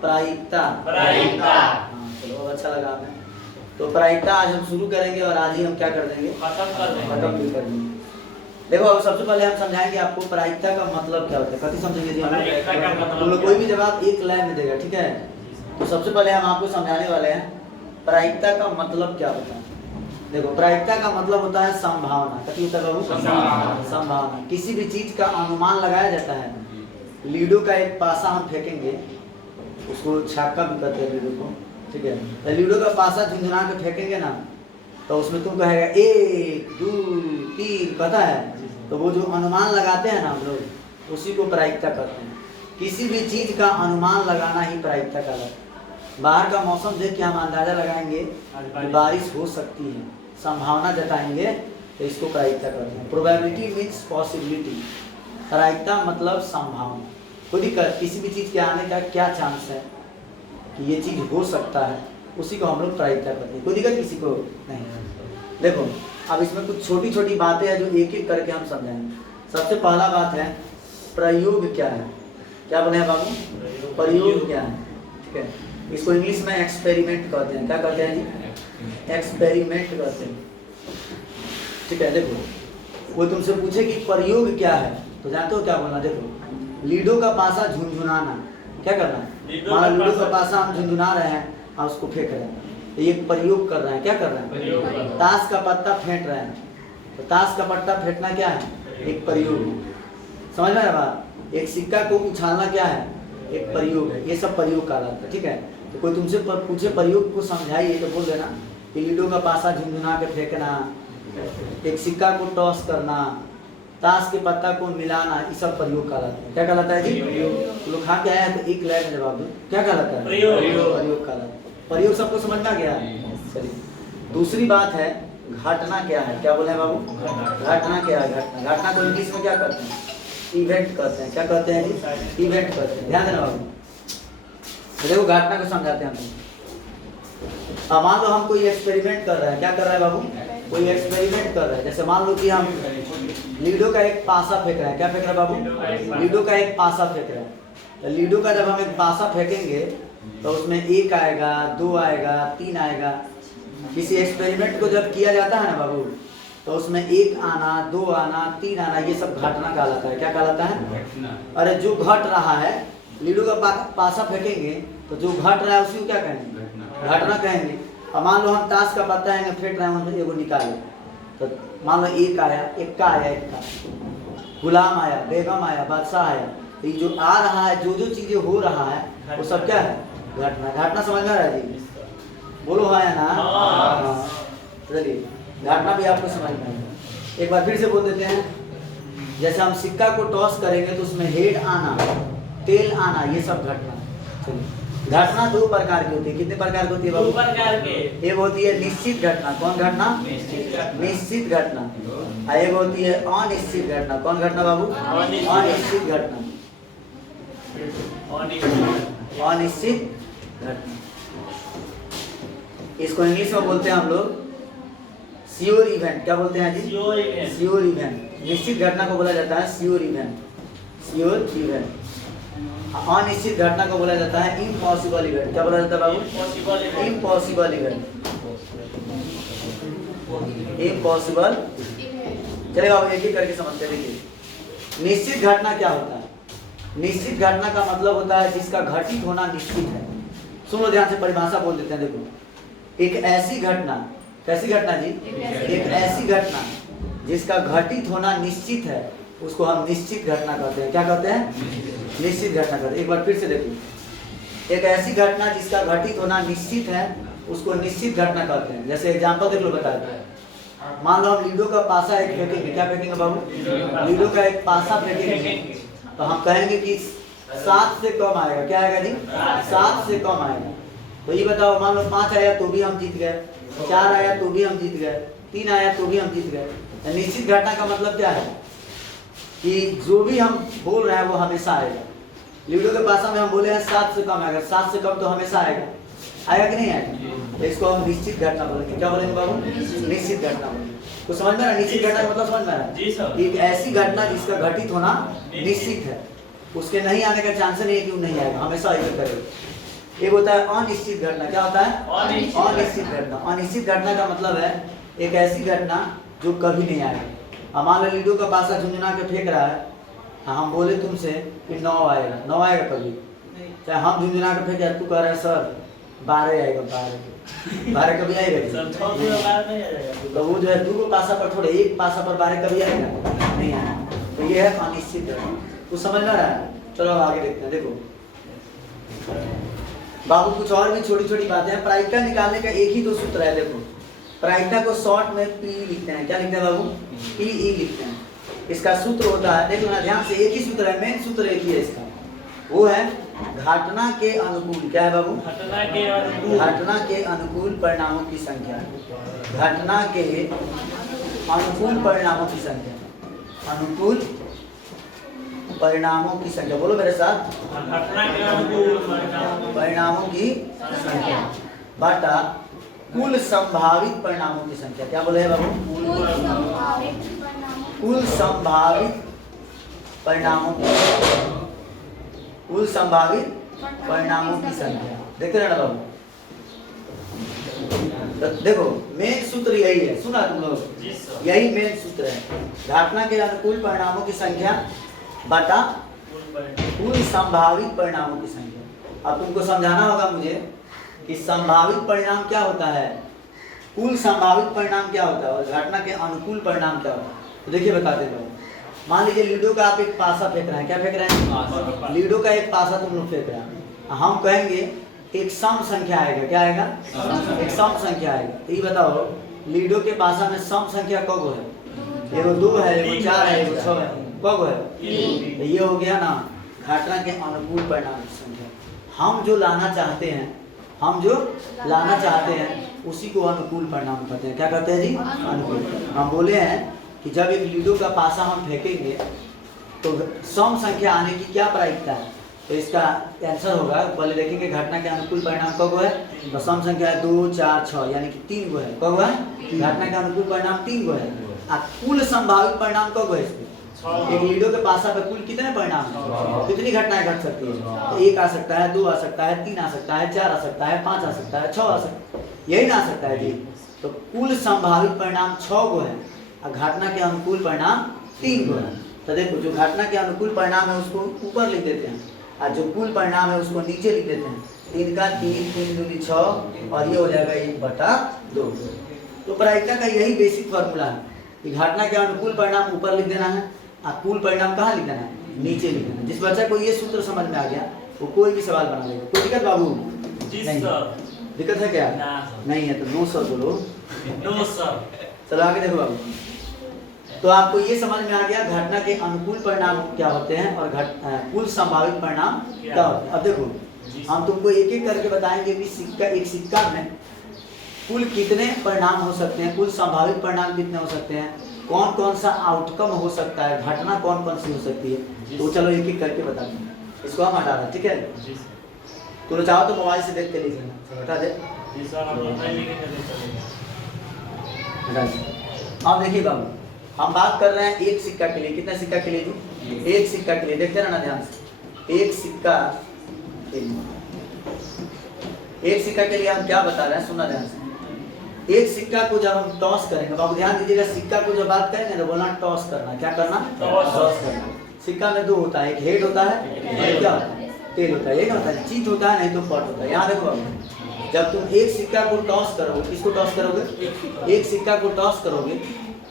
प्रायिकता। हाँ चलो अच्छा लगा हमें। तो प्रायिकता आज हम शुरू करेंगे और आज ही हम क्या कर देंगे, खत्म भी कर देंगे। देखो अब सबसे पहले हम समझाएंगे आपको प्रायिकता का मतलब क्या होता है। कथी समझेंगे जी हम लोग कोई भी जवाब एक लाइन में देगा, ठीक है। तो सबसे पहले हम आपको समझाने वाले हैं प्रायिकता का मतलब क्या होता है। देखो प्रायिकता का मतलब होता है संभावना। कथी होता है बाबू, संभावना। किसी भी चीज का अनुमान लगाया जाता है। लीडो का एक पासा हम फेंकेंगे, उसको छक्का भी कहते हैं लीडो को, ठीक है। तो लीडो का पासा झुंझुना के फेंकेंगे ना, तो उसमें तुम कहेगा 1 2 3 पता है। तो वो जो अनुमान लगाते हैं ना हम लोग, उसी को प्रायिकता कहते हैं। किसी भी चीज का अनुमान लगाना ही प्रायिकता का है। बाहर का मौसम देख के हम अंदाजा लगाएंगे कि बारिश हो सकती है, संभावना जताएंगे, तो इसको प्रायिकता कहते हैं। Probability means possibility. प्रायिकता मतलब संभावना। खुद ही किसी भी चीज के आने का क्या चांस है कि ये चीज हो सकता है, उसी को हम लोग प्रायिकता करते हैं। कोई दिक्कत किसी को नहीं। देखो अब इसमें कुछ छोटी छोटी बातें हैं जो एक एक करके हम समझाएंगे। सबसे पहला बात है प्रयोग क्या है। क्या बोले हैं बाबू, प्रयोग क्या है, ठीक है। इसको इंग्लिश में एक्सपेरिमेंट कहते हैं। क्या कहते हैं जी, एक्सपेरिमेंट कहते हैं, ठीक है। देखो वो तुमसे पूछे कि प्रयोग क्या है, तो जानते हो क्या बोलना। देखो लीडो का पासा झुनझुनाना, क्या करना है। मान लो लीडो का पासा हम झुनझुना रहे हैं और उसको फेंक रहे हैं, तो ये प्रयोग कर रहे हैं। क्या कर रहे हैं, ताश का पत्ता फेंक रहे हैं। तो ताश का पत्ता फेंकना क्या है, एक प्रयोग है। समझ में आया। एक सिक्का को उछालना क्या है, एक प्रयोग है। ये सब प्रयोग कहलाता है, ठीक है। तो कोई तुमसे पूछे प्रयोग को समझाइए, तो बोल देना कि लीडो का पासा झुनझुना के फेंकना, एक सिक्का को टॉस करना, ताश के पत्ता को मिलाना, ये सब प्रयोग कहलाता है। क्या कहलाता है जी, लोग खा के आया तो एक लाइन में जवाब दो। क्या कहलाता है, प्रयोग कहलाता है। प्रयोग सबको समझ में आ गया। चलिए दूसरी बात है घटना क्या है। क्या बोले बाबू, घटना क्या है। घटना को इंग्लिश में क्या कहते हैं, इवेंट कहते हैं। क्या कहते हैं जी, इवेंट कहते हैं। ध्यान देना बाबू। तो देखो घटना को समझाते हैं हम। मान लो हम कोई एक्सपेरिमेंट कर रहे हैं। क्या कर रहे हैं बाबू, कोई एक्सपेरिमेंट कर रहे हैं। जैसे मान लो कि हम लीडो का एक पासा फेंक रहे हैं। क्या फेंक रहे हैं बाबू, लीडो का एक पासा फेंक रहे हैं। तो लीडो का जब हम एक पासा फेंकेंगे तो उसमें 1 आएगा, 2 आएगा, 3 आएगा। किसी एक्सपेरिमेंट को जब किया जाता है ना बाबू, तो उसमें 1 आना, 2 आना, 3 आना, ये सब घटना कहलाता है। क्या कहलाता है, अरे जो घट रहा है, लीडो का पासा फेंकेंगे तो जो घट रहा है उसी को क्या कहेंगे, घटना कहेंगे। अब मान लो हम ताश का पत्ता है फेंक रहे हैं, एगो निकाले, तो मान लो 1 आया, 1 का आया, 1 का गुलाम आया, बेगम आया, बादशाह आया। तो ये जो आ रहा है, जो जो चीजें हो रहा है, वो सब क्या है, घटना। घटना समझ में आ रहा है जी, बोलो हाँ या ना। हाँ चलिए घटना भी आपको समझ में आएगा। एक बार फिर से बोल देते हैं। जैसे हम सिक्का को टॉस करेंगे तो उसमें हेड आना, टेल आना, ये सब घटना। चलिए घटना 2 प्रकार की होती है। कितने प्रकार की होती है बाबू, 2 प्रकार के। एक होती है निश्चित घटना। कौन घटना, निश्चित घटना। और एक होती है अनिश्चित घटना। कौन घटना बाबू, अनिश्चित घटना। अनिश्चित घटना, इसको इंग्लिश में बोलते हैं हम लोग श्योर इवेंट। क्या बोलते हैं जी, श्योर इवेंट। निश्चित घटना को बोला जाता है श्योर इवेंट, श्योर इवेंट। अनिश्चित घटना को बोला जाता है इम्पॉसिबल इवेंट। क्या बोला जाता है बाबू, इम्पॉसिबल इवेंट, इम्पॉसिबल। चलिए बाबू एक एक करके समझते। देखिए निश्चित घटना क्या होता है। निश्चित घटना का मतलब होता है जिसका घटित होना निश्चित है। सुनो ध्यान से, परिभाषा बोल देते हैं। देखो एक ऐसी घटना, कैसी घटना जी, एक ऐसी घटना जिसका घटित होना निश्चित है, उसको हम निश्चित घटना कहते हैं। क्या कहते हैं, निश्चित घटना कहते हैं। एक बार फिर से देखिए, एक ऐसी घटना जिसका घटित होना निश्चित है, उसको निश्चित घटना कहते हैं। जैसे एग्जांपल देख लो, बताते मान लो हम लीडो का पासा एक फेंकेंगे। क्या फेंकेंगे बाबू, लीडो का एक पासा फेंकेंगे, तो हम कहेंगे कि 7 से कम आएगा। क्या आएगा जी, 7 से कम आएगा। तो ये बताओ, मान लो 5 आया तो भी हम जीत गए, 4 आया तो भी हम जीत गए, 3 आया तो भी हम जीत गए। निश्चित घटना का मतलब क्या है कि जो भी हम बोल रहे हैं वो हमेशा आएगा। लीडो के पासा में हम बोले हैं 7 से कम आएगा, 7 से कम तो हमेशा आएगा। आएगा कि नहीं आएगा, तो इसको हम निश्चित घटना बोलेंगे। क्या बोलेंगे बाबू, निश्चित घटना बोलेंगे। तो समझ में आ रहा, निश्चित घटना का मतलब समझ में आ रहा जी सर। एक ऐसी घटना जिसका घटित होना निश्चित है, उसके नहीं आने का चांस नहीं है कि वो नहीं आएगा, हमेशा आएगा करेगा। एक होता है अनिश्चित घटना। क्या होता है? अनिश्चित घटना। अनिश्चित घटना का मतलब है एक ऐसी घटना जो कभी नहीं आएगी। अब मान लो लीडो का पासा झुंझुना के फेंक रहा है, हम बोले तुमसे कि 9 आएगा, 9 आएगा कभी? चाहे हम झुंझुना के फेंके, तू कह रहा है सर 12 आएगा, 12 कभी आएगा? तो वो जो है 2 को पासा पर थोड़े, एक पासा पर 12 कभी आएगा? नहीं आएगा। तो ये है अनिश्चित घटना। कुछ समझ में आ रहा है? चलो आगे देखते हैं। देखो बाबू कुछ और भी छोटी छोटी बातें हैं। प्रायिकता निकालने का एक ही तो सूत्र है। देखो प्रायिकता को शॉर्ट में पी लिखते हैं। क्या लिखते हैं बाबू? पी ई लिखते हैं। इसका सूत्र होता है, देखो ना ध्यान से, एक ही सूत्र है, मेन सूत्र एक ही है इसका, वो है घटना के अनुकूल। क्या है बाबू? घटना के अनुकूल। घटना के अनुकूल परिणामों की संख्या। घटना के अनुकूल परिणामों की संख्या। अनुकूल परिणामों की संख्या, बोलो मेरे साथ। घटना के अनुकूल परिणामों की संख्या बटा कुल संभावित परिणामों की संख्या। क्या बोले बाबू? कुल संभावित परिणामों की संख्या। कुल संभावित परिणामों की संख्या। देखते रहना बाबू। तो देखो मेन सूत्र यही है, सुना तुम लोग? यही मेन सूत्र है, घटना के अनुकूल परिणामों की संख्या बटा कुल संभावित परिणामों की संख्या। अब तुमको समझाना होगा मुझे कि संभावित परिणाम क्या होता है, कुल संभावित परिणाम क्या होता है और घटना के अनुकूल परिणाम क्या होता है। तो देखिए बताते हैं। मान लीजिए लीडो का आप एक पासा फेंक रहे हैं। क्या फेंक रहे हैं? लीडो का एक पासा तुम लोग फेंक रहे हैं। हम कहेंगे एक सम संख्या आएगा। क्या आएगा? एक सम संख्या आएगा। तो ये बताओ लीडो के पासा में सम संख्या कब है? एगो 2 है, एगो 4 है, एगो 6 है। कब है? तो ये हो गया ना घटना के अनुकूल परिणाम की संख्या। हम जो लाना चाहते हैं, हम जो लाना चाहते हैं उसी को अनुकूल परिणाम कहते हैं। क्या कहते हैं जी? अनुकूल। हम बोले हैं कि जब एक लीडो का पासा हम फेंकेंगे तो सम संख्या आने की क्या प्रायिकता है? तो इसका आंसर होगा, पहले देखेंगे घटना के अनुकूल परिणाम कब है। तो सम संख्या है 2, 4, 6 यानी कि 3 गो है। कब है? घटना के अनुकूल परिणाम 3 गो है। कुल संभावित परिणाम कब है इसमें? एक लीडो के पासा पे कुल कितने परिणाम है? कितनी घटनाएं घट सकती है? तो 1 आ सकता है, 2 आ सकता है, 3 आ सकता है, 4 आ सकता है, 5 आ सकता है, 6 आ सकता है, यही ना आ सकता है जी। तो कुल संभावित परिणाम 6 गो है और घटना के अनुकूल परिणाम 3 गो है। तो देखो जो घटना के अनुकूल परिणाम है उसको ऊपर लिख देते हैं और जो कुल परिणाम है उसको नीचे लिख देते हैं। 3 का 3, 3 दूनी 6 और ये हो जाएगा 1/2। तो प्रायिकता का यही बेसिक फॉर्मूला है कि घटना के अनुकूल परिणाम ऊपर लिख देना है और कुल परिणाम कहाँ लिख देना है? नीचे लिख देना। जिस बच्चे को ये सूत्र समझ में आ गया वो कोई भी सवाल बना लेगा। कोई दिक्कत बाबू? नहीं दिक्कत है क्या? नहीं है तो नो सर बोलो। No sir. चलो आगे देखो बाबू। तो आपको ये समझ में आ गया घटना के अनुकूल परिणाम क्या होते हैं और कुल संभावित परिणाम क्या होते हैं। अब देखो हम तुमको एक एक करके बताएंगे कि एक सिक्का में कुल कितने परिणाम हो सकते हैं, कुल संभावित परिणाम कितने हो सकते हैं, कौन कौन सा आउटकम हो सकता है, घटना कौन कौन सी हो सकती है। तो चलो एक एक करके बता दें। इसको हम हटा रहे हैं, ठीक है? तो चाहो तो मोबाइल से देख के लिख लेना। बता दे। अब देखिए बाबू हम बात कर रहे हैं एक सिक्का के लिए। कितना सिक्का के लिए जी? एक सिक्का के लिए। देखते रहना ध्यान से। एक सिक्का के लिए, एक सिक्का के लिए हम क्या बता रहे हैं, सुनना ध्यान से। एक सिक्का को जब हम टॉस करेंगे, बाबू ध्यान दीजिएगा, सिक्का को जब बात करेंगे तो बोलना टॉस करना। क्या करना? टॉस करना। सिक्का में 2 होता है, एक हेड होता है और क्या होता है? टेल होता है। एक होता है चीट होता है, नहीं तो पॉट होता है। यहाँ देखो बाबू जब तुम एक सिक्का को टॉस करोगे, किसको टॉस करोगे? एक सिक्का को टॉस करोगे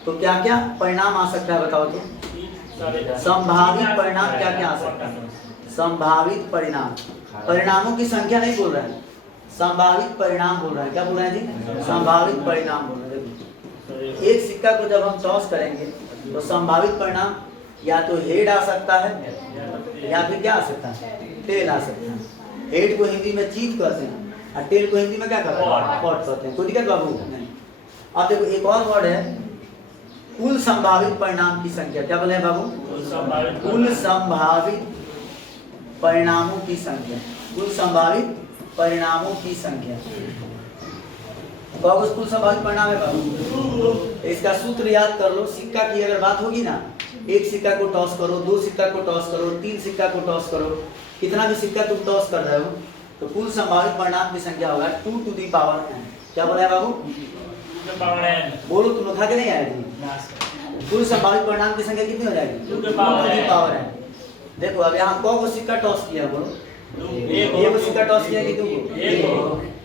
तो क्या क्या परिणाम आ सकता है बताओ तो? संभावित परिणाम क्या क्या आ सकता है? संभावित परिणाम, परिणामों की संख्या नहीं बोल रहे हैं, संभावित परिणाम बोल रहे हैं। क्या बोल रहे हैं जी? संभावित परिणाम बोल रहे हैं। एक सिक्का को जब हम टॉस करेंगे तो संभावित परिणाम या तो हेड आ सकता है या फिर क्या आ सकता है? टेल आ सकता है। हेड को हिंदी में चीट कहते हैं और टेल को हिंदी में क्या कहते हैं? पॉट कहते हैं। कोई दिक्कत बाबू? नहीं। अब देखो एक और वर्ड है कुल संभावित परिणाम की संख्या। क्या बोले बाबू? कुल संभावित परिणामों की संख्या। कुल संभावित परिणामों की संख्या। बाबू कुल संभावित परिणाम है बाबू। इसका सूत्र याद कर लो। सिक्का की अगर बात होगी ना, एक सिक्का को टॉस करो, 2 सिक्का को टॉस करो, 3 सिक्का को टॉस करो, कितना भी सिक्का तुम टॉस कर रहे हो तो कुल संभावित परिणाम की संख्या होगा 2 to the power n। क्या बोला है बाबू? बोलो, तुम लोग खा के नहीं आए थे? कुल संभावित परिणाम की संख्या कितनी हो जाएगी? 2 to the power n। देखो अब यहाँ कौ को सिक्का टॉस किया, बोलो एक को सिक्का टॉस किया कि 2 को?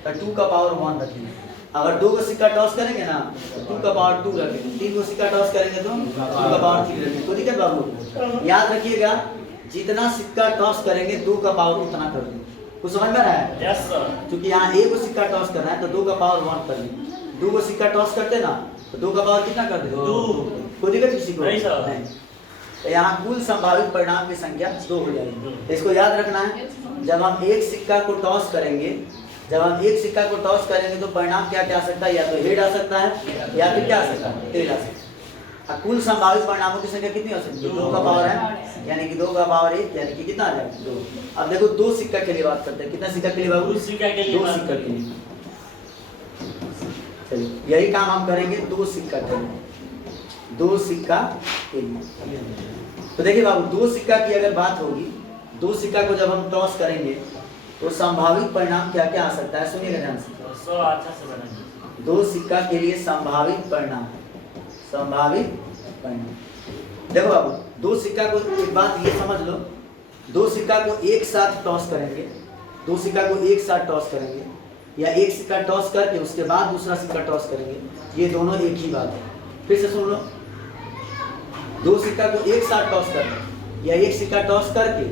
तो 2 का पावर 1 रखेंगे। अगर 2 को सिक्का टॉस करेंगे ना तो 2 का पावर 2 रखेंगे। 3 को सिक्का टॉस करेंगे तो 2 का पावर 3 रखेंगे। कोई दिक्कत बाबू? याद रखिएगा, जितना सिक्का टॉस करेंगे 2 का पावर उतना कर देंगे। कुछ समझ में आ रहा है? Yes sir. क्योंकि यहाँ 1 को सिक्का टॉस करना है तो 2 का पावर 1 कर देंगे। 2 को सिक्का टॉस करते ना तो 2 का पावर कितना कर देंगे? 2। कोई दिक्कत किसी को? नहीं। तो यहाँ कुल संभावित परिणाम की संख्या 2 हो जाएगी। तो इसको याद रखना है, जब हम एक सिक्का को टॉस करेंगे, तो परिणाम क्या क्या आ सकता है? या तो हेड आ सकता है या फिर क्या आ सकता है? टेल आ सकता है। कुल संभावित परिणामों की संख्या कितनी हो सकती है? 2 का पावर है, यानी कि 2 का पावर 1, यानी कि कितना आ जाएगा? 2। अब देखो 2 सिक्का के लिए बात करते हैं। कितना सिक्का के लिए बाबू? 2 सिक्का के लिए। चलिए यही काम हम करेंगे 2 सिक्का के लिए। 2 सिक्का के लिए तो देखिए बाबू, 2 सिक्का की अगर बात होगी, 2 सिक्का को जब हम टॉस करेंगे तो संभावित परिणाम क्या क्या आ सकता है? सुनिएगा ध्यान से। 2 सिक्का के लिए संभावित परिणाम देखो बाबू, 2 सिक्का को एक बात ये समझ लो, 2 सिक्का को एक साथ टॉस करेंगे, 2 सिक्का को एक साथ टॉस करेंगे, या एक सिक्का टॉस करके उसके बाद दूसरा सिक्का टॉस करेंगे, ये दोनों एक ही बात है। फिर से सुन लो, 2 सिक्का को एक साथ टॉस करना या एक सिक्का टॉस करके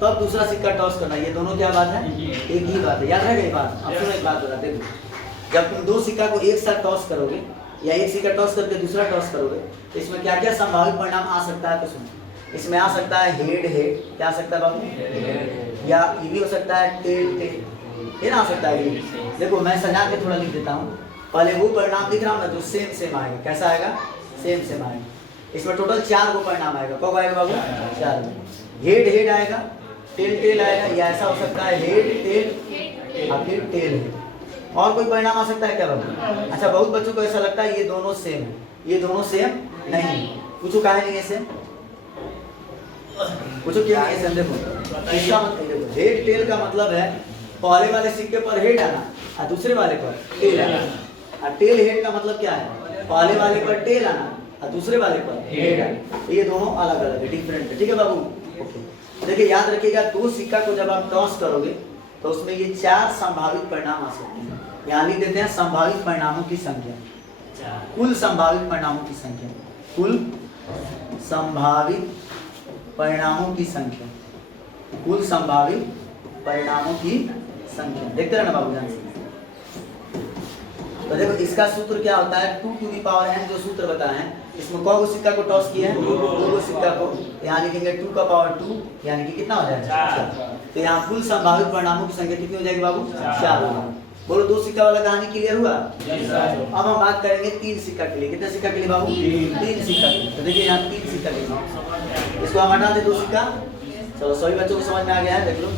तब दूसरा सिक्का टॉस करना, ये दोनों क्या बात है? एक ही बात है। याद रहेगा ये बात? अब सुनो एक बात बता, देखो जब तुम 2 सिक्का को एक साथ टॉस करोगे या एक सिक्का टॉस करके दूसरा टॉस करोगे तो इसमें क्या क्या संभावित परिणाम आ सकता है? तो सुनो, इसमें आ सकता है हेड, क्या आ सकता है बाबू? या ये भी हो सकता है टेल, ये ना आ सकता है। देखो मैं सजा के थोड़ा लिख देता हूँ। पहले वो परिणाम लिख रहा हूँ ना जो सेम आएगा। कैसा आएगा? सेम आएगा। इसमें टोटल 4 को परिणाम आएगा। कब आएगा बाबू? 4। हेड आएगा, टेल आएगा, या ऐसा हो सकता है हेड टेल और फिर टेल हेड। और कोई परिणाम आ सकता है क्या बाबू? अच्छा, बहुत बच्चों को ऐसा लगता है ये दोनों सेम है। ये दोनों सेम नहीं। पूछो काहे नहीं है सेम? पूछो क्यों नहीं है सेम? देखो इसका मतलब, देखो हेड टेल का मतलब है पहले वाले सिक्के पर हेड आना और दूसरे वाले पर टेल आना। और टेल हेड का मतलब क्या है? पहले वाले पर टेल आना और दूसरे वाले पर हेड आना। ये दोनों अलग अलग है, डिफरेंट है। ठीक है बाबू? ओके। देखिए याद रखिएगा, 2 सिक्का को जब आप टॉस करोगे तो उसमें ये 4 संभावित परिणाम आ सकते हैं। यहाँ लिख देते हैं संभावित परिणामों की संख्या, कुल संभावित परिणामों की संख्या, कुल संभावित परिणामों की संख्या, कुल संभावित परिणामों की संख्या। देखते रहना बाबू ध्यान से। तो देखो इसका सूत्र क्या होता है? 2 to the power n जो सूत्र बताए हैं, इसमें कौ सिक्का को टॉस किया है? 2 सिक्का को। यहाँ लिखेंगे 2 का पावर 2, यानी कि कितना हो जाएगा? 4। तो यहाँ कुल संभावित परिणामों की संख्या कितनी हो जाएगी बाबू? 4 होगा। बोलो 2 सिक्का वाला कहानी क्लियर हुआ? अब हम बात करेंगे 3 सिक्का के लिए। कितने सिक्का के लिए बाबू? 3 सिक्का के लिए। तो देखिए यहाँ 3 सिक्का के लिए इसको हम हटा दे 2 सिक्का। चलो सभी बच्चों को समझ में आ गया है? देख लो,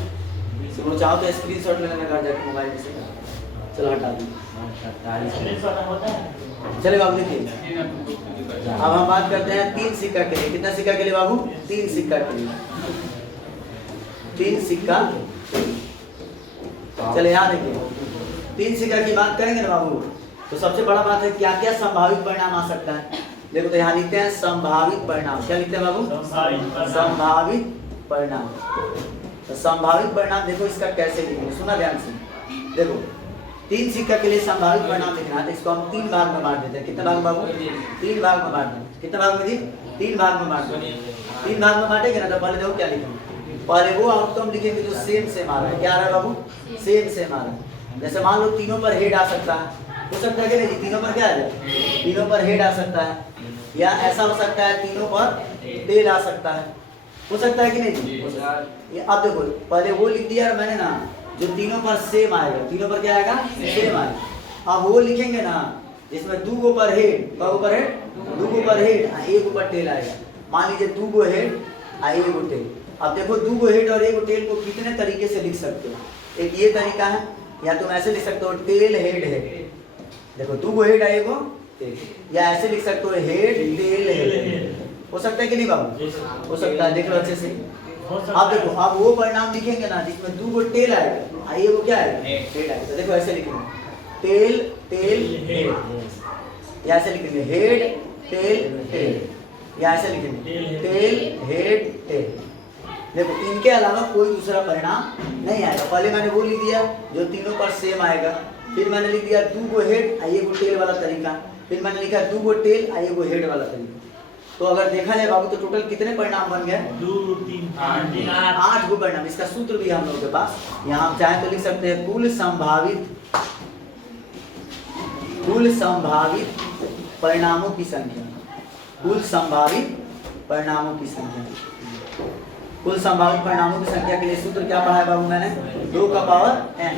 तुम चाहो तो स्क्रीनशॉट ले लेना घर जाके मोबाइल में से। चलो हटा दी। चले बाबू देखिए, अब हम बात करते हैं 3 सिक्का के लिए। कितना सिक्का के लिए बाबू? 3 सिक्का के लिए। 3 सिक्का। चले यहाँ देखिए, 3 सिक्का की बात करेंगे ना बाबू, तो सबसे बड़ा बात है क्या क्या संभावित परिणाम आ सकता है। देखो तो यहाँ लिखते हैं संभावित परिणाम। क्या लिखते हैं बाबू? संभावित परिणाम। तो संभावित परिणाम देखो इसका कैसे लिखेंगे, सुना ध्यान से। देखो 3 सिक्का के लिए संभावित परिणाम लिखना है तो इसको हम 3 भाग में बांट देते हैं। कितने भाग में बाबू? 3 भाग में बांट देंगे। कितने भाग में जी? 3 भाग में बांट देंगे। 3 भाग में बांटेंगे ना तो पहले देखो क्या लिखेंगे। पहले वो आउटकम लिखेंगे जो सेम आ रहा है। क्या आ रहा है बाबू? सेम आ रहा है। जैसे मान लो तीनों पर हेड आ सकता है, हो सकता है कि नहीं? तीनों पर क्या आ जाए? तीनों पर हेड आ सकता है, या ऐसा हो सकता है तीनों पर टेल आ सकता है, हो सकता है कि नहीं? अब देखो पहले वो लिख दिया मैंने ना जो तीनों पर सेम आएगा। तीनों पर क्या आएगा? सेम आएगा। अब वो लिखेंगे ना जिसमें 2 गो पर हेड, कब ऊपर हेड? 2 गो पर हेड, 1 ऊपर टेल आएगा। मान लीजिए 2 गो हेड और 1 गो टेल। अब देखो 2 गो हेड और 1 गो टेल को कितने तरीके से लिख सकते हो? एक ये तरीका है, या तुम ऐसे लिख सकते हो टेल हेड हेड। देखो 2 गो हेड और 1 गो टेल, या ऐसे लिख सकते हो हेड टेल हेड। हो सकता है कि नहीं बाबू? हो सकता है। देख लो अच्छे से। अब देखो अब वो परिणाम लिखेंगे ना जिसमें 2 गो टेल आएगा आइए वो क्या है हेड आएगा। तो देखो ऐसे लिखेंगे टेल टेल हेड, या ऐसे लिखेंगे हेड टेल हेड, या ऐसे लिखेंगे टेल हेड टेल। देखो इनके अलावा कोई दूसरा परिणाम नहीं आएगा। पहले मैंने वो लिख दिया जो तीनों पर सेम आएगा, फिर मैंने लिख दिया 2 गो हेड आइए वो टेल वाला तरीका, फिर मैंने लिखा 2 गो टेल आइए वो हेड वाला तरीका। तो अगर देखा जाए बाबू तो टोटल कितने परिणाम बन गए? 2 3 8 गो परिणाम। इसका सूत्र भी हम लोगों के पास, यहाँ हम चाहे तो लिख सकते हैं कुल संभावित परिणामों की संख्या, कुल संभावित परिणामों की संख्या। कुल संभावित परिणामों की संख्या के लिए सूत्र क्या पढ़ा है बाबू मैंने? 2 का पावर n।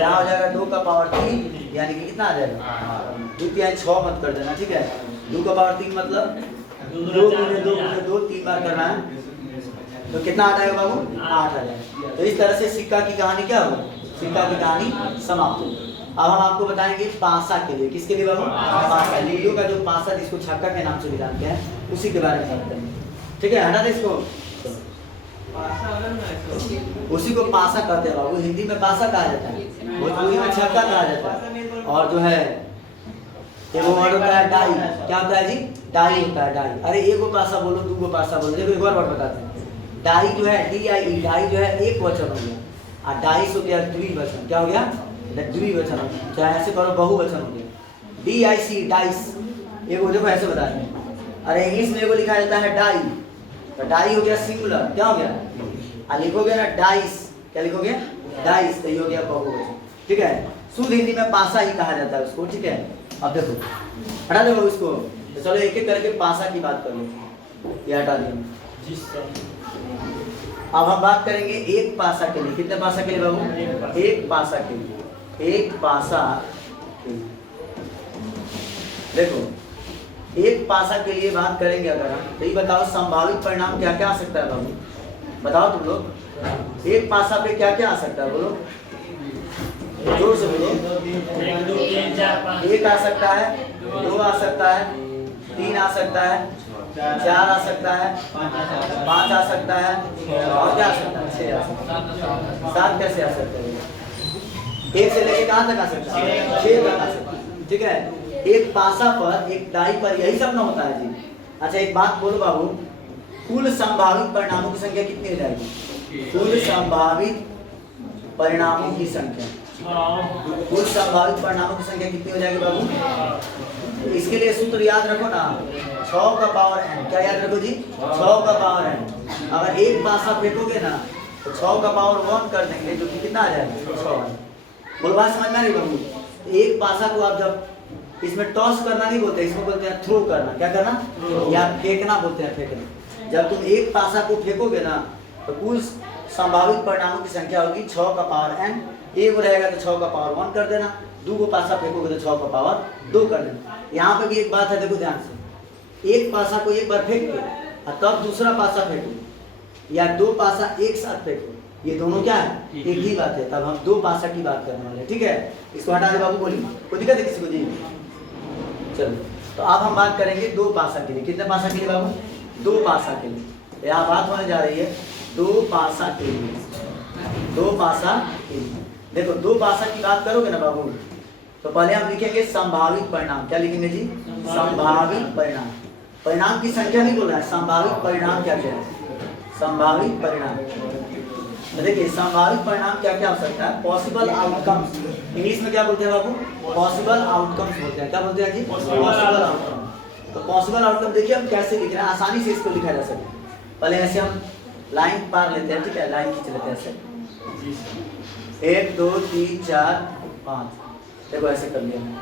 यहाँ हो जाएगा 2 का पावर 3, यानी कि कितना आ जाएगा 2 3 6 मत कर देना, ठीक है। 2 का पावर 3 मतलब 2 गुने 2 3 बार करना है, तो कितना आ जाएगा बाबू? 8 आ जाएगा। तो इस तरह से सिक्का की कहानी क्या हो? सिक्का की कहानी समाप्त हो। अब हम आपको बताएंगे पासा के लिए। किसके लिए बाबू? पासा। लूडो का जो पासा जिसको छक्का के नाम से भी जानते हैं उसी के बारे में बात करेंगे, ठीक है। हटा दे इसको, उसी को पासा कहते हैं बाबू। हिंदी में पासा कहा जाता है, भोजपुरी में छक्का कहा जाता है। और जो है वो वर्ड होता है डाई। क्या होता है जी? डाई होता है, डाई। अरे एक गो पासा बोलो, 2 गो पासा बोलो। देखो एक और वर्ड बताते हैं। डाई जो है DIE, डाई जो है एक वचन हो गया, और डाइस हो गया द्विवचन। क्या हो गया? द्विवचन हो गया। चाहे ऐसे करो बहुवचन हो गया। DIC डाइस, एगो देखो ऐसे बताते हैं। अरे इंग्लिश में एगो लिखा जाता है डाई, तो डाई हो गया सिंगुलर। क्या हो गया? और लिखोगे ना डाइस, क्या लिखोगे? डाइस, तो ये हो गया बहुवचन, ठीक है। शुद्ध हिंदी में पासा ही कहा जाता है उसको, ठीक है। अब देखो हटा दो इसको, तो चलो एक एक करके पासा की बात कर लो। ये हटा देंगे। अब हम बात करेंगे एक पासा के लिए। कितने पासा के लिए बाबू? एक पासा के लिए। एक पासा के लिए देखो, एक पासा के लिए बात करेंगे अगर हम, तो ये बताओ संभावित परिणाम क्या क्या आ सकता है बाबू? बताओ तुम लोग, एक पासा पे क्या क्या आ सकता है? बोलो जोर से बोलो। 1 आ सकता है, 2 आ सकता है, 3 आ सकता है, 4 आ सकता है, 5 आ सकता है, और क्या आ सकता है? 6 आ सकता है। 7 कैसे आ सकता है? 1 से लेके कहाँ तक आ सकता है? 6 तक आ सकता है, ठीक है। एक पासा पर, एक डाई पर यही सब ना होता है जी। अच्छा एक बात बोलो बाबू, कुल संभावित परिणामों की संख्या कितनी हो जाएगी? कुल संभावित परिणामों की संख्या, कुल संभावित परिणामों की संख्या कितनी हो जाएगी बाबू? इसके लिए सूत्र याद रखो ना, 6 का पावर n। क्या याद रखो जी? 6 का पावर n। अगर एक पासा फेंकोगे ना तो 6 का पावर 1 कर देंगे, तो कितना आ जाएगा? 6। बोलो बात समझ में आ रही बाबू? एक पासा को आप जब इसमें टॉस करना नहीं बोलते, इसमें बोलते हैं थ्रो करना। क्या करना? या फेंकना बोलते हैं, फेंकना। जब तुम एक पासा को फेंकोगे ना तो कुल संभावित परिणामों की संख्या होगी 6 का पावर n। एक रहेगा तो 6 का पावर 1 कर देना, 2 को पासा फेंकोगे तो 6 का पावर 2 कर देना। यहाँ पे भी एक बात है, देखो ध्यान से। एक पासा को एक बार फेंक दो और तब दूसरा पासा फेंको, या 2 पासा एक साथ फेंको, ये दोनों क्या है? एक ही बात है। तब हम 2 पासा की बात करने वाले हैं, ठीक है। इसको हटा दे बाबू, बोलिए कोई दिक्कत है किसी को जी? चलो तो अब हम बात करेंगे 2 पासा के लिए। कितने पासा के लिए बाबू? 2 पासा के लिए। यहाँ बात होने जा रही है 2 पासा के लिए। 2 पासा के लिए देखो, 2 पासा की बात करोगे ना बाबू, तो पहले हम लिखेंगे संभावित परिणाम। क्या लिखेंगे जी? संभावित परिणाम। परिणाम की संख्या नहीं बोल रहा है, संभावित परिणाम क्या क्या है? संभावित परिणाम। तो देखिए संभावित परिणाम क्या क्या हो सकता है? Possible outcomes. इंग्लिश में क्या बोलते हैं बाबू? पॉसिबल आउटकम्स बोलते हैं। क्या बोलते हैं जी? Possible outcome. तो पॉसिबल आउटकम देखिए हम कैसे लिख रहे हैं, आसानी से इसको लिखा जा सकता है। पहले ऐसे हम लाइन पार लेते हैं, ठीक है। लाइन खींच लेते हैं ऐसे, 1 2 3 4 5। देखो ऐसे कर लिया मैंने,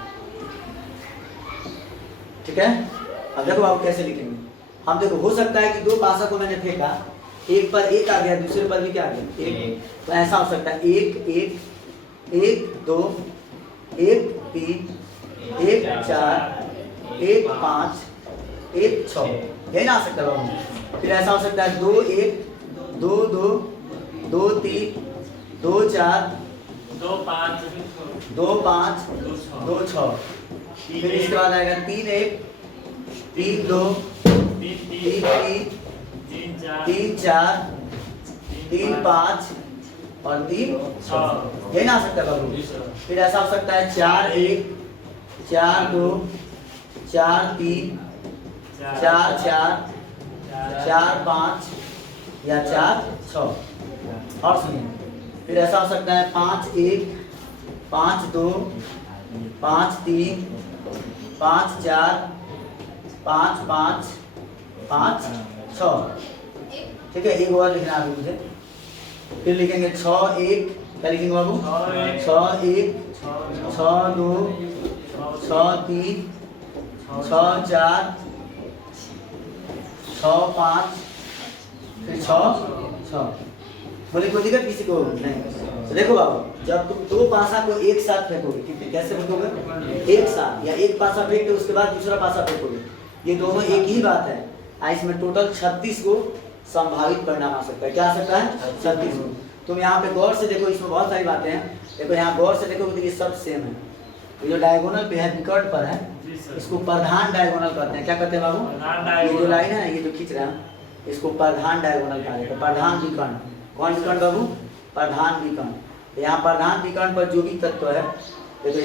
ठीक है। अब देखो आप कैसे लिखेंगे हम। देखो हो सकता है कि 2 पासा को मैंने फेंका, एक पर 1 आ गया, दूसरे पर भी क्या आ गया? 1। तो ऐसा हो सकता है 1 1 1 2 1 3 1 4 1 5 1 6, यही ना आ सकता है। फिर ऐसा हो सकता है 2 1 2 2 2 3 2 4 2 5 2 5 2 6। फिर इसके बाद आएगा 3 1 3 2 3 3 3 4 3 5 और 3 6। यही ना आ सकता है बाबू। जी सर। फिर ऐसा हो सकता है 4 1 4 2 4 3 4 4 4 5 या 4 6। और सुनिए, फिर ऐसा हो सकता है 5 1 5 2 5 3 5 4 5 5 5 6। ठीक है, एक और लिखना है मुझे। फिर लिखेंगे 6 1, क्या लिखेंगे बाबू? 6 1 6 2 6 3 6 4 6 5 फिर 6 बोले कोई दिक्कत किसी को नहीं। तो देखो बाबू, जब तुम दो पासा को एक साथ फेंकोगे, ठीक है, कैसे फेंकोगे? एक साथ, या एक पासा फेंक के उसके बाद दूसरा पासा फेंकोगे, ये दोनों एक ही बात है। इसमें टोटल 36 को संभावित परिणाम आ सकता है। क्या आ सकता है? 36 को। तुम यहाँ पे गौर से देखो, इसमें बहुत सारी बातें हैं। देखो यहाँ गौर से देखो, ये सब सेम है। ये जो डायगोनल पे है, विकर्ण पर है, इसको प्रधान डायगोनल कहते हैं। क्या कहते हैं बाबू? ये जो लाइन है ना, ये जो खींच रहे हैं, इसको प्रधान डायगोनल कहा जाता है। प्रधान विकर्ण। कौन विकर्ण बाबू? प्रधान विकर्ण। तो यहाँ प्रधान विकर्ण पर जो भी तत्व है, देखो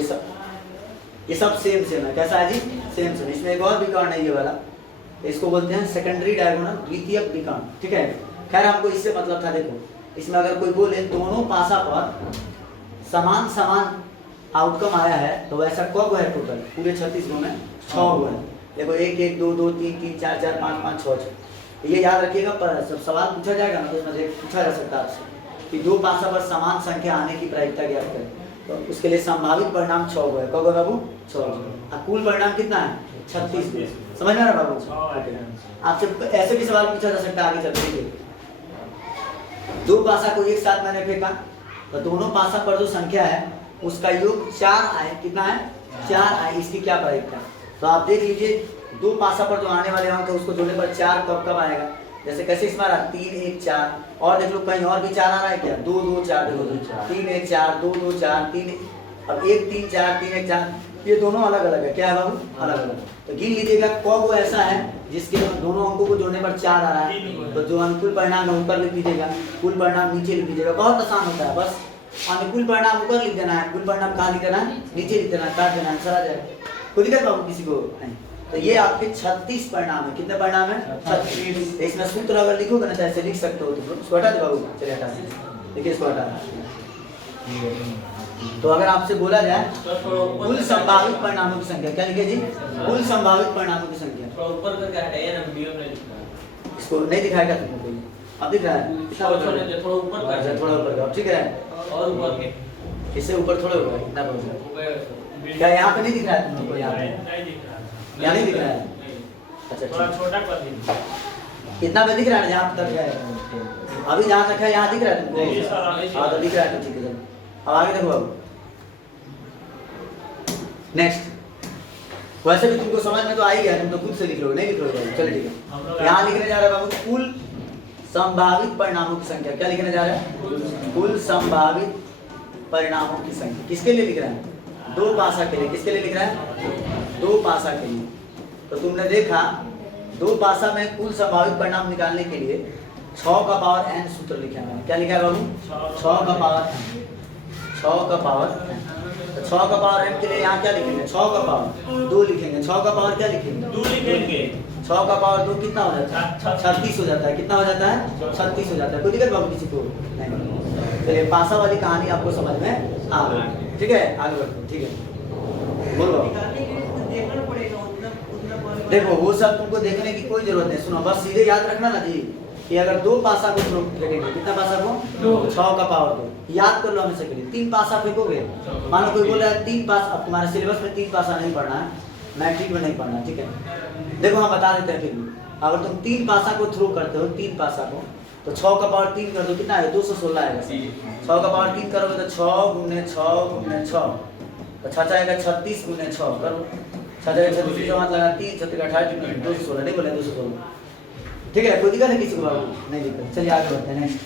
ये सब सेम है। कैसा है जी? सेम। इसमें एक और विकर्ण है, ये वाला, इसको बोलते हैं सेकेंडरी डायगोनल, द्वितीयक विकर्ण। ठीक है, खैर हमको इससे मतलब था। देखो इसमें अगर कोई बोले दोनों पासा पर समान आउटकम आया है, तो वैसा कब है टोटल? पूरे 36 गो में 6 गो है। देखो 1 1 2 2 3 3 4 4 5 5 6 6। ये याद रखिएगा, पर सब सवाल पूछा जाएगा ना, तो इसमें पूछा जा सकता है आपसे कि दो पासा पर समान संख्या आने की प्रायिकता ज्ञात करें। तो उसके लिए संभावित परिणाम 6 गो है। कब बाबू? 6 गो। कुल परिणाम कितना है? 36 गो। समझ में आ रहा बाबू? आपसे ऐसे भी सवाल पूछा जा सकता है आगे चलते हुए। दो पासा को एक साथ मैंने फेंका, तो दोनों पासा पर जो संख्या है उसका योग 4 आए। कितना है? 4 आए। इसकी क्या प्रायिकता? तो आप देख लीजिए, दो पासा पर जो आने वाले अंक है उसको जोड़ने पर 4 कब आएगा? जैसे कैसे इसमें आ रहा? 3 1 4। और देख लो कहीं और भी 4 आ रहा है क्या? 2 2 4 2 2 3 1 4 2 2 4 3। अब 1 3 4 3 1 4, ये दोनों अलग अलग है। क्या है बाबू? अलग अलग। तो गिन लीजिएगा कब वो ऐसा है जिसके दोनों अंकों को जोड़ने पर 4 आ रहा है। तो जो अनुकूल परिणाम है ऊपर लिख दीजिएगा, कुल परिणाम नीचे लिख दीजिएगा। बहुत आसान होता है, बस अनुकूल परिणाम ऊपर लिख देना है, कुल परिणाम कहाँ लिख देना है? नीचे लिख देना है, काट देना, आंसर आ जाएगा। कोई दिक्कत बाबू किसी को नहीं? तो ये आपके 36 परिणाम है। कितने परिणाम है? 36। इसमें सूत्र अगर लिखोगे ना, ऐसे लिख सकते हो तुम लोग। इसको हटा दे बाबू, चलिए हटा दे। देखिए इसको हटा। तो अगर आपसे बोला जाए कुल संभावित परिणामों की संख्या, क्या लिखे जी? कुल संभावित परिणामों की संख्या। ऊपर करके हटाइए ना, वीडियो में इसको नहीं दिखाएगा तुमको कोई? अब दिख रहा है? थोड़ा ऊपर कर, थोड़ा ऊपर कर, ठीक है। और ऊपर के इससे ऊपर थोड़ा ऊपर, इतना बोल। क्या यहाँ पे नहीं दिख रहा है तुमको? यहाँ नहीं दिख रहा, यहाँ नहीं दिख रहा है? अच्छा थोड़ा ठीक। छोटा कर दीजिए। कितना पे दिख रहा है? जहाँ तक है अभी, जहाँ तक है यहाँ दिख रहा है तुमको? हाँ तो दिख रहा है, तो ठीक है। अब आगे देखो। अब नेक्स्ट, वैसे भी तुमको समझ में तो आ ही गया, तुम तो खुद से लिख लो, नहीं लिख लो? चलो ठीक है। यहाँ लिखने जा रहा है बाबू कुल संभावित परिणामों की संख्या। क्या लिखने जा रहा है? कुल संभावित परिणामों की संख्या। किसके लिए लिख रहा है? दो पासा के लिए। किसके लिए लिख रहा है? दो पासा के लिए। तो तुमने देखा, दो पासा में कुल संभावित परिणाम निकालने के लिए 6 का पावर n सूत्र लिखा है। क्या लिखा है बाबू? 6 का पावर n। 6 का पावर n। तो 6 का पावर n के लिए यहाँ क्या लिखेंगे? 6 का पावर 2 लिखेंगे। 6 का पावर क्या लिखेंगे? 2 लिखेंगे। 6 का पावर 2 कितना हो जाता है? 36 हो जाता है। कितना हो जाता है? 36 हो जाता है। कोई दिक्कत बाबू किसी को नहीं? चलिए, पासा वाली कहानी आपको समझ में आ गई, ठीक है। आगे बढ़ते, ठीक है। बोलो। देखो वो सब तुमको देखने की कोई जरूरत नहीं। सुनो, बस सीधे याद रखना ना जी कि अगर दो पासा को फेंकेंगे, कितना पासा को? 6 का पावर 2। याद कर लो हमेशा के लिए। 3 पासा फेंकोगे, मान लो कोई बोल रहा है 3 पासा, अब तुम्हारे सिलेबस में 3 पासा नहीं पढ़ना है, मैट्रिक में नहीं पढ़ना, ठीक है। देखो हम बता देते हैं फिर भी। अगर तुम 3 पासा को थ्रो करते हो, 3 पासा को, तो 6 का पावर 3 कर दो, कितना है? 216 आएगा। 6 का पावर 3 करोगे तो 6 गुने 6 गुने 6, तो 6 आएगा 36 गुने 6 करो। 6 जाएगा 36 का मतलब 3 6 28 216, नहीं बोले 216, ठीक है। कोई दिक्कत है किसी को बाबू? नहीं दिक्कत। चलिए आगे बढ़ते हैं। नेक्स्ट,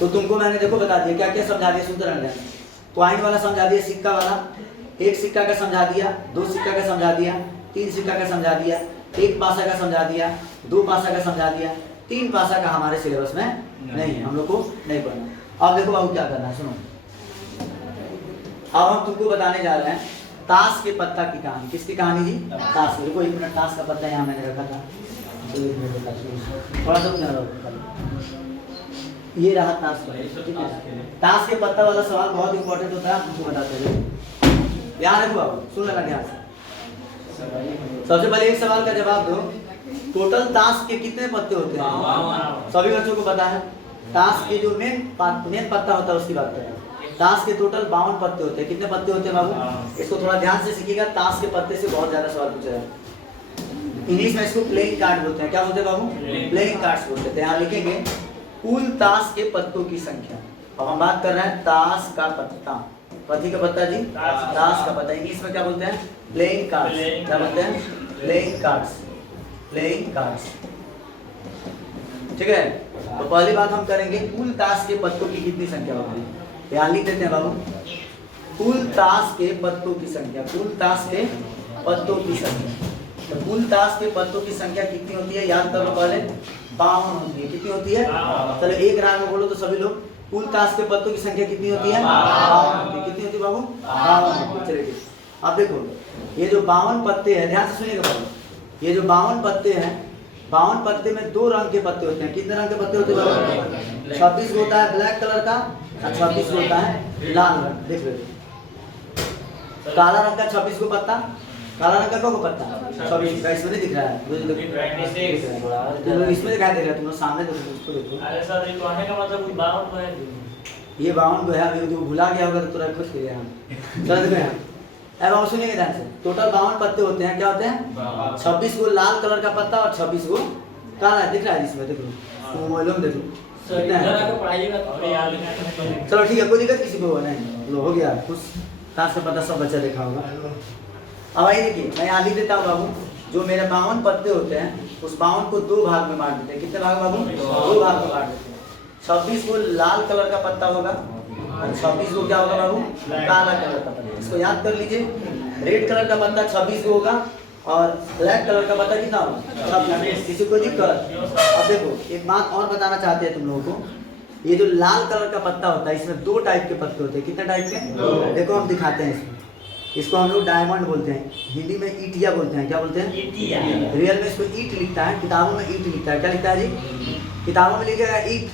तो तुमको मैंने देखो बता दिया क्या क्या समझा दिया। सूत्र अंदर पॉइंट वाला समझा दिया, सिक्का वाला, एक सिक्का का समझा दिया, 2 सिक्का का समझा दिया, 3 सिक्का का समझा दिया, 1 पासा का समझा दिया, 2 पासा का समझा दिया, 3 भाषा का हमारे सिलेबस में नहीं है, हम लोग को नहीं पढ़ना। अब देखो बाबू क्या करना है, सुनो। अब हम तुमको बताने जा रहे हैं ताश के पत्ता की कहानी। किसकी कहानी जी? ताश की। देखो 1 मिनट, ताश का पत्ता यहाँ मैंने रखा था, थोड़ा सा ये रहा ताश का, ठीक है। ताश के पत्ता वाला सवाल बहुत इंपॉर्टेंट होता है, तुमको बताते हैं। ध्यान रखो बाबू, सुन लेना ध्यान से। सबसे पहले एक सवाल का जवाब दो, टोटल ताश के कितने पत्ते होते हैं? सभी बच्चों को पता है। ताश के जो मेन पत्ता होता है उसकी बात करें। ताश के टोटल 52 पत्ते होते हैं। कितने पत्ते होते हैं बाबू? इसको थोड़ा ध्यान से सीखिएगा, ताश के पत्ते से बहुत ज्यादा सवाल पूछा जाए। इंग्लिश में इसको प्लेइंग कार्ड बोलते हैं। क्या बोलते हैं बाबू? प्लेइंग कार्ड्स बोलते हैं। यहाँ लिखेंगे कुल ताश के पत्तों की संख्या। अब हम बात कर रहे हैं ताश का पत्ता। पति का पत्ता जी? ताश का पत्ता। इंग्लिश में क्या बोलते हैं? Playing cards. क्या बोलते हैं? Playing cards. प्लेइंग कार्ड्स, ठीक है। तो पहली बात हम करेंगे कुल ताश के पत्तों की कितनी संख्या होगी। ध्यान लिख देते हैं बाबू, कुल ताश के पत्तों की संख्या। कुल ताश के पत्तों की संख्या, तो कुल ताश के पत्तों की संख्या कितनी होती है? याद करो पहले, 52 होती है। कितनी होती है? चलो एक राग में बोलो तो सभी लोग, कुल ताश के पत्तों की संख्या कितनी होती है? 52 होती है। कितनी होती है बाबू? 52 होती है। चलिए ठीक। अब देखो ये जो 52 पत्ते हैं, ध्यान से सुनिएगा बाबू, ये जो 52 पत्ते हैं, 52 पत्ते में 2 रंग के पत्ते होते हैं। कितने रंग के पत्ते होते हैं? 26 होता है ब्लैक कलर का और 26 होता है लाल रंग। देख लो, काला रंग का 26 को पत्ता, काला रंग का को पत्ता 26 का। इसमें नहीं दिख रहा है, तुम लोग इसमें दिखाई दे रहा है, तुम लोग सामने देखो, उसको देखो। अरे सर ये कहने का मतलब 52 है, ये 52 को है। अभी जो भुला गया होगा तो तुरंत खुश किया हम चल गए। अब हम सुनिएगा ध्यान से, टोटल 52 पत्ते होते हैं। क्या होते हैं? 26 को लाल कलर का पत्ता और 26 को काला है। दिख रहा है इसमें, देख लो मोबाइलों में, देख लो कितना है। चलो ठीक है, कोई दिक्कत किसी को नहीं, लो हो गया खुश। ताश का पत्ता सब बच्चा देखा होगा। अब आइए देखिए, मैं यहाँ लिख देता हूँ बाबू, जो मेरे 52 पत्ते होते हैं उस 52 को 2 भाग में बांट देते हैं। कितने भाग बाबू? 2 भाग में बांट देते हैं। 26 को लाल कलर का पत्ता होगा और 26 को क्या होगा बाबू? काला कलर का पत्ता। इसको याद कर लीजिए, रेड कलर का पत्ता 26 को होगा और ब्लैक कलर का पत्ता कितना होगा? 26। किसी को दिक्कत? अब देखो एक बात और बताना चाहते हैं तुम लोगों को, ये जो लाल कलर का पत्ता होता है इसमें 2 टाइप के पत्ते होते हैं। कितने टाइप के? देखो हम दिखाते हैं इसको। इसको हम लोग डायमंड बोलते हैं, हिंदी में ईटिया बोलते हैं। क्या बोलते हैं? ईटिया। रियल में इसको ईट लिखता है, किताबों में ईट लिखता है। क्या लिखता है जी? किताबों में लिखेगा ईट,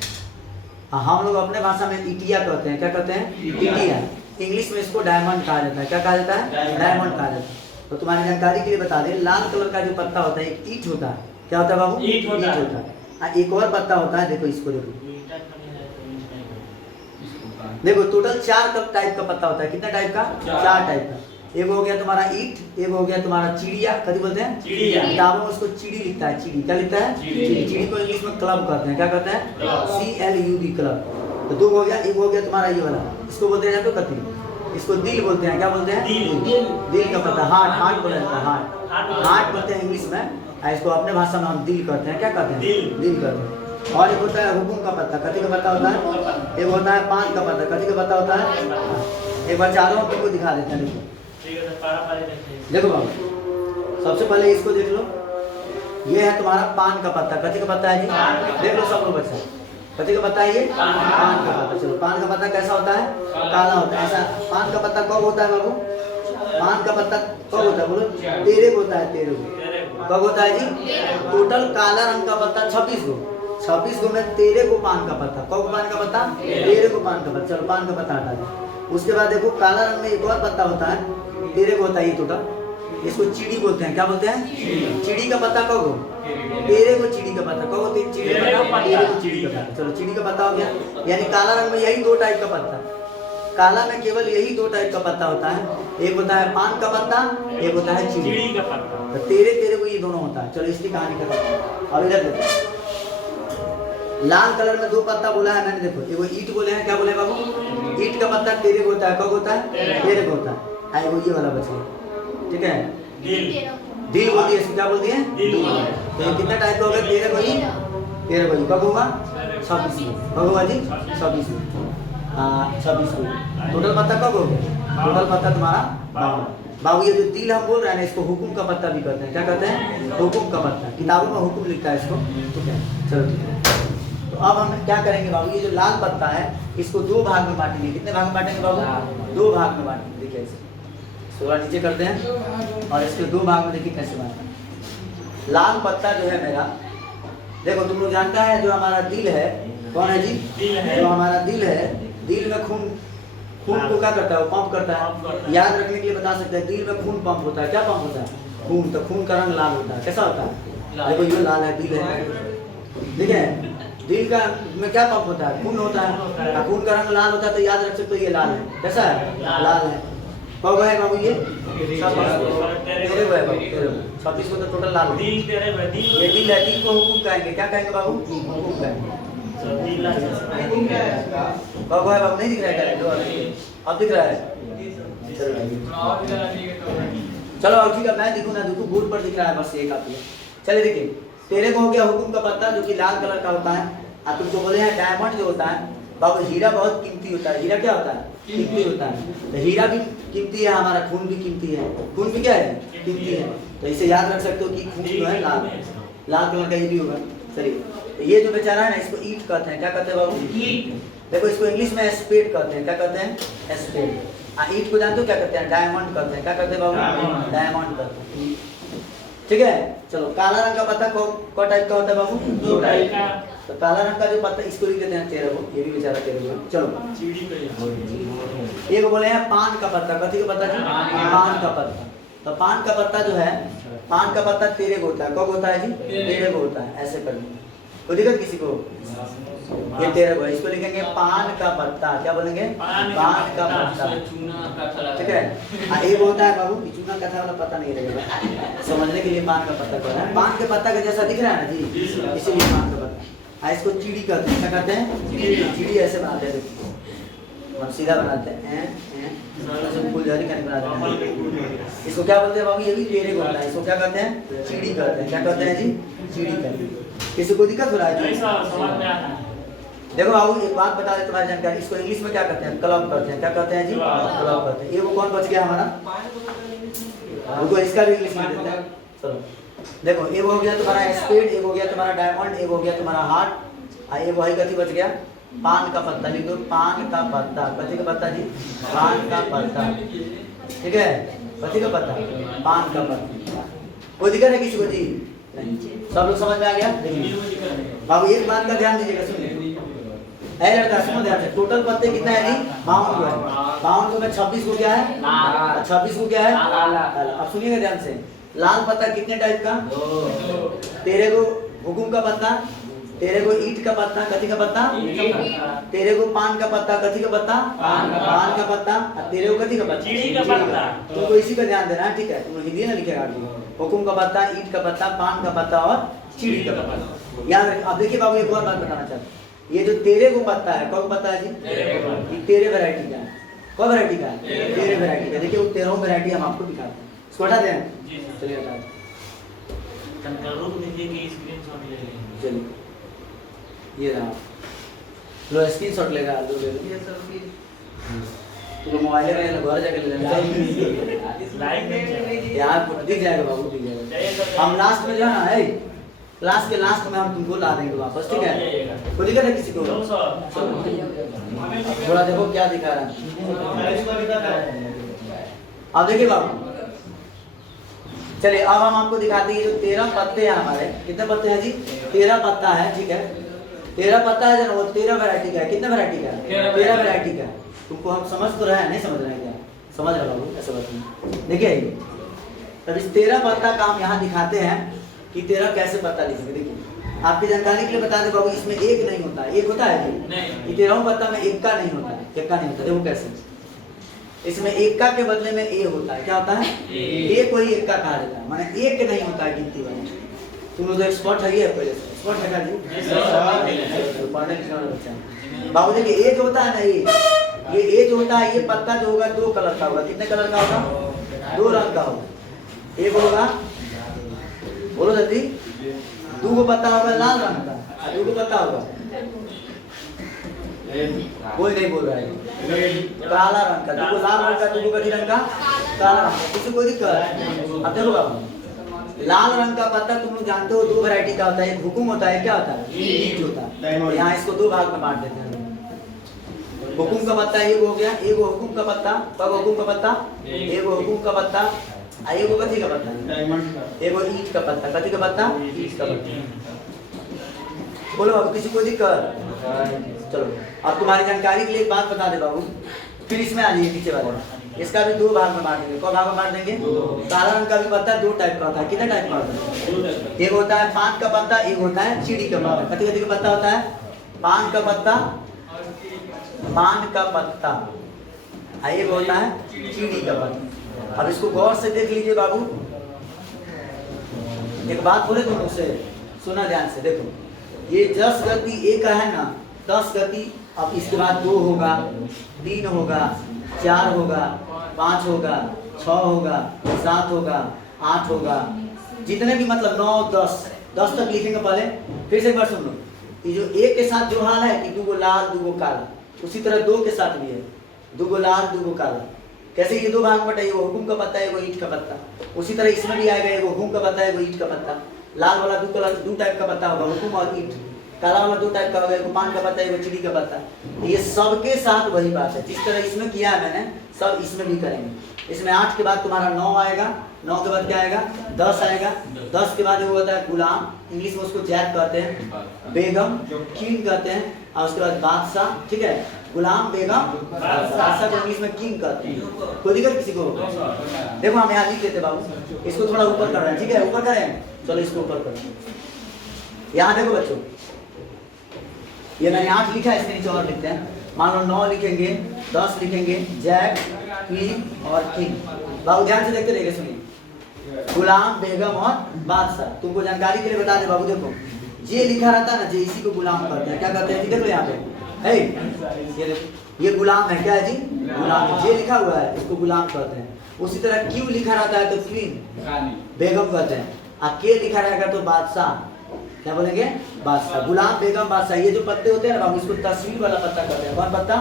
हम लोग अपने भाषा में ईटिया कहते हैं। क्या कहते हैं? ईटिया। इंग्लिश में इसको डायमंड कहा जाता है। क्या कहा जाता है? डायमंड कहा जाता है। तो तुम्हारी जानकारी के लिए बता दें, लाल कलर का जो पत्ता होता है एक ईट होता है। क्या होता है बाबू? ईट होता है। एक और पत्ता होता है, देखो इसको देखो, देखो टोटल 4 टाइप का पत्ता होता है। कितना टाइप का? 4 टाइप का। एक हो गया तुम्हारा ईट, एक हो गया तुम्हारा चिड़िया। कभी बोलते हैं? चिड़िया। किताबों में उसको चिड़ी लिखता है। चिड़ी क्या लिखता है? चिड़ी को इंग्लिश में क्लब कहते हैं। क्या कहते हैं? CLUB, club. तो 2 हो गया। एक हो गया तुम्हारा ये वाला, इसको बोलते हैं तो कति, इसको दिल बोलते हैं। क्या बोलते हैं? दिल का पत्ता, हार्ट। हार्ट बोला जाता है, हार्ट बोलते हैं इंग्लिश में। इसको अपने भाषा में हम दिल कहते हैं। क्या कहते हैं? दिल कहते हैं। और एक होता है हुकुम का पत्ता। कति का पत्ता होता है? एक होता है पान का पत्ता। कति का पत्ता होता है? एक बार चारों तुमको दिखा देते हैं। देखो बाबू, सबसे पहले इसको देख लो, ये है तुम्हारा पान का पत्ता। कति का पत्ता है जी? देख लो सब लोग बच्चा, कति का पत्ता है ये? पान का पत्ता। चलो पान का पत्ता कैसा होता है? काला होता है। ऐसा पान का पत्ता कब होता है बाबू? पान का पत्ता कब होता है बोलो? तेरे को होता है। तेरे को कब होता है जी? टोटल काला रंग का पत्ता 26 को में तेरे को पान का पत्ता। कब पान का पत्ता? तेरे को पान का पत्ता। चलो पान का पत्ता हटा दो। उसके बाद देखो काला रंग में एक और पत्ता होता है, तेरे को होता है ये टोटल, इसको चिड़ी बोलते हैं। क्या बोलते हैं? चिड़ी का पत्ता कब हो? तेरे को चिड़ी का पत्ता कब होती है? चिड़ी का पत्ता, तेरे को चिड़ी का पत्ता। चलो चिड़ी का पत्ता हो गया। यानी काला रंग में यही 2 टाइप का पत्ता, काला में केवल यही 2 टाइप का पत्ता होता है। एक होता है पान का पत्ता, एक होता है चिड़ी का पत्ता। तो तेरे को ये दोनों होता है। चलो इसकी कहानी खत्म। अब इधर देखो, लाल कलर में 2 पत्ता बोला है मैंने। देखो एगो ईट बोले हैं। क्या बोले बाबू? ईट का पत्ता तेरे को होता है। कब होता है? तेरे को होता है। एगो ये वाला बच गया, ठीक है, दिल बोल दिए। क्या बोल दिए? तो कितना टाइप का होगा? तेरे को ही, तेरे को ही। कब होगा? 26 में। कब होगा जी? 26 में। 26 को। टोटल पत्ता कब हो गया? टोटल पत्ता तुम्हारा 52। बाबू ये जो दिल हम बोल रहे हैं ना, इसको हुकुम का पत्ता भी कहते हैं। क्या कहते हैं? हुकुम का पत्ता। किताबों में हुकुम लिखता है इसको, ठीक है। चलो ठीक है, तो अब हम क्या करेंगे बाबू, ये जो लाल पत्ता है इसको दो भाग में बांटेंगे। कितने भाग में बांटेंगे बाबू? दो भाग में बांटेंगे। देखिए ऐसे थोड़ा नीचे करते हैं और इसके दो भाग में देखिए कैसे बांटते हैं। लाल पत्ता जो है मेरा, देखो तुम लोग जानता है जो हमारा दिल है, कौन है जी? जो हमारा दिल है, दिल में खून को क्या करता है? वो पंप करता है। याद रखने के लिए बता सकते हैं, दिल में खून पंप होता है। क्या पंप होता है? खून। तो खून का रंग लाल होता है। कैसा होता है? देखो ये लाल है, दिल है, ठीक है। दिल का में क्या पंप होता है? खून होता है। खून का रंग लाल होता है, तो याद रख सकते हो ये लाल है। कैसा है? लाल है। कब है बाबू ये? 13 है बाबू, 36 को तो टोटल लाल है। ये दिल है, दिल को हुकुम कहेंगे। क्या कहेंगे बाबू? हुकुम कहेंगे। बाबू है बाबू, नहीं दिख रहा है? अब दिख रहा है? चलो अब ठीक है, मैं दिखूँ ना दिखूँ, बोर्ड पर दिख रहा है बस एक आप। चलिए देखिए, तेरे को हो गया हुकुम का पत्ता जो कि लाल कलर का होता है। आप तुमको बोले हैं डायमंड जो होता है बाबू, हीरा बहुत कीमती होता है। हीरा क्या होता है? कीमती होता है। तो हीरा भी कीमती है, हमारा खून भी कीमती है। खून भी क्या है? कीमती है। तो इसे याद रख सकते हो कि खून जो है लाल है, लाल कलर का ये भी होगा। चलिए, तो ये जो बेचारा है ना, इसको ईट कहते हैं। क्या कहते हैं बाबू? ईट। देखो इसको इंग्लिश में एस्पेड कहते हैं। क्या कहते हैं? एस्पेड। ईट को जानते हो क्या कहते हैं? डायमंड कहते हैं। क्या कहते हैं बाबू? डायमंड कहते हैं, ठीक है। चलो, काला रंग का पत्ता को टाइप का होता है बाबू? 2 टाइप का। तो काला रंग का जो पत्ता, इसको लिख देते हैं 13 को। ये भी बेचारा 13 को। चलो, ये को बोले हैं पान का पत्ता। कथी का पत्ता जी? पान का पत्ता। तो पान का पत्ता जो है, पान का पत्ता 13 को होता है। कब होता है जी? 13 को होता है। ऐसे कर लीजिए, कोई दिक्कत किसी को? ये 13 को है, इसको लिखेंगे पान का पत्ता। क्या बोलेंगे? पान का पत्ता, ठीक है। ये होता है बाबू, चूना कथा वाला पता नहीं रहेगा, समझने के लिए पान का पत्ता कहना है। पान के पत्ता के जैसा दिख रहा है ना जी, इसीलिए पान का पत्ता। इसको चिड़ी कहते हैं। क्या कहते हैं? चिड़ी। ऐसे बनाते हैं, हम सीधा बनाते हैं, फूलझड़ी का बनाते हैं। इसको क्या बोलते हैं बाबू? ये भी 13 को होता है। इसको क्या कहते हैं? चिड़ी कहते हैं। क्या कहते हैं जी? चिड़ी कहते हैं। किसी को दिक्कत हो रहा है? देखो बाबू एक बात बता दे तुम्हारी जानकारी, इसको इंग्लिश में क्या कहते हैं? क्लब कहते हैं। क्या कहते हैं जी? क्लब कहते हैं। ये वो कौन बच गया हमारा? रुको, इसका भी इंग्लिश में देते हैं। चलो देखो, ये हो गया तुम्हारा स्पेड, एक हो गया तुम्हारा डायमंड, एक हो गया तुम्हारा हार्ट, ये वही कथी बच गया? पान का पत्ता। लिख दो पान का पत्ता। कथी का पत्ता जी? पान का पत्ता, ठीक है। कथी का पत्ता? पान का पत्ता। कोई दिक्कत है किसी को जी? नहीं, सब लोग समझ में आ गया? बाबू एक बात का ध्यान दीजिएगा, सुनिए लड़का, सुनो ध्यान से। टोटल पत्ते कितना है जी? 52 को है। 52 को में 26 को क्या है? 26 को क्या है? अब सुनिएगा ध्यान से। लाल पत्ता कितने टाइप का? 13 को हुकुम का पत्ता, 13 को ईट का पत्ता। कथी का पत्ता? 13 को पान का पत्ता। कथी का पत्ता? पान का पत्ता। 13 को कथी का पत्ता? चिड़ी का पत्ता। तुमको इसी पे ध्यान देना है, ठीक है। तुम हिंदी में लिखेगा हुकुम का पत्ता, ईट का पत्ता, पान का पत्ता और चिड़ी का पत्ता। याद रख। अब देखिए बाबू एक और बात बताना चाहता हूँ, ये जो 13 को पत्ता है, कौन पत्ता है जी? 13 वैरायटी का है। कौन वैरायटी का है? 13 वैरायटी का। देखिए वो 13 वैरायटी हम आपको दिखाते हैं। इसको हटा दें? चलिए हटा दें। चलिए ये रहा, लो स्क्रीनशॉट लेगा, लो ले लो। तो मोबाइल में घर जाके ले लेना यार, दिख जाएगा बाबू, दिख जाएगा। हम लास्ट में जो है ना, क्लास के लास्ट में हम तुमको ला देंगे वापस, ठीक है। कोई दिक्कत है किसी को? थोड़ा देखो क्या दिखा रहा है। अब देखिए बाबू, चलिए अब हम आपको दिखाते हैं। जो 13 पत्ते हैं हमारे, कितने पत्ते हैं जी? 13 पत्ता है, ठीक है। 13 पत्ता है, वो 13 वैरायटी का है। कितने वैरायटी का है? 13 वैरायटी का है। तुमको हम समझ तो रहे हैं, नहीं समझ रहे हैं क्या? समझ रहे बाबू, ऐसा बात नहीं। देखिए तब इस 13 पत्ता का हम यहाँ दिखाते हैं कि 13 कैसे पत्ता लिखेंगे। देखिए आपकी जानकारी के लिए बता दें बाबू, इसमें एक नहीं होता है। एक होता है जी? ये 13 पत्ता में एक का नहीं होता है। एक का नहीं होता। देखो कैसे, इसमें एक का के बदले में ए होता है। क्या होता है? ए को ही एक का कहा जाता है, माने एक नहीं होता है गिनती वाला। तुम लोग एक्सपर्ट है पहले से, एक्सपर्ट है जी? पढ़ने लिखने वाला बच्चा बाबू। देखिए ए जो होता है ना, ये ए जो होता है, ये पत्ता जो होगा 2 कलर का होगा। कितने कलर का होगा? 2 रंग का होगा। एक होगा, बोलो जल्दी, 2 को पत्ता होगा लाल रंग का, 2 को पत्ता होगा, कोई नहीं बोल रहा है, काला रंग का। 2 को लाल रंग का, 2 को कथी रंग का? काला रंग, किसी कोई दिक्कत? अब देखो बाबू, लाल रंग का पत्ता तुम लोग जानते हो दो वैरायटी का होता है, एक हुकुम होता है, क्या होता है, ईंट होता है। यहाँ इसको दो भाग में बांट देते हैं। हुकुम का पत्ता एक हो गया, एक हुकुम का पत्ता, कब हुकुम का पत्ता, एक हुकुम का पत्ता, एक कथी का पत्ता, एक ईंट का पत्ता, कथी का पत्ता, ईंट का पत्ता। बोलो बाबू, किसी को दिक्कत? चलो अब तुम्हारी जानकारी के लिए एक बात बता दे बाबू, फिर इसमें आ जाइए पीछे वाले। इसका भी दो भाग में बांट देंगे। कौ भाग में बांट देंगे? काला रंग का भी पत्ता दो टाइप का होता है। कितने टाइप का होता है? एक होता है पान का पत्ता, एक होता है चीड़ी का पत्ता। कथी कथी का पत्ता होता है? पान का पत्ता, पान का पत्ता, एक होता है चीड़ी का पत्ता। अब इसको गौर से देख लीजिए बाबू, एक बात बोले तुम मुझसे, सुना ध्यान से, देखो ये 10 गति एक है ना, 10 गति, अब इसके बाद 2 होगा, 3 होगा, 4 होगा, 5 होगा, 6 होगा, 7 होगा, 8 होगा, जितने भी मतलब 9, 10 तक लिखेंगे पहले। फिर से एक बार सुन लो, ये जो एक के साथ जो हाल है कि 2 लाल 2 काला, उसी तरह 2 के साथ भी है, 2 लाल 2 काला। कैसे ये दो भाग में बटा, हुकुम का पत्ता है, ईंट का पत्ता। उसी तरह इसमें भी आएगा, एगो हुकुम का पत्ता है, ईंट का पत्ता। लाल वाला 2 कलर 2 टाइप का पत्ता होगा, हुकुम और ईंट। काला वाला 2 टाइप का होगा, एगो पान का पत्ता है, एगो चिड़ी का पत्ता। ये सबके साथ वही बात है, जिस तरह इसमें किया है मैंने, सब इसमें भी करेंगे। इसमें 8 के बाद तुम्हारा 9 आएगा, 9 के बाद क्या आएगा, 10 आएगा, 10 के बाद वो होता है गुलाम, इंग्लिश में उसको जैक कहते हैं, बेगम किंग कहते हैं, और उसके बाद बादशाह, ठीक है, गुलाम बेगम बादशाह को इंग्लिश में किंग कहते हैं। कोई दिक्कत किसी को? देखो हम यहाँ लिख देते बाबू, इसको थोड़ा ऊपर कर रहे हैं, ठीक है, ऊपर करें, चलो इसको ऊपर करें। यहाँ देखो बच्चों, ये मैंने 8 लिखा है, इसके नीचे और लिखते हैं। मान लो 9 लिखेंगे, 10 लिखेंगे, जैक, क्वीन और किंग। बाबू ध्यान से देखते रहिए, सुनिए, गुलाम बेगम और बादशाह। तुमको जानकारी के लिए बता दे बाबू, देखो ये लिखा रहता है ना, जे इसी को गुलाम करते हैं, क्या करते हैं, देख लो यहाँ पे है, ये गुलाम है, क्या है जी, गुलाम। जे लिखा हुआ है इसको गुलाम कहते हैं। उसी तरह क्यू लिखा रहता है तो क्वीन बेगम कहते हैं, और के लिखा रहेगा तो बादशाह, क्या बोलेंगे, बादशाह। गुलाम बेगम बादशाह, ये जो पत्ते होते हैं ना बाबू, इसको तस्वीर वाला पत्ता कहते हैं। कौन पत्ता?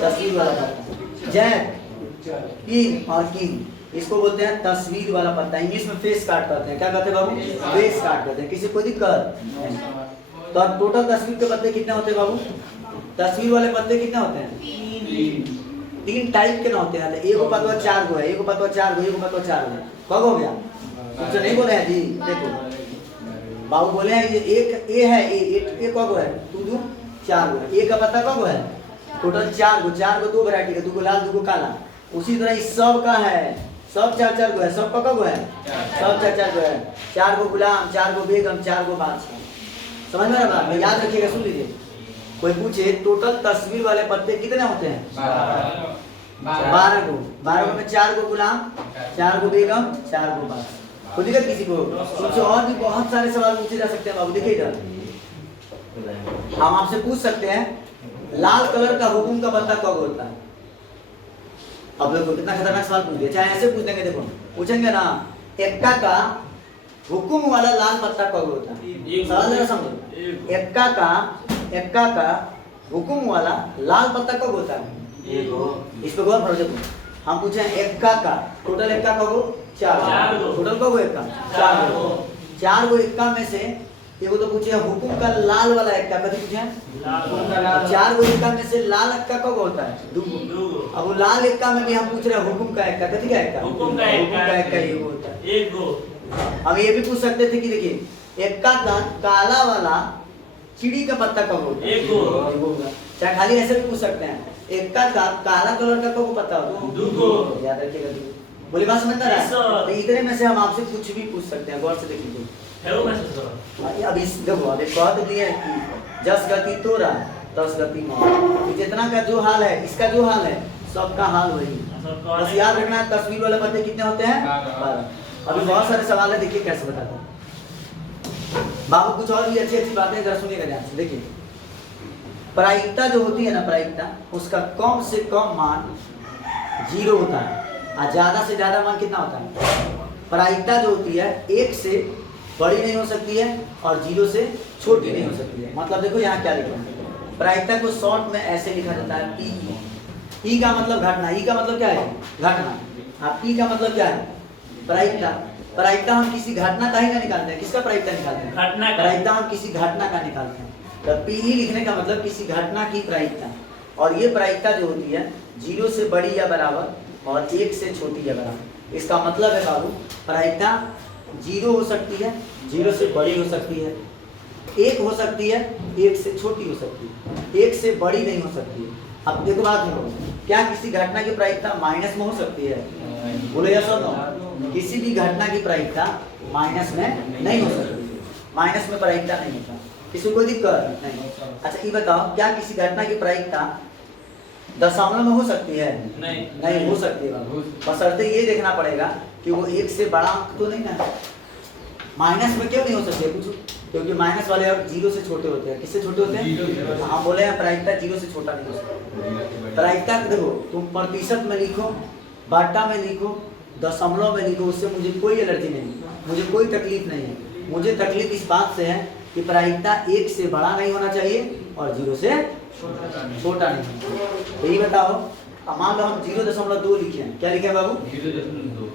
तस्वीर वाला पत्ता। जैक, क्वीन और किंग, इसको बोलते हैं तस्वीर वाला पत्ता। इंग्लिश में फेस कार्ड कहते हैं, क्या कहते हैं बाबू, फेस कार्ड कहते हैं। किसी को दिक्कत? तो अब टोटल तस्वीर के पत्ते कितने होते हैं बाबू? तस्वीर वाले पत्ते कितने होते हैं? 3 टाइप के ना होते हैं। एक पत्ता 4 गो है, एक पत्ता 4 गो, एक पत्ता 4 गो। कब हो गया? तुमसे नहीं बोले हैं जी, देखो बाबू बोले हैं ये एक ए है, ए कब है, 2 4 गो। ए का पत्ता कब है? टोटल 4 गो, 4 गो 2 वैरायटी का, 2 गो लाल 2 गो काला। उसी तरह इस सब का है, सब 4 गो है, सब का कब है, सब 4 गो है। 4 गो गुलाम, 4 गो बेगम, 4 गो बादशाह। समझ में आ रहा है? याद रखिएगा, सुन लीजिए। कोई पूछे टोटल तस्वीर वाले पत्ते कितने होते हैं? 12 गो। 12 गो में 4 गो गुलाम, 4 गो बेगम, 4 गो बादशाह। कोई दिक्कत किसी को? कुछ और भी बहुत सारे सवाल पूछे जा सकते हैं बाबू। देखिए इधर हम आपसे पूछ सकते हैं लाल कलर का हुकुम का पत्ता कब होता है? अब देखो कितना खतरनाक सवाल पूछ दिया। चाहे ऐसे पूछ देंगे, देखो पूछेंगे ना, एक्का का हुकुम वाला लाल पत्ता कब होता है? सवाल जरा समझो। एक्का का हुकुम वाला लाल पत्ता कब होता है? इस पे गौर करो। देखो हम पूछे एक्का का, टोटल एक्का कब हो? 4 गो। टोटल कब हो एक्का? 4 गो। 4 गो एक्का में से एगो तो पूछे हुकुम का लाल वाला एक्का, कभी पूछे 4 गो एक्का में से लाल एक्का कब होता है? 2 गो। अब वो लाल एक्का में भी हम पूछ रहे हैं हुकुम का एक्का, कथी का एक्का? हुकुम का एक्का ही होता है, 1 गो। हम ये भी पूछ सकते थे कि देखिए एक्का का काला वाला चिड़ी का पत्ता कब होता है? 1 गो। चाहे खाली ऐसे भी पूछ सकते हैं, एक्का का काला कलर का कब पत्ता होता है? 2 गो। याद रखिएगा, 2 गो। बोली बात समझ रहा है? तो इतने में से हम आपसे कुछ भी पूछ सकते हैं, गौर से देख लीजिए। अब इस देखो, अब एक बात दिया है कि 10 गति तोरा 10 गति मोरा, जितना का जो हाल है, इसका जो हाल है, सबका हाल वही। बस याद रखना है तस्वीर वाले पत्ते कितने होते हैं? 12। अभी बहुत सारे सवाल है, देखिए कैसे बताता हूँ बाबू। कुछ और भी अच्छी अच्छी बातें जरा सुनिएगा ध्यान से। देखिए प्रायिकता जो होती है ना, प्रायिकता, उसका कम से कम मान 0 होता है, और ज्यादा से ज्यादा मान कितना होता है? प्रायिकता जो होती है 1 से बड़ी नहीं हो सकती है और 0 से छोटी नहीं हो सकती है। मतलब देखो यहाँ क्या लिखा है, प्रायिकता को शॉर्ट में ऐसे लिखा जाता है PE। ई का मतलब घटना, ई का मतलब क्या है? घटना। अब ई का मतलब क्या है? प्रायिकता। प्रायिकता हम किसी घटना का ही ना निकालते हैं। किसका प्रायिकता निकालते हैं? घटना का। प्रायिकता हम किसी घटना का निकालते हैं। तो पीई लिखने का मतलब किसी घटना की प्रायिकता। और ये प्रायिकता जो होती है 0 से बड़ी या बराबर और 1 से छोटी या बराबर। इसका मतलब है बाबू प्रायिकता 0 हो सकती है, 0 से बड़ी हो सकती है, 1 हो सकती है, 1 से छोटी हो सकती है, 1 से बड़ी नहीं हो सकती है। अब देखो बात सुनो, क्या किसी घटना की प्रायिकता माइनस में हो सकती है? बोलो यस और नो। किसी भी घटना की प्रायिकता माइनस में नहीं हो सकती। माइनस में प्रायिकता नहीं होता। किसी को दिक्कत नहीं। अच्छा ये बताओ, क्या किसी घटना की प्रायिकता दशमलव में हो सकती है? नहीं हो सकती है बाबू। बशर्ते ये देखना पड़ेगा कि वो 1 से बड़ा अंक तो नहीं ना। माइनस में क्यों नहीं हो सकती है पूछो? क्योंकि माइनस वाले अंक 0 से छोटे होते हैं। किससे छोटे होते हैं? हम बोले हैं प्रायिकता 0 से छोटा नहीं हो सकता। प्रायिकता देखो, तुम प्रतिशत में लिखो, बाटा में लिखो, दशमलव में लिखो, उससे मुझे कोई एलर्जी नहीं, मुझे कोई तकलीफ नहीं है। मुझे तकलीफ इस बात से है कि प्रायिकता 1 से बड़ा नहीं होना चाहिए और 0 से छोटा नहीं होना चाहिए। तो ये बताओ, अब मान लो हम 0.2 लिखे हैं। क्या लिखे हैं बाबू? 0.2।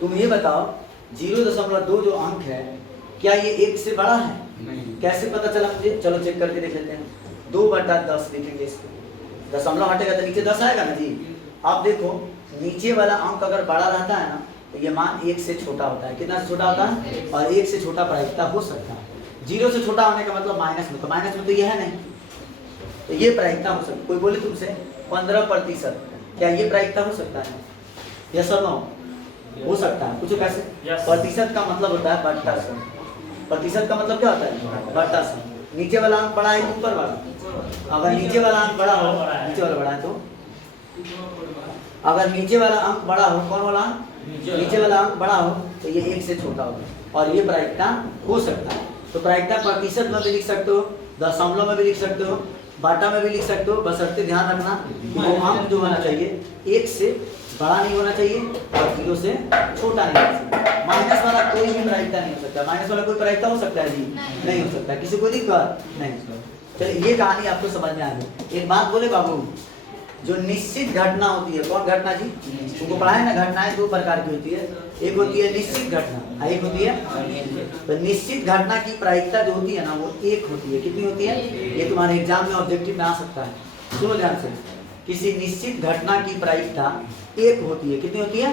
तुम ये बताओ 0.2 जो अंक है क्या ये 1 से बड़ा है? नहीं। कैसे पता चला मुझे? चलो चेक करके देख लेते हैं। 2/10 लिखेंगे इसको, दशमलव हटेगा तो नीचे 10 आएगा ना जी। अब देखो नीचे वाला अंक अगर बड़ा रहता है ना तो ये मान 1 से छोटा होता है। कितना से छोटा होता है? और 1 से छोटा प्रायिकता हो सकता है। 0 से छोटा होने का मतलब माइनस में, तो माइनस में तो ये है नहीं, तो ये प्रायिकता हो सकती है। कोई बोले तुमसे 15%, क्या ये प्रायिकता हो सकता है? यस और नो? हो सकता है। पूछो कैसे? प्रतिशत का मतलब होता है बट्टा सम। प्रतिशत का मतलब क्या होता है? बट्टा सम। नीचे वाला अंक बड़ा है कि ऊपर वाला? अगर नीचे वाला अंक बड़ा हो, नीचे वाला बड़ा है तो अगर नीचे वाला अंक बड़ा हो, कौन वाला? नीचे वाला अंक बड़ा हो तो ये 1 से छोटा होगा और ये प्रायिकता हो सकता है। तो प्रायिकता प्रतिशत में भी लिख सकते हो, दशमलव में भी लिख सकते हो, बाटा में भी लिख सकते हो। बशर्ते ध्यान रखना वो अंक जो होना चाहिए 1 से बड़ा नहीं होना चाहिए और 0 से छोटा नहीं होना चाहिए। माइनस वाला कोई भी प्रायिकता नहीं हो सकता। माइनस वाला कोई प्रायिकता हो सकता है जी? नहीं हो सकता। किसी को दिक्कत नहीं। चलिए ये कहानी आपको समझ में आ गई। एक बात बोले बाबू, जो निश्चित घटना होती है, कौन घटना जी? तुमको पढ़ा है ना, घटनाएं 2 प्रकार की होती है। एक होती है निश्चित घटना, एक होती है तो निश्चित घटना की प्रायिकता जो होती है ना वो 1 होती है। कितनी होती है? ये तुम्हारे एग्जाम में ऑब्जेक्टिव में आ सकता है। सुनो ध्यान से, किसी निश्चित घटना की प्रायिकता 1 होती है। कितनी होती है?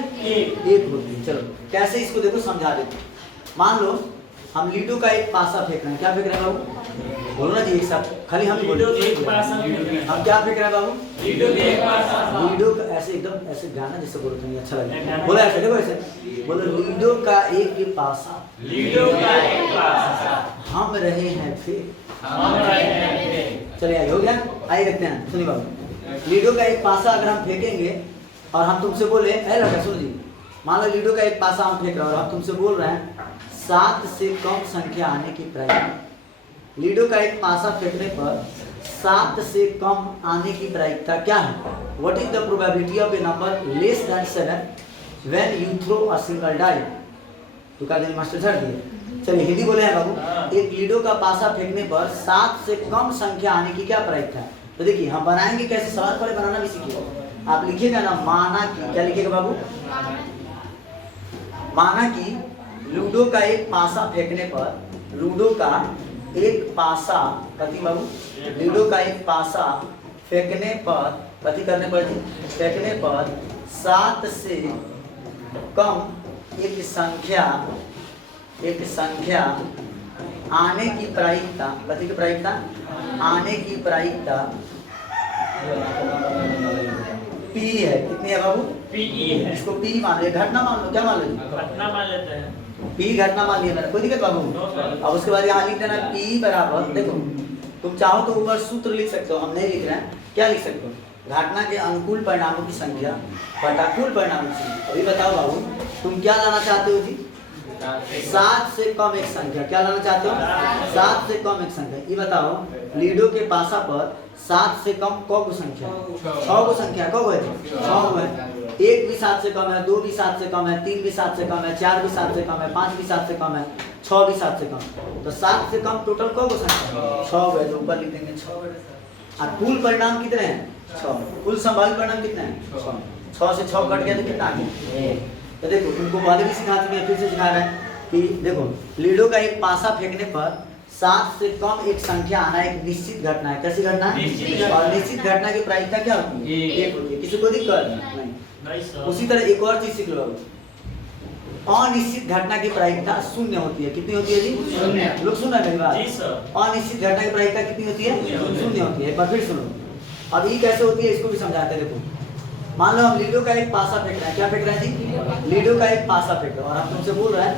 1 होती है। चलो कैसे इसको देखो समझा देते। मान लो हम लीडो का एक पासा फेंक रहे हैं। क्या फेंक रहे हैं बाबू? बोलो ना जी एक साथ, खाली हम बोलो। हम क्या फेंक रहे हैं बाबू? लीडो का ऐसे एकदम ऐसे गाना जैसे बोलते हैं, अच्छा लगेगा। बोलो ऐसे, देखो ऐसे बोलो, लीडो का एक पासा, हम रहे हैं फेंक। चलिए आइए, हो गया? आइए रखते हैं। सुनिए बाबू, लीडो का एक पासा अगर हम फेंकेंगे और हम तुमसे बोले, ऐ लड़का सुनो जी, मान लो लीडो का एक पासा हम फेंक रहे हैं और हम तुमसे बोल रहे हैं 7 से कम संख्या आने की प्रायिकता। लीडो का एक पासा फेंकने पर 7 से कम आने की प्रायिकता क्या है? What is the probability of a number less than 7 when you throw a single die? तो क्या देंगे मास्टर छाड़ दिए। चलिए हिंदी बोले हैं बाबू। एक लीडो का पासा फेंकने पर 7 से कम संख्या आने की क्या प्रायिकता है? तो देखिए हम बनाएंगे कैसे, सवाल पहले बनाना भी सीखिए। आप लिखिएगा ना, माना कि, क्या लिखिएगा बाबू? माना कि लूडो का एक पासा फेंकने पर, लूडो का एक पासा, कथी बाबू? लूडो का एक पासा फेंकने पर, कथी करने पर जी? फेंकने पर 7 से कम एक संख्या आने की प्रायिकता, कथी की प्रायिकता? आने की प्रायिकता पी है। कितनी है बाबू? पीई है। इसको पी मान लो, घटना मान लो, क्या मान लो जी? घटना मान लेते हैं। पी घटना मान लिया मैंने, कोई दिक्कत बाबू? अब उसके बाद यहाँ लिख देना पी बराबर, देखो तुम चाहो तो ऊपर सूत्र लिख सकते हो, हम नहीं लिख रहे हैं। क्या लिख सकते हो? घटना के अनुकूल परिणामों की संख्या प्रतिकूल परिणामों की संख्या। अभी बताओ बाबू, तुम क्या लाना चाहते हो जी? 7 से कम एक संख्या। क्या लाना चाहते हो? 7 से कम एक संख्या। ये बताओ लीडो के पासा पर 7 से कम कौन संख्या? 6 को संख्या। कौन है? 6 है। 1 भी 7 से कम है, 2 भी 7 से कम है, 3 भी 7 से कम है, 4 भी 7 से कम है, 5 भी 7 से कम है, 6 भी 7 से कम। तो 7 से कम टोटल कौन संख्या? 6 है। तो ऊपर लिख देंगे 6। और कुल परिणाम कितने हैं? 6। कुल संभावित परिणाम कितना है? 6 से 6 कट गया तो कितना आ गया? तो देखो तुमको पहले भी सिखा चुके हैं, फिर से सिखा रहे हैं कि देखो लीडो का एक पासा फेंकने पर 7 से कम एक संख्या आना एक निश्चित घटना है। कैसी घटना है? और निश्चित घटना की प्रायिकता क्या होती है? 1 होती है। किसी को दिक्कत नहीं। उसी तरह एक और चीज सीख लो, अनिश्चित घटना की प्रायिकता 0 होती है। कितनी होती है जी? 0। लोग सुन रहे हैं मेरी बात? अनिश्चित घटना की प्रायिकता कितनी होती है? 0 होती है। एक बार फिर सुनो, अब ये कैसे होती है इसको भी समझाते हैं। देखो मान लो हम लीडो का एक पासा फेंक रहे हैं। क्या फेंक रहे हैं जी? लीडो का एक पासा फेंक रहे हैं और हम तुमसे बोल रहे हैं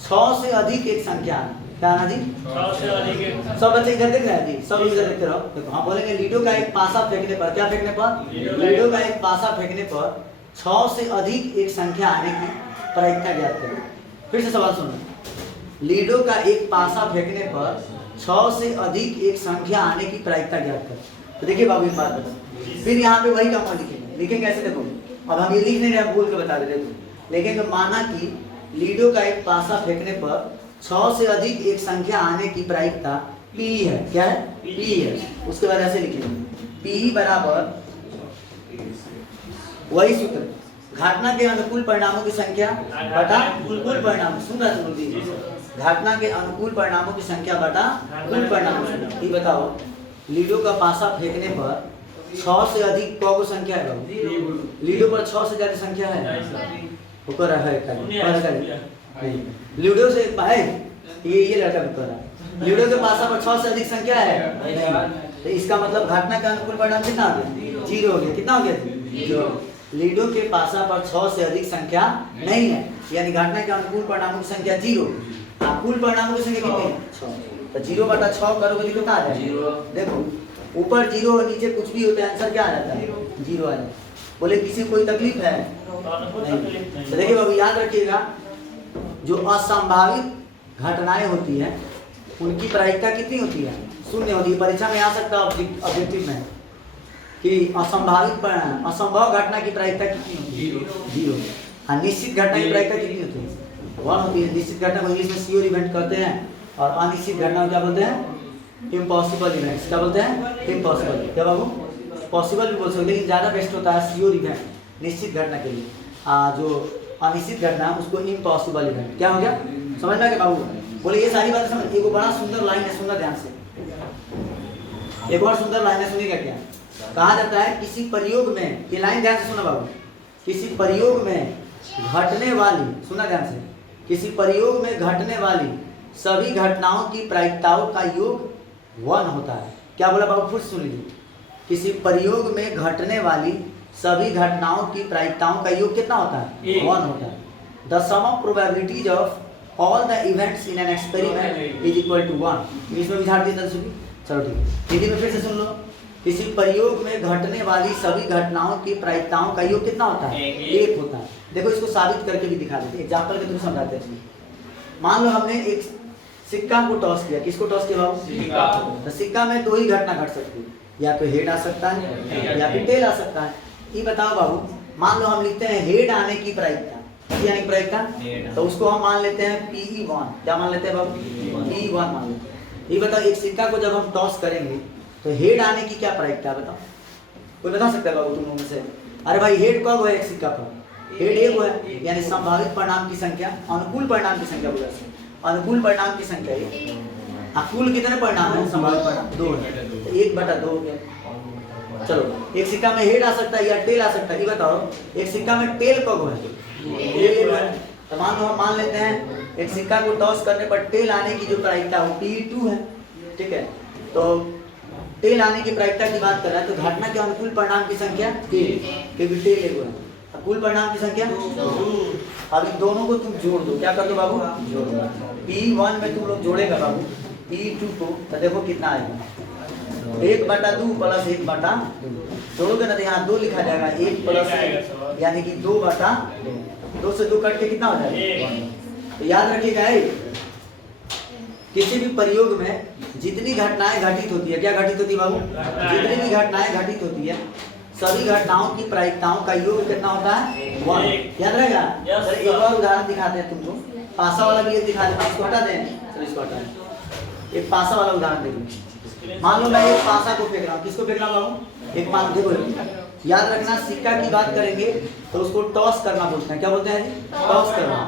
6 से अधिक एक संख्या आना। क्या आना जी? 6 से अधिक। सब बच्चे इधर देख रहे हैं जी? सब इधर देखते रहो। देखो हम बोलेंगे लीडो का एक पासा फेंकने पर, क्या फेंकने पर? लीडो का एक पासा फेंकने पर 6 से अधिक एक संख्या आने की प्रायिकता ज्ञात करें। फिर से सवाल सुनो, लीडो का एक पासा फेंकने पर 6 से अधिक एक संख्या आने की प्रायिकता ज्ञात करें। तो देखिए बाबू एक बात बताओ, फिर यहाँ पे वही काम लिखेंगे। लिखेंगे कैसे? देखो अब हम ये लिख नहीं रहे, बोल के बता दे रहे। लिखेंगे माना कि लीडो का एक पासा फेंकने पर 6 से अधिक एक संख्या आने की प्रायिकता P है। क्या है? P है। उसके बाद ऐसे लिखेंगे P बराबर वही सूत्र, घटना के अनुकूल परिणामों की संख्या बटा कुल परिणाम। सुन रहा तुम? घटना के अनुकूल परिणामों की संख्या बटा कुल परिणाम। ये बताओ लीडो का पासा फेंकने पर 6 से अधिक कौन संख्या है? लीडो पर 6 से ज्यादा संख्या है? ऊपर है लीडो से भाई ये लड़का भी कर रहा है। लीडो के पासा पर 6 से अधिक संख्या है, तो इसका मतलब घटना का अनुकूल परिणाम कितना हो गया? 0 हो गया। कितना हो गया? 0। लीडो के पासा पर 6 से अधिक संख्या नहीं है, यानी घटना के अनुकूल परिणामों की संख्या 0। कुल परिणामों की संख्या कितनी है? 6। तो 0 बटा 6 करोगे तो कितना आ जाएगा? देखो ऊपर 0 और नीचे कुछ भी होता है, आंसर क्या आ जाता है? 0 आ जाता है। बोले किसी को कोई तकलीफ है? नहीं। तो देखिए बाबू याद रखिएगा, जो असंभावित घटनाएं होती हैं उनकी प्रायिकता कितनी होती है? 0 होती है। परीक्षा में आ सकता है ऑब्जेक्टिव में कि असंभव घटना की प्रायिकता कितनी होती है? 0। हाँ, निश्चित घटना की प्रायिकता कितनी होती है? 1 होती है। निश्चित घटना को इंग्लिश में श्योर इवेंट कहते हैं और अनिश्चित घटना को क्या बोलते हैं? Impossible events. क्या बोलते हैं? इम्पॉसिबल। क्या बाबू? पॉसिबल भी बोल सकते, लेकिन ज़्यादा बेस्ट होता है श्योर इवेंट निश्चित घटना के लिए। जो अनिश्चित घटना उसको इम्पॉसिबल इवेंट। क्या हो गया? समझ में आ गया बाबू? बोले ये सारी बातें समझ। एक बड़ा सुंदर लाइन है, सुंदर ध्यान से, एक और सुंदर लाइन है, सुनिएगा। क्या कहा जाता है? किसी प्रयोग में, ये लाइन ध्यान से सुना बाबू, किसी प्रयोग में घटने वाली, सुना ध्यान से, किसी प्रयोग में घटने वाली सभी घटनाओं की प्रायिकताओं का योग 1 होता है। क्या बोला बाबू? फिर सुन लीजिए, किसी प्रयोग में घटने वाली सभी घटनाओं की प्रायिकताओं का योग कितना होता है? 1 होता है। The sum of probabilities of all the events in an experiment is equal to 1। इसमें विचार दिया। चलो ठीक है, हिंदी में फिर से सुन लो। किसी प्रयोग में घटने वाली सभी घटनाओं की प्रायिकताओं का योग कितना होता है? 1 होता है। देखो इसको साबित करके भी दिखा देते, एग्जाम्पल के थ्रू समझाते हैं। मान लो हमने एक सिक्का को टॉस किया। किसको टॉस किया बाबू? सिक्का। तो सिक्का में 2 ही घटना घट सकती है, या तो हेड आ सकता है या फिर टेल आ सकता है। ये बताओ बाबू, मान लो हम लिखते हैं हेड आने की प्रायिकता। यानी की प्रायिकता, तो उसको हम मान लेते हैं PE1। क्या मान लेते हैं बाबू? PE1 मान लेते हैं। ये बताओ एक सिक्का को जब हम टॉस करेंगे तो हेड आने की क्या प्रायिकता है? बताओ, कोई बता सकता है बाबू तुम लोगों में से? अरे भाई हेड कब है एक सिक्का पर? हेड 1 है, यानी संभावित परिणाम की संख्या, अनुकूल परिणाम की संख्या बोला, अनुकूल परिणाम की संख्या 1। कुल कितने परिणाम है? संभावित परिणाम 2 है, 1/2 हो गया। चलो एक सिक्का में हेड आ सकता है या टेल आ सकता है। ये बताओ एक सिक्का में टेल कब है? टेल है। तो मान लो हम मान लेते हैं एक सिक्का को टॉस करने पर टेल आने की जो प्रायिकता है वो PE2 है। ठीक है, तो टेल आने की प्रायिकता की बात कर रहा है, तो घटना के अनुकूल परिणाम की संख्या 3, क्योंकि टेल 1 है। कुल परिणाम की संख्या 2। अब इन दोनों को तुम जोड़ दो। क्या कर दो बाबू? जोड़ दो। PE1 में तुम लोग जोड़ेगा बाबू PE2 को, तो देखो कितना आएगा? 1/2 प्लस 1/2 जोड़ोगे ना तो यहाँ 2 लिखा जाएगा। 1 प्लस 1 यानी कि 2/2। 2 से 2 कट के कितना हो जाएगा? तो याद रखिएगा किसी भी प्रयोग में जितनी घटनाएं घटित होती है, क्या घटित होती है बाबू? जितनी भी घटनाएं घटित होती है सभी घटनाओं की प्रायिकताओं का योग कितना होता है? 1। याद रहेगा? एक और उदाहरण दिखाते हैं तुमको, पासा वाला भी एक दिखा देते हैं। इसको हटा दें, चलो इसको हटा दें। एक पासा वाला उदाहरण देखो। मान लो मैं एक पासा को फेंक रहा हूँ। किसको फेंक रहा हूँ बाबू? एक मान देखो, याद रखना सिक्का की बात करेंगे तो उसको टॉस करना बोलते हैं। क्या बोलते हैं जी? टॉस करना।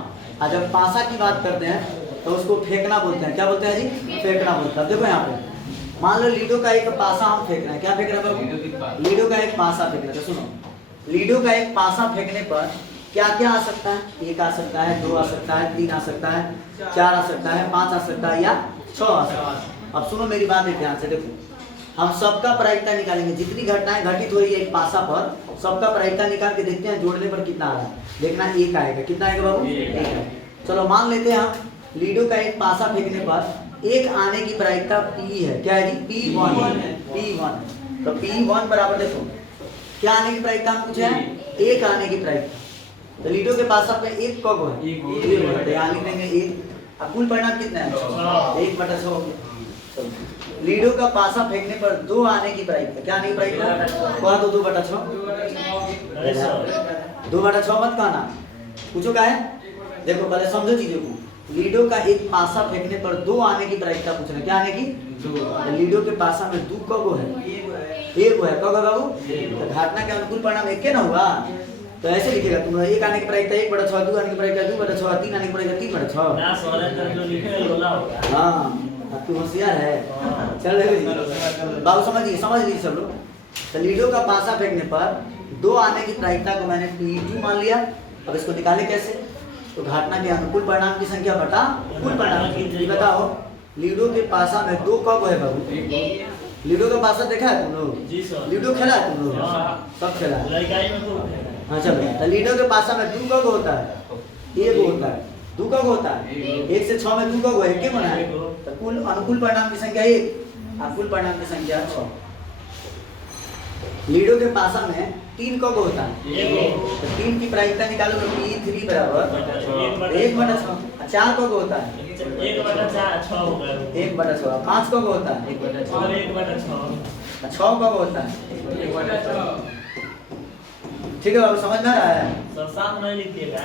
और जब पासा की बात करते हैं तो उसको फेंकना बोलते हैं। क्या बोलते हैं जी? फेंकना बोलते हैं। देखो यहाँ पे मान लो लीडो का एक पासा हम फेंक रहे हैं। क्या फेंक रहे हैं? लीडो का एक पासा फेंक रहे हैं। सुनो, लीडो का एक पासा फेंकने पर क्या क्या आ सकता है? 1 आ सकता है, 2 आ सकता है, 3 आ सकता है, 4 आ सकता है, 5 आ सकता है या 6 आ सकता है। अब सुनो मेरी बात है ध्यान से, देखो हम सबका प्रायिकता निकालेंगे। जितनी घटनाएं घटित हो रही है एक पासा पर, सबका प्रायिकता निकाल के देखते हैं जोड़ने पर कितना आ रहा है। देखना 1 आएगा। कितना आएगा बाबू? 1 आएगा। चलो मान लेते हैं हम लीडो का एक पासा फेंकने पर 1 आने की प्रायिकता P है। क्या है जी? P1। P1 तो P1 बराबर देखो क्या आने की प्रायिकता हम पूछे हैं? 1 आने की प्रायिकता। तो लीडो के पासा पे 1 कब है? 1 है। यहाँ लिख देंगे 1। अब कुल परिणाम कितना है? 1/6 हो गया। लीडो का पासा फेंकने पर 2 आने की प्रायिकता। क्या आने की प्रायिकता? कह दो 2/6। 2/6 मत कहना, पूछो क्या है? देखो पहले समझो चीजों को। लीडो का एक पासा फेंकने पर 2 आने की प्रायिकता पूछ रहे। क्या आने की? 2। लीडो के पासा में 2 कब है? 1 है। कब है बाबू? तो घटना के अनुकूल परिणाम 1 ना हुआ। तो ऐसे लिखेगा तुम 1 आने की प्रायिकता 1/6, 2 आने की प्रायिकता 2/6, 3 आने की प्रायिकता 3/6। हाँ अब तू होशियार है। चल बाबू समझिए, समझ लीजिए सब लोग। तो लीडो का पासा फेंकने पर 2 आने की प्रायिकता को मैंने P2 मान लिया। अब इसको निकाले कैसे? तो घटना के अनुकूल परिणाम की संख्या बटा कुल परिणाम की। बताओ लीडो के पासा में 2 कब है बाबू? लीडो का पासा देखा है तुम लोग? लीडो खेला है तुम लोग? सब खेला है। हाँ चलो, तो लीडो के पासा में 2 कब होता है? 1 होता है। 2 कब होता है? 1 से 6 में 2 कब है? 1 बना है। तो कुल अनुकूल परिणाम की संख्या 1 और कुल परिणाम की संख्या 6। लीडो के पासा में 3 कब होता है? तो 3 की प्रायिकता निकालो तो P3 बराबर 1/6। 4 कब होता है? 1/6। 5 कब होता है? 6 कब होता है? ठीक है बाबू, समझ में आ रहा है? 7 नहीं लिखिएगा।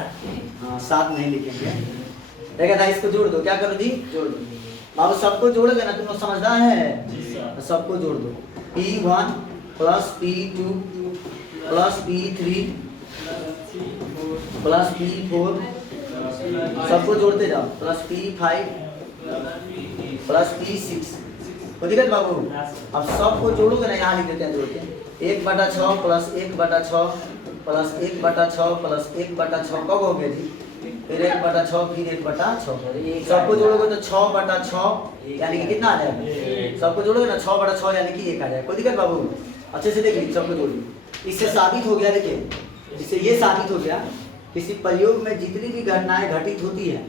हाँ 7 नहीं लिखेंगे। देखा था, इसको जोड़ दो। क्या करो जी? जोड़ दो बाबू। सबको जोड़ोगे ना, तुम लोग समझदार है। सबको जोड़ दो। P1 plus P2 plus P3 plus P4 सबको जोड़ते जाओ, प्लस P5 प्लस P6। को दिक्कत बाबू? अब सबको जोड़ोगे ना, यहाँ लिख देते हैं जोड़ के 1/6 प्लस 1/6 प्लस 1/6 प्लस 1/6 कब हो गया जी? फिर 1/6 फिर 1/6। सबको जोड़ोगे तो 6/6 यानी कि कितना आ जाएगा? सबको जोड़ोगे ना 6/6 यानी कि 1 आ जाएगा। कोई दिक्कत बाबू? अच्छे से देख लीजिए, सबको जोड़िए। इससे साबित हो गया, देखिए इससे ये साबित हो गया किसी प्रयोग में जितनी भी घटनाएं घटित होती है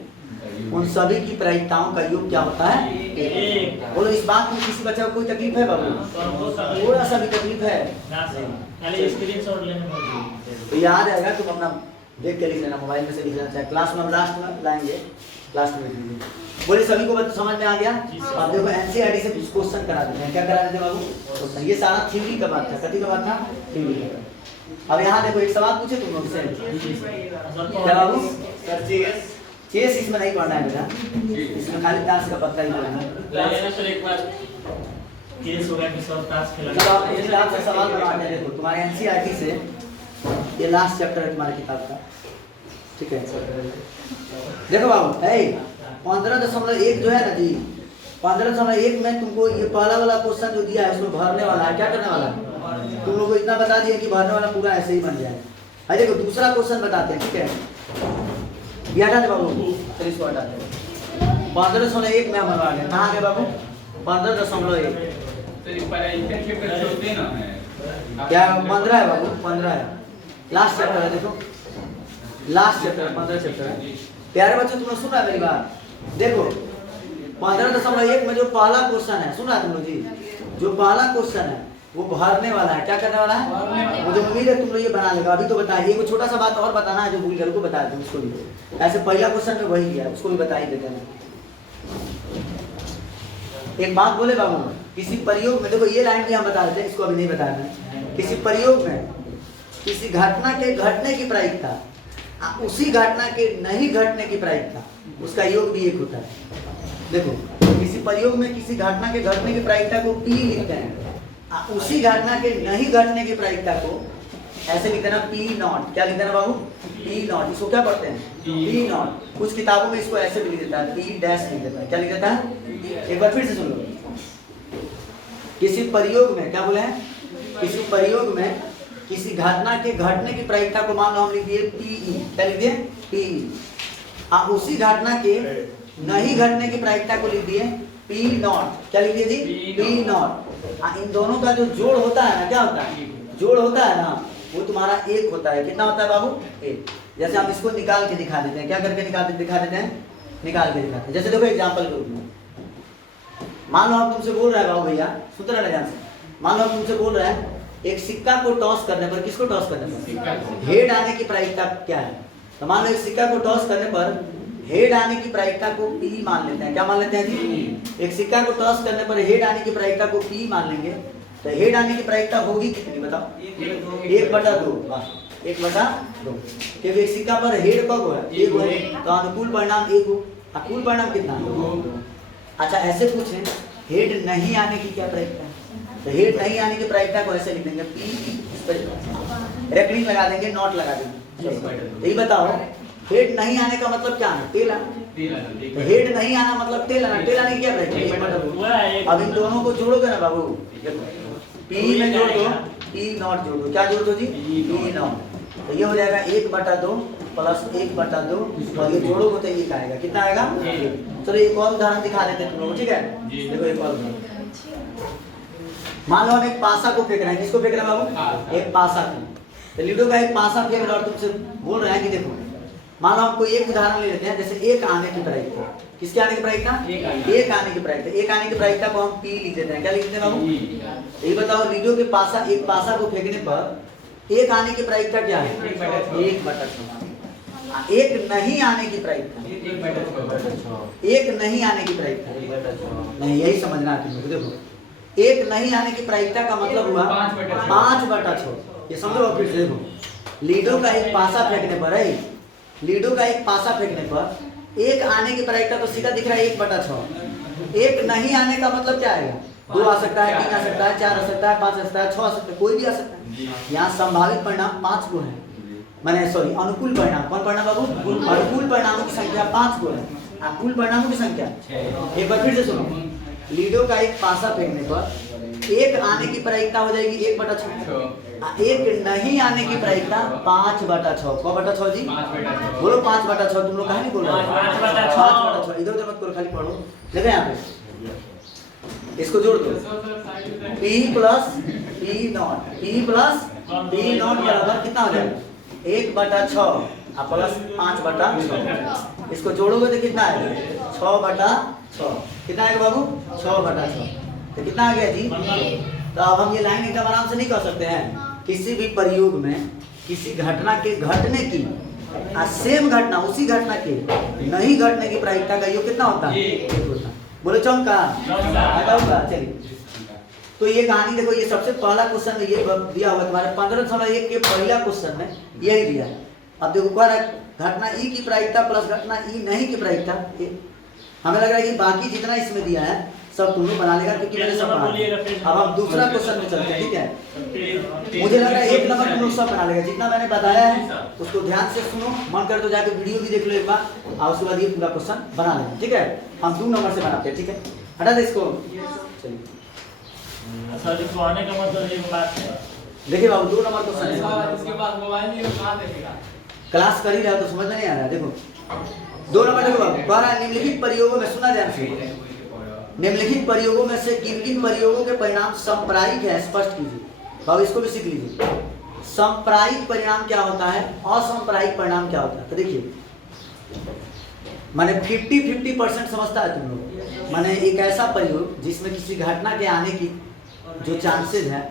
उन सभी की प्रायिकताओं का योग क्या होता है? 1। बोलो इस बात में किसी बच्चे को कोई तकलीफ है बाबू? थोड़ा सा भी तकलीफ है? तो याद आएगा, तुम अपना देख के लिख लेना, मोबाइल में से लिख लेना, चाहे क्लास में हम लास्ट में लाएंगे, लास्ट में लिख लीजिए। बोले सभी को समझ में आ गया? अब देखो एनसीईआरटी से कुछ क्वेश्चन करा देते हैं। क्या करा देते बाबू? ये सारा थ्योरी का बात था। कथी का बात था? थ्योरी का। अब यहाँ देखो एक सवाल पूछे तुम लोग से। क्या बाबू? चेस इसमें नहीं पढ़ना है बेटा, इसमें खाली ताश का पत्ता ही पढ़ना है। केस हो गया कि सब ताश खेला। चलो आप इस किताब से सवाल बनाते हैं। देखो तुम्हारे एनसीईआरटी से ये लास्ट चैप्टर है तुम्हारे किताब का, ठीक है? देखो बाबू 15.1 जो है ना जी, 15.1 में तुमको ये पहला वाला क्वेश्चन जो दिया है उसमें भरने वाला है। क्या करने वाला है? तुम लोग को इतना बता दिया कि भरने वाला पूरा ऐसे ही बन जाए। अरे देखो दूसरा क्वेश्चन बताते हैं, ठीक है? ये हटा दे बाबू, चलिए इसको हटा दे। 15.1 में हम बनवा गए। कहाँ गए बाबू? 15.1। क्या 15 है बाबू? 15 है। लास्ट चैप्टर है, देखो लास्ट चैप्टर 15 चैप्टर है। प्यारे बच्चों तुम लोग सुन रहा है मेरी बात? देखो 15.1 में जो पहला क्वेश्चन है, सुन रहा तुम लोग जी? जो पहला क्वेश्चन है वो भरने वाला है। क्या करने वाला है? मुझे उम्मीद है तुम लोग ये बना लेगा। अभी तो बताइए, एक छोटा सा बात और बताना है जो भूल गए, को बता दूं उसको भी। ऐसे पहला क्वेश्चन में वही किया, उसको भी बता ही देते हैं। एक बात बोले बाबू, किसी प्रयोग में, देखो ये लाइन भी हम बता देते हैं, इसको अभी नहीं बताना। किसी प्रयोग में किसी घटना के घटने की प्रायिकता, उसी घटना के नहीं घटने की प्रायिकता, उसका योग भी 1 होता है। देखो किसी प्रयोग में किसी घटना के घटने की प्रायिकता को P लिखते हैं, उसी घटना के नहीं घटने की प्रायिकता को ऐसे लिख देना पी नॉट। क्या लिख देना बाबू? P not. इसको क्या पढ़ते हैं? P not. कुछ किताबों में इसको ऐसे भी लिख देता है, पी डैश लिख देता है। क्या लिख देता है? एक बार फिर से सुन लो। किसी प्रयोग में, क्या बोले हैं? किसी प्रयोग में किसी घटना के घटने की प्रायिकता को मान लो हम लिख दिए पीई। क्या लिख दिए? पीई। आप उसी घटना के नहीं घटने की प्रायिकता को लिख दिए पी नॉट। क्या लिख दिए जी? P not. इन दोनों का जो जोड़ होता है ना, क्या होता है? जोड़ होता है ना, वो तुम्हारा एक होता है। कितना होता है बाबू? एक। जैसे हम इसको निकाल के दिखा देते हैं। क्या करके दिखा देते हैं? निकाल के दिखाते हैं। जैसे देखो एग्जांपल के रूप में, मान लो हम तुमसे बोल रहे हैं बाबू भैया, सुन रहे ध्यान से। मान लो हम तुमसे बोल रहे हैं एक सिक्का को टॉस करने पर, किसको टॉस करने पर हेड आने की प्रायिकता क्या है? तो मान लो एक सिक्का को टॉस करने पर हेड आने की प्रायिकता को पी मान लेते हैं। क्या मान लेते हैं जी? एक सिक्का को टॉस करने पर हेड आने की प्रायिकता को पी मान लेंगे। तो हेड आने की प्रायिकता होगी कितनी बताओ? 1/2। 1/2। क्योंकि एक सिक्का पर हेड कब है? 1 है, तो अनुकूल परिणाम 1 हो। अनुकूल परिणाम कितना? 2। अच्छा ऐसे पूछें हेड नहीं आने की क्या प्रायिकता है? तो हेड नहीं आने की प्रायिकता को ऐसे लिख देंगे पी, इस पर रेकरिंग लगा देंगे, नॉट लगा देंगे। तो ये बताओ हेड नहीं आने का मतलब क्या है? टेल आना। तो हेड नहीं आना मतलब टेल आना। टेल आने की क्या प्रायिकता? अब इन दोनों को जोड़ोगे ना बाबू, पी में जोड़ दो, पी नॉट जोड़ दो। क्या जोड़ दो जी? P not. तो ये हो जाएगा 1/2 प्लस 1/2 और ये जोड़ोगे तो ये आएगा। कितना आएगा? चलो एक और उदाहरण दिखा देते हैं तुम लोग, ठीक है? देखो एक और उदाहरण। मान लो हम एक पासा को फेंक रहे हैं। किसको फेंक रहे हैं बाबू? एक पासा को। तो लूडो का एक पासा फेंक रहे और तुमसे बोल रहे हैं कि देखो, मान लो हम कोई एक उदाहरण ले लेते हैं, जैसे एक आने की प्रायिकता। किसके आने की प्रायिकता? एक आने की प्रायिकता। एक आने की प्रायिकता को हम पी लिख देते हैं। क्या लिख देते हैं बाबू? ये बताओ लूडो के पासा, एक पासा को फेंकने पर एक आने की प्रायिकता क्या है? 1/6। एक नहीं आने की प्रायिकता, एक नहीं आने की प्रायिकता नहीं, यही समझना है तुमको। देखो एक नहीं आने की प्रायिकता का मतलब हुआ 5/6। ये समझो। फिर से देखो, लीडो का एक पासा फेंकने पर है, लीडो का एक पासा फेंकने पर एक आने की प्रायिकता तो सीधा दिख रहा है 1/6। एक नहीं आने का मतलब क्या आएगा? 2 आ सकता है, 3 आ सकता है, 4 आ सकता है, 5 आ सकता है, 6 आ सकता है, कोई भी आ सकता है। यहाँ संभावित परिणाम 5 को है, मैंने सॉरी अनुकूल परिणाम। कौन परिणाम बाबू? अनुकूल परिणामों की संख्या 5 को है। अनुकूल परिणामों की संख्या एक बार फिर से सुनो, लीडो का एक पासा फेंकने पर एक आने की प्रायिकता हो जाएगी 1/6। एक नहीं आने की प्रायिकता 5/6। कौन बटा 6 जी? बोलो 5/6। तुम लोग कहा नहीं बोल रहे? 5/6। इधर उधर मत करो, खाली पढ़ो। देखो यहाँ पे इसको जोड़ दो, P plus P not, P plus P not बराबर कितना हो जाएगा? 1/6 प्लस 5/6। इसको जोड़ोगे तो कितना आएगा? 6/6। कितना आएगा बाबू? 6/6। तो कितना आ गया जी? तो अब हम ये लाइन एकदम आराम से नहीं कर सकते हैं। किसी भी प्रयोग में किसी घटना के घटने की सेम घटना, उसी घटना के नहीं घटने की प्रायिकता का योग कितना होता है? 1 होता है। बोलो चौका होगा। चलिए तो ये कहानी देखो, ये सबसे पहला क्वेश्चन में ये दिया हुआ तुम्हारे 1501 के पहला क्वेश्चन में यही दिया है। अब देखो कह रहा है घटना ई की प्रायिकता प्लस घटना ई नहीं की प्रायिकता। हमें लग रहा है कि बाकी जितना इसमें दिया है सब तुम लोग बना लेगा, क्योंकि मैंने सब बना। अब हम दूसरा क्वेश्चन में चलते हैं, ठीक है? मुझे लग रहा है 1 नंबर तुम लोग सब बना लेगा। जितना मैंने बताया है उसको ध्यान से सुनो, मन करे तो जाके वीडियो भी देख लो एक बार, और उसके बाद ये पूरा क्वेश्चन बना लेंगे, ठीक है? हम 2 नंबर से बनाते हैं, ठीक है? हटा दे इसको। चलिए सर लिखवाने का मतलब ये बात है। देखिए बाबू 2 नंबर क्वेश्चन है। इसके बाद मोबाइल नहीं कहां देखेगा? क्लास कर ही रहा तो समझ में नहीं आ रहा है। देखो 2 नंबर देखो बाबू, कह रहा है निम्नलिखित प्रयोगों में, सुना ध्यान से, निम्नलिखित प्रयोगों में से किन किन प्रयोगों के परिणाम सांप्रायिक है स्पष्ट कीजिए। बाबू इसको भी सीख लीजिए। सांप्रायिक परिणाम क्या होता है, असंप्रायिक परिणाम क्या होता है? तो देखिए माने 50-50% समझता है तुम लोग। माने एक ऐसा प्रयोग जिसमें किसी घटना के आने की जो चांसेस है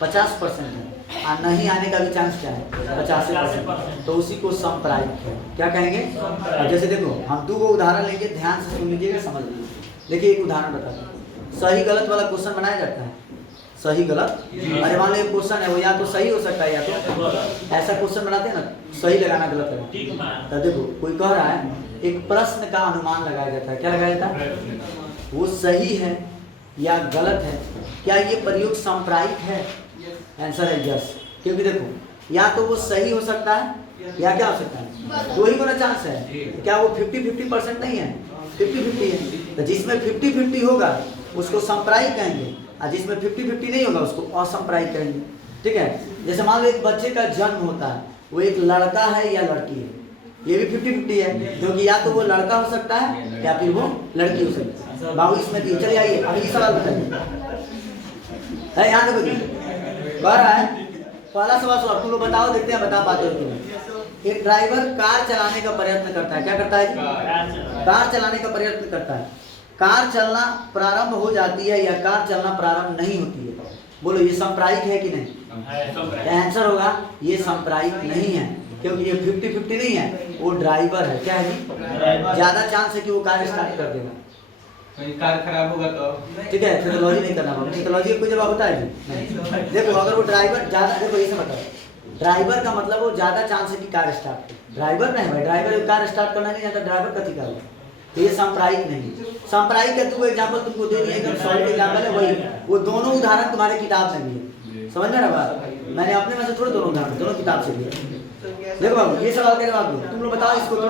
50% है और नहीं आने का भी चांस क्या है 50%, तो उसी को सांप्रायिक है। क्या कहेंगे? अब जैसे देखो हम 2 उदाहरण लेंगे, ध्यान से सुन लीजिएगा, समझ लीजिए। देखिए एक उदाहरण बताते हैं। सही गलत वाला क्वेश्चन बनाया जाता है, सही गलत। अरे मान लो एक क्वेश्चन है वो या तो सही हो सकता है या तो ऐसा क्वेश्चन बनाते हैं ना, सही लगाना गलत लगाना। तो देखो कोई कह रहा है एक प्रश्न का अनुमान लगाया जाता है। क्या लगाया जाता है? वो सही है या गलत है? क्या ये प्रयोग सांप्रायिक है? आंसर है यस, क्योंकि देखो या तो वो सही हो सकता है या क्या हो सकता है, दो ही को ना चांस है। क्या वो 50-50% नहीं है? 50-50 है। तो जिसमें 50-50 होगा उसको सांप्रायिक कहेंगे, और जिसमें 50-50 नहीं होगा उसको असंप्रायिक कहेंगे। ठीक है, जैसे मान लो एक बच्चे का जन्म होता है, वो एक लड़का है या लड़की है, ये भी 50-50 है, क्योंकि या तो वो लड़का हो सकता है या फिर वो लड़की हो सकती है। बाबू इसमें दिए, चलिए आइए अगली सवाल बताइए। यहाँ देखो कह रहा है, पहला सवाल सुनो, तुम लोग बताओ, देखते हैं बता पाते हो तुम। एक ड्राइवर कार चलाने का प्रयत्न करता है, क्या करता है? कार चलाने का प्रयत्न करता है। कार चलना प्रारंभ हो जाती है या कार चलना प्रारंभ नहीं होती है? बोलो ये सांप्रायिक है कि नहीं? आंसर होगा ये सांप्रायिक नहीं है, क्योंकि ये 50-50 नहीं है, वो ड्राइवर है। क्या है जी? ज्यादा चांस है कि वो कार स्टार्ट कर देगा। कार खराब होगा तो ठीक है, फिजियोलॉजी नहीं करना होगा। फिजियोलॉजी कोई जवाब होता है जी? देखो अगर वो ड्राइवर ज्यादा, देखो ये समझ बताओ, ड्राइवर का मतलब वो ज्यादा चांस है कि कार स्टार्ट, ड्राइवर नहीं भाई, ड्राइवर कार स्टार्ट करना नहीं आता, ड्राइवर कथी का होगा? तो ये सांप्रायिक नहीं। सांप्रायिक का तुमको एग्जांपल तुमको दे दिया, एकदम सॉलिड एग्जांपल है वही, वो दोनों उदाहरण तुम्हारे किताब में भी है। समझ में ना बात? मैंने अपने में से थोड़े दोनों उदाहरण दोनों किताब से लिए। देखो बाबू ये सवाल का जवाब दो, तुम लोग बताओ इसको। तो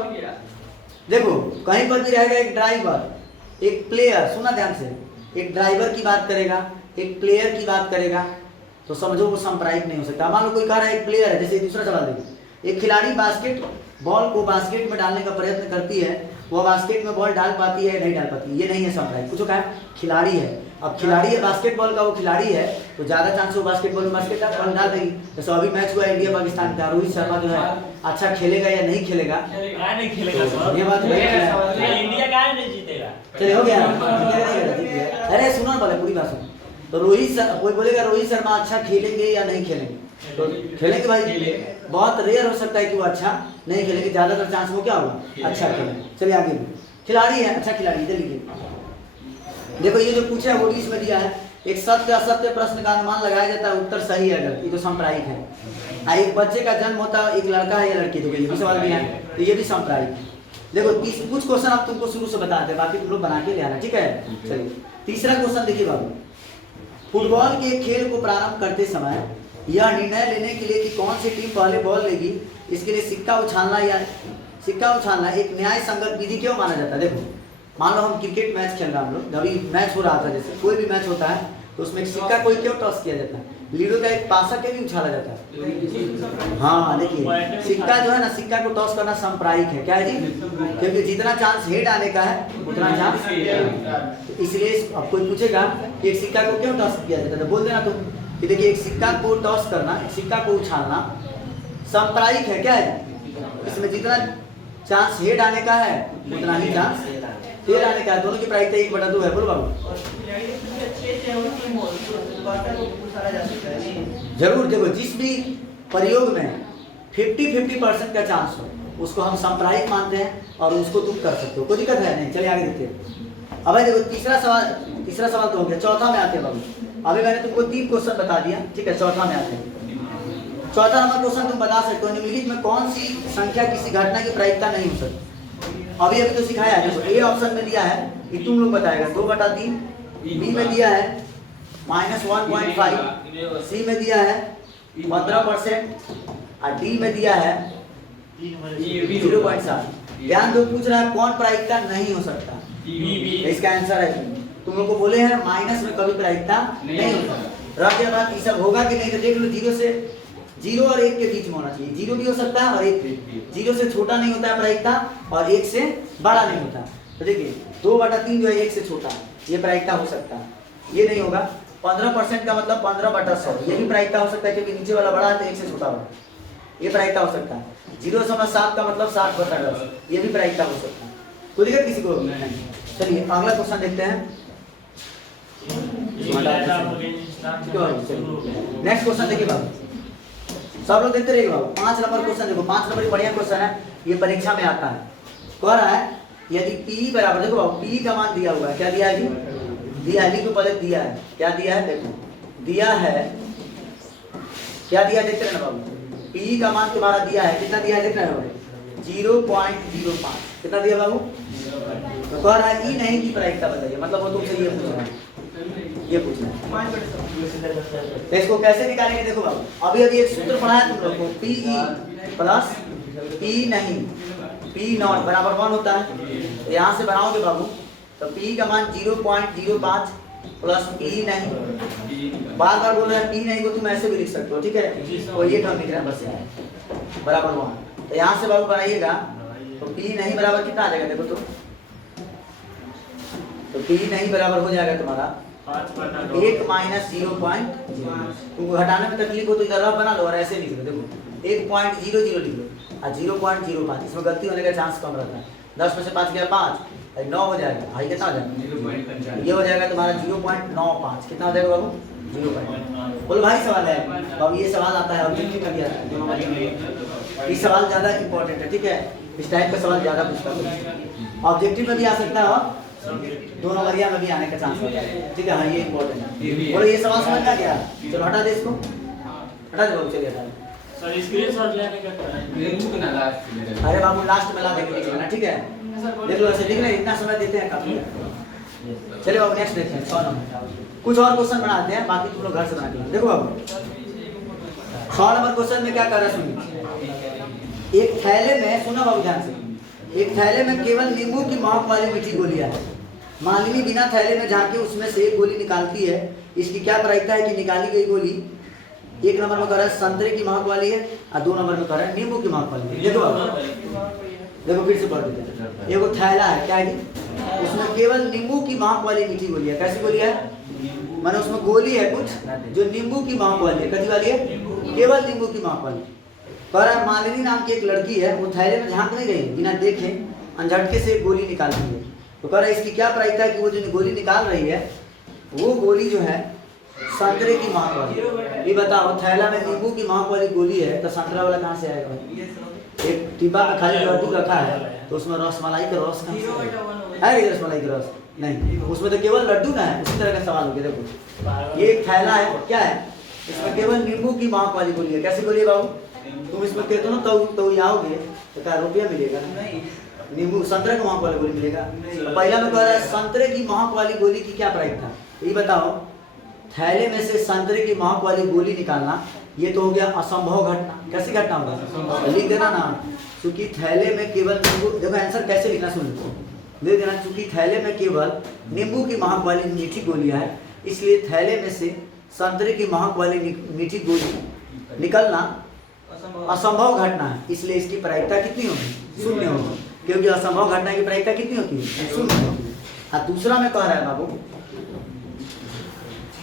देखो कहीं पर भी रहेगा एक ड्राइवर, एक प्लेयर, सुना ध्यान से, एक ड्राइवर की बात करेगा, एक प्लेयर की बात करेगा, तो समझो वो सांप्रायिक नहीं हो सकता। मान लो कोई कह रहा है एक प्लेयर है, जैसे दूसरा सवाल देखिए, एक खिलाड़ी बास्केट बॉल को बास्केट में डालने का प्रयत्न करती है, वो बास्केट में बॉल डाल पाती है नहीं डाल पाती, ये नहीं है सांप्रायिक। कुछ कहा खिलाड़ी है, अब खिलाड़ी है बास्केटबॉल का, वो खिलाड़ी है तो ज्यादा चांस वो बास्केटबॉल में बास्केट बॉल डाल देगी। जैसे अभी मैच हुआ इंडिया पाकिस्तान का, रोहित शर्मा जो है अच्छा खेलेगा या नहीं खेलेगा? नहीं खेलेगा सर, ये बात इंडिया का नहीं जीतेगा। चलिए हो गया, अरे सुनो ना पूरी बात सुनो। तो कोई बोलेगा रोहित शर्मा अच्छा खेलेंगे या नहीं खेलेंगे? तो खेलेंगे भाई, बहुत रेयर हो सकता है कि वो अच्छा नहीं खेलेंगे, ज्यादातर चांस वो क्या होगा अच्छा खेलेंगे। चलिए आगे, खिलाड़ी है, अच्छा खिलाड़ी, इधर लिखिए। देखो ये जो पूछा है वो भी इसमें दिया है, एक सत्य असत्य प्रश्न का अनुमान लगाया जाता है, उत्तर सही है अगर, ये तो सांप्रायिक है। एक बच्चे का जन्म होता है, एक लड़का है या लड़की, तो ये भी सवाल भी है, तो ये भी सांप्रायिक है। देखो कुछ क्वेश्चन आप तुमको शुरू से बताते हैं, बाकी तुम लोग बना के ले आना, ठीक है? चलिए तीसरा क्वेश्चन देखिए बाबू, फुटबॉल के खेल को प्रारंभ करते समय यह निर्णय लेने के लिए कि कौन सी टीम पहले बॉल लेगी, इसके लिए सिक्का उछालना एक न्याय संगत विधि क्यों माना जाता है? देखो मान लो हम क्रिकेट मैच खेल रहे हैं, हम लोग अभी मैच हो रहा था, जैसे कोई भी मैच होता है तो उसमें सिक्का कोई क्यों टॉस किया जाता है? लीडो का एक पासा क्यों नहीं उछाला जाता है? हाँ देखिए, सिक्का जो है ना, सिक्का को टॉस करना सांप्रायिक है। क्या है जी? क्योंकि जितना चांस हेड आने का है उतना चांस, इसलिए अब कोई पूछेगा कि एक सिक्का को क्यों टॉस किया जाता है, तो बोल देना तुम कि देखिए एक सिक्का को टॉस करना, एक सिक्का को उछालना सांप्रायिक है। क्या है? इसमें जितना चांस हेड आने का है उतना ही चांस टेल आने का है, दोनों की प्रायिकता 1/2 है। बोलो बाबू जरूर। देखो जिस भी प्रयोग में 50-50% का चांस हो उसको हम सांप्रायिक मानते हैं और उसको तुम कर सकते हो, कोई दिक्कत है नहीं। चलिए आगे देखते हैं। अब देखो तीसरा सवाल तो हो गया, चौथा में आते हैं बाबू। अभी मैंने तुमको 3 क्वेश्चन बता दिया, ठीक है? चौथा में आते हैं। चौथा नंबर क्वेश्चन तुम बता सकते हो, निम्नलिखित में कौन सी संख्या किसी घटना की प्रायिकता नहीं हो सकती? अभी तो सिखाया है, देखो ए ऑप्शन में दिया है कि तुम लोग बताएगा 2/3, बी में दिया है -1.5, सी में दिया है 15% और डी में दिया है 0.7। ध्यान दो, पूछ रहा है कौन प्रायिकता नहीं हो सकता? इसका आंसर है तुम लोग को बोले हैं माइनस में कभी प्रायिकता नहीं होता। रख के बाद ये सब होगा कि नहीं तो देख लो, 0 और 1 के बीच में होना चाहिए। 0 भी हो सकता है और 1 भी, 0 से छोटा नहीं होता है प्रायिकता और 1 से बड़ा नहीं होता। तो देखिए 2/3 जो है 1 से छोटा, ये प्रायिकता हो सकता है, ये नहीं होगा। 15% का मतलब 15/100, ये भी प्रायिकता हो सकता है क्योंकि नीचे वाला बड़ा है तो 1 से छोटा होगा, ये प्रायिकता हो सकता है। 0.7 का मतलब 60/10, ये भी प्रायिकता हो सकता है। तो देखिए किसी को नहीं। चलिए अगला क्वेश्चन देखते हैं। नेक्स्ट क्वेश्चन देखिए बाबू, सब लोग देखते रहिए बाबू। 5 नंबर क्वेश्चन देखो, 5 नंबर बढ़िया क्वेश्चन है, ये परीक्षा में आता है। कह रहा है यदि P बराबर, देखो बाबू P का मान दिया हुआ है, क्या दिया है जी? दिया है, को पहले दिया है, क्या दिया है? देखो दिया है, क्या दिया देखते रहे ना बाबू। P का मान तुम्हारा दिया है, कितना दिया है देख रहे हो? 0.05। कितना दिया बाबू? तो कह रहा है ई नहीं की प्रायिकता बताइए, मतलब वो तुमसे ये पूछ रहा है ये पूछना है। तो इसको कैसे निकालेंगे देखो बाबू, अभी अभी एक सूत्र पढ़ा है तुम लोग को, PE प्लस P नहीं P नॉट बराबर 1 होता है। तो यहाँ से बनाओगे बाबू तो P का मान 0.05 प्लस P नहीं, बार बार बोल रहे हैं P नहीं को तुम ऐसे भी लिख सकते हो, ठीक है, तो ये टर्म लिख रहे हैं बस यहाँ बराबर 1। तो यहाँ से बाबू बनाइएगा तो P नहीं बराबर कितना आ जाएगा देखो तो P नहीं बराबर हो जाएगा तुम्हारा 1 माइनस 0.0। तुमको घटाने में तकलीफ हो तो इधर रफ बना लो और ऐसे लिख लो, देखो 1.00 लिख लो और 0.05, इसमें गलती होने का चांस कम रहता है। 10 में से 5 गया 5, 9 हो जाएगा, भाई कितना हो जाएगा, ये हो जाएगा तुम्हारा 0.95, कितना हो जाएगा बाबू 0. बोलो भाई सवाल है बाबू, ये सवाल आता है ऑब्जेक्टिव का भी आता है, ये सवाल ज़्यादा इंपॉर्टेंट है, ठीक है, इस टाइप का सवाल ज़्यादा पूछता है, ऑब्जेक्टिव में भी आ सकता है और 2 नंबरिया में भी आने का चांस होता है, ठीक है, हाँ ये इंपॉर्टेंट है। बोलो ये सवाल समझ में आ गया, चलो हटा दे इसको, हटा दे बाबू, चलिए हटा दे। सर स्क्रीनशॉट लेने का क्या है? अरे बाबू लास्ट में ला देंगे लिख लेना, ठीक है, देख लो ऐसे लिख रहे, इतना समय देते हैं काफी। चलिए बाबू नेक्स्ट देखते हैं 100 नंबर, कुछ और क्वेश्चन बनाते हैं, बाकी तुम लोग घर से बना के देखो बाबू। 100 नंबर क्वेश्चन में क्या कर रहा है सुनिए, एक थैले में, सुना बाबू ध्यान से, एक थैले में केवल नींबू की महक वाली मीठी गोलियां है। मालिनी बिना थैले में झांके उसमें से एक गोली निकालती है, इसकी क्या प्रायिकता है कि निकाली गई गोली 1 नंबर में कह रहा है संतरे की महक वाली है और 2 नंबर में कह रहा है नींबू की महक वाली है। देखो देखो फिर से पढ़ देते हैं, एगो थैला है, क्या है, उसमें केवल नींबू की महक वाली मीठी गोली है। कैसी गोली है, माने उसमें गोली है कुछ जो नींबू की महक वाली है, कथी वाली है, केवल नींबू की महक वाली। कह रहा है मालिनी नाम की एक लड़की है, वो थैले में झांक नहीं रही, बिना देखे अनझटके से एक गोली निकालती है। तो कह रहा है इसकी क्या प्रायिकता है कि वो जो गोली निकाल रही है वो गोली जो है संतरे की महक वाली। ये बताओ थैला में नींबू की महक वाली गोली है तो संतरा वाला कहाँ से आएगा भाई? एक डिब्बा में खाली लड्डू रखा है तो उसमें रसमलाई का रस कहाँ से है? रसमलाई का रस नहीं, उसमें तो केवल लड्डू ना है। उसी तरह का सवाल हो गया। देखो ये एक थैला है, क्या है, इसमें केवल नींबू की महक वाली गोली है। कैसी गोली है बाबू? तुम इसमें कहते हो ना तो आओगे तो क्या रुपया मिलेगा? नींबू संतरे की महक वाली गोली मिलेगा। तो पहला में कह रहा है संतरे की महक वाली गोली की क्या प्रायिकता, ये बताओ। थैले में से संतरे की महक वाली गोली निकालना ये तो हो गया असंभव घटना। कैसी घटना होगा, लिख देना ना, क्योंकि थैले में केवल नींबू, देखो आंसर कैसे लिखना सुन लिख देना, क्योंकि थैले में केवल नींबू की महक वाली मीठी गोलियां है, इसलिए थैले में से संतरे की महक वाली मीठी गोली निकलना असंभव घटना है, इसलिए इसकी प्रायिकता कितनी होगी? 0 होगी, क्योंकि असंभव घटना की प्रायिकता कितनी होती है? 0 होगी। हाँ दूसरा में कह रहा है बाबू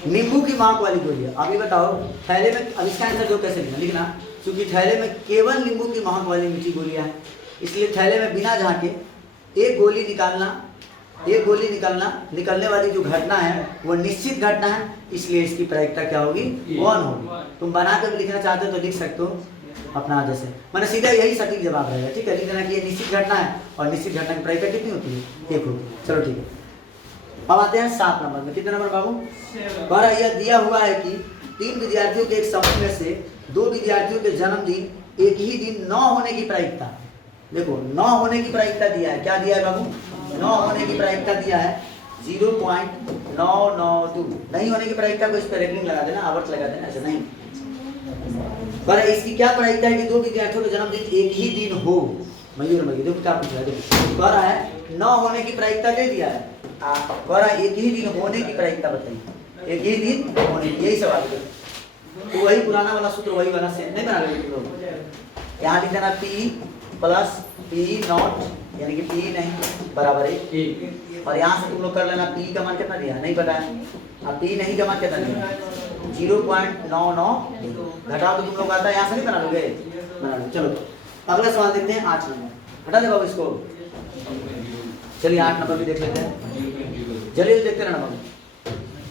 नींबू की महक वाली गोली है। अभी बताओ थैले में, अब इसका आंसर जो कैसे लिखना, क्योंकि थैले में केवल नींबू की महक वाली मीठी गोलियां हैं, इसलिए थैले में बिना झांके एक गोली निकालना निकलने वाली जो घटना है वो निश्चित घटना है, इसलिए इसकी प्रायिकता क्या होगी? 1 होगी। तुम बना कर लिखना चाहते हो तो लिख सकते हो अपना जैसे, मैंने सीधा यही सटीक जवाब रहेगा। ठीक है, लिख देना कि ये निश्चित घटना है और निश्चित घटना की प्रायिकता कितनी होती है? 1 होगी। चलो ठीक है, अब आते हैं 7 नंबर में। कितने नंबर बाबू? पर यह दिया हुआ है कि 3 विद्यार्थियों के एक समूह में से 2 विद्यार्थियों के जन्मदिन एक ही दिन न होने की प्रायिकता, देखो 9 होने की प्रायिकता दिया है। क्या दिया है बाबू? 9 होने की प्रायिकता दिया है 0.992। नहीं होने की प्रायिकता को इस पर रेटिंग लगा देना, आवर्त लगा देना, ऐसा नहीं। पर इसकी क्या प्रायिकता है कि 2 विद्यार्थियों का जन्मदिन एक ही दिन हो? मयूर देखो क्या पूछ रहा है, देखो कह रहा है 9 होने की प्रायिकता दे दिया है, कह रहा है एक ही दिन होने की प्रायिकता बताइए। एक ही दिन होने की, यही सवाल है। तो वही पुराना वाला सूत्र, वही वाला सेम नहीं बना रहे तुम लोग। यहाँ लिख देना P प्लस P नॉट, यानी कि P नहीं बराबर 1, और यहाँ से तुम लोग कर लेना P का मान कितना दिया नहीं बताया, अब P नहीं का मान कितना दिया 0.99 घटाओ तो तुम लोग आता है, यहाँ से नहीं बना लोगे, बना लो। चलो अगला सवाल देखते हैं 8 नंबर। हटा दे बाबू इसको, चलिए 8 नंबर भी देख लेते हैं, जल्दी देखते रहना बाबू।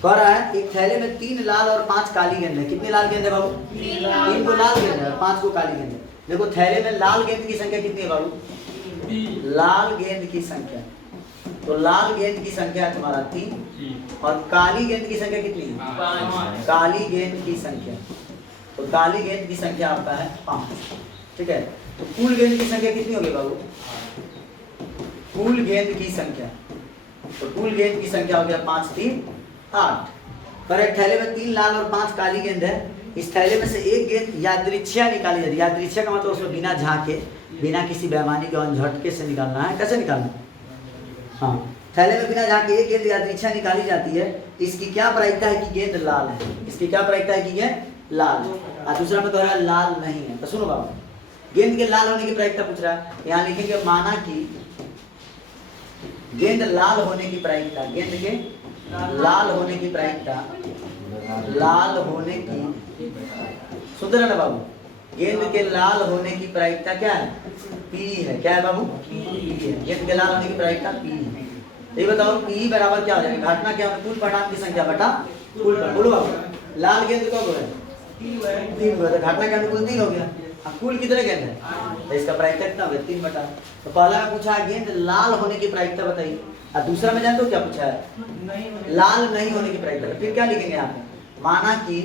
कह रहा है एक थैले में 3 लाल और 5 काली गेंद है। कितनी लाल गेंद है बाबू? 3 को लाल गेंद है और 5 को काली गेंद है। देखो थैले में लाल गेंद की संख्या कितनी है बाबू? लाल गेंद की संख्या, तो लाल गेंद की संख्या है तुम्हारा 3 और काली गेंद की संख्या कितनी है? 5। काली गेंद की संख्या, तो काली गेंद की संख्या आपका है 5। ठीक है, तो कुल गेंद की संख्या कितनी होगी बाबू? कुल गेंद की संख्या, तो कुल गेंद की संख्या हो गया 5 3 8। पर एक थैले में 3 लाल और 5 काली गेंद है। इस थैले में से एक गेंद यादृच्छा निकाली जाती है। यादृच्छा का मतलब उसमें बिना झांके, बिना किसी बेईमानी के और झटके से निकालना है। कैसे निकालना? हाँ, थैले में बिना झांके एक गेंद यादृच्छा निकाली जाती है। इसकी क्या प्रायिकता है कि गेंद लाल है? इसकी क्या प्रायिकता है कि गेंद लाल है? और दूसरा में कह रहा है लाल नहीं है। तो सुनो बाबू, गेंद के लाल होने की प्रायिकता पूछ रहा है। यहाँ लिखेंगे माना कि गेंद लाल होने की प्रायिकता, गेंद के लाल होने की प्रायिकता, लाल होने की, सुन रहे ना बाबू, गेंद के लाल होने की प्रायिकता क्या है? पी है। क्या है बाबू? पी है। गेंद के लाल होने की प्रायिकता पी है। ये बताओ पी बराबर क्या हो जाएगा? घटना क्या है? कुल परिणाम की संख्या बटा कुल परिणाम। बोलो बाबू, लाल गेंद कब है? 3 हुआ। तो घटना के अनुकूल 3 हो गया। अब कुल कितने गेंद है? तो इसका प्रायिकता कितना हो गया? 3 बटा। तो पहला में पूछा है गेंद लाल होने की प्रायिकता बताइए, और दूसरा में जानते हो क्या पूछा है? लाल नहीं होने की प्रायिकता। फिर क्या लिखेंगे यहाँ पे? माना कि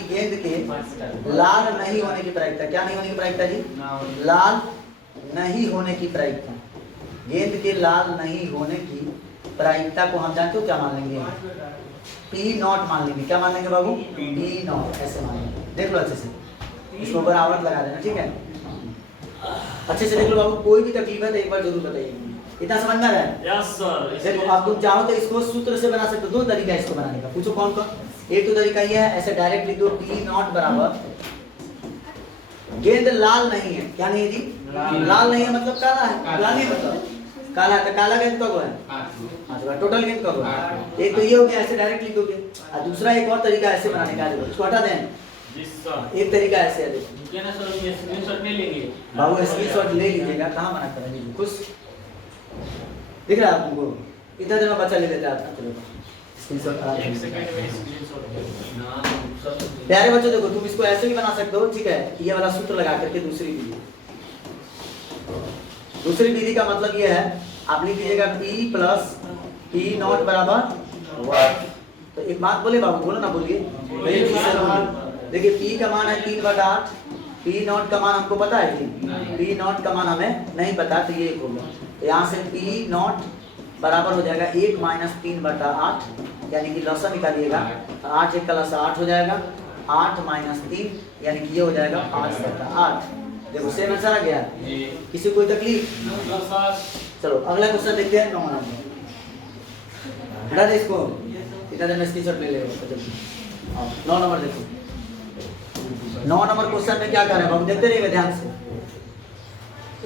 गेंद के लाल नहीं होने की प्रायिकता। क्या नहीं होने की प्रायिकता जी? लाल नहीं होने की प्रायिकता। गेंद के लाल नहीं होने की प्रायिकता को हम जानते हो क्या मान लेंगे? P0 मान लेंगे। क्या मान लेंगे बाबू? P0 ऐसे मान लेंगे। देख लो अच्छे से, इसको बराबर लगा देना, ठीक है? अच्छे से देख लो बाबू, कोई भी तकलीफ है तो एक बार जरूर बताइए। इतना समझ में आ रहा है? Yes sir. देखो, आप तुम चाहो तो इसको सूत्र से बना सकते हो। 2 तरीका है इसको बनाने का। पूछो कौन कौन? एक तो तरीका ये है, ऐसे डायरेक्ट लिख दो P0 बराबर गेंद लाल नहीं है। क्या नहीं है जी? लाल नहीं है मतलब काला है। काला नहीं मतलब काला है। तो काला गेंद कब है? 8। टोटल गेंद कब है? एक तो ये हो गया, ऐसे डायरेक्ट लिख दोगे। और दूसरा एक और तरीका ऐसे बनाने का, देखो इसको हटा दें। जी सर। एक तरीका ऐसे है, देखो क्या ना सर, ये स्क्रीनशॉट ले लेंगे। बाबू, स्क्रीनशॉट ले लीजिएगा। कहाँ मना कर रहे हैं? खुश दिख रहा है आप तुमको? इतना देर में बच्चा ले लेता है। चलो स्क्रीनशॉट। एक सेकंड में स्क्रीनशॉट। प्यारे बच्चों देखो, तुम इसको ऐसे भी बना सकते हो, ठीक है? ये वाला सूत्र लगा करके दूसरी विधि का मतलब ये है, आप लिख लीजिएगा P प्लस P0 बराबर 1। तो एक बात बोले बाबू, बोलो ना, बोलिए। देखिए P का मान है 3/8। P0 का मान हमको पता है कि P0 का मान हमें नहीं पता, तो ये 1 होगा। तो यहाँ से P0 बराबर हो जाएगा 1 - 3/8, यानी कि लसा निकालिएगा। 8 1 का लसा 8 हो जाएगा। 8 - 3 यानी कि ये हो जाएगा 5/8। देखो सेम आंसर आ गया। किसी कोई तकलीफ? चलो अगला क्वेश्चन देखते हैं। 9 नंबर हटा दे इसको, इतना देर में स्क्रीनशॉट ले लेगा। 9 नंबर देखो। 9 नंबर क्वेश्चन में क्या कर रहे हैं बाबू? देखते रहिएगा ध्यान से।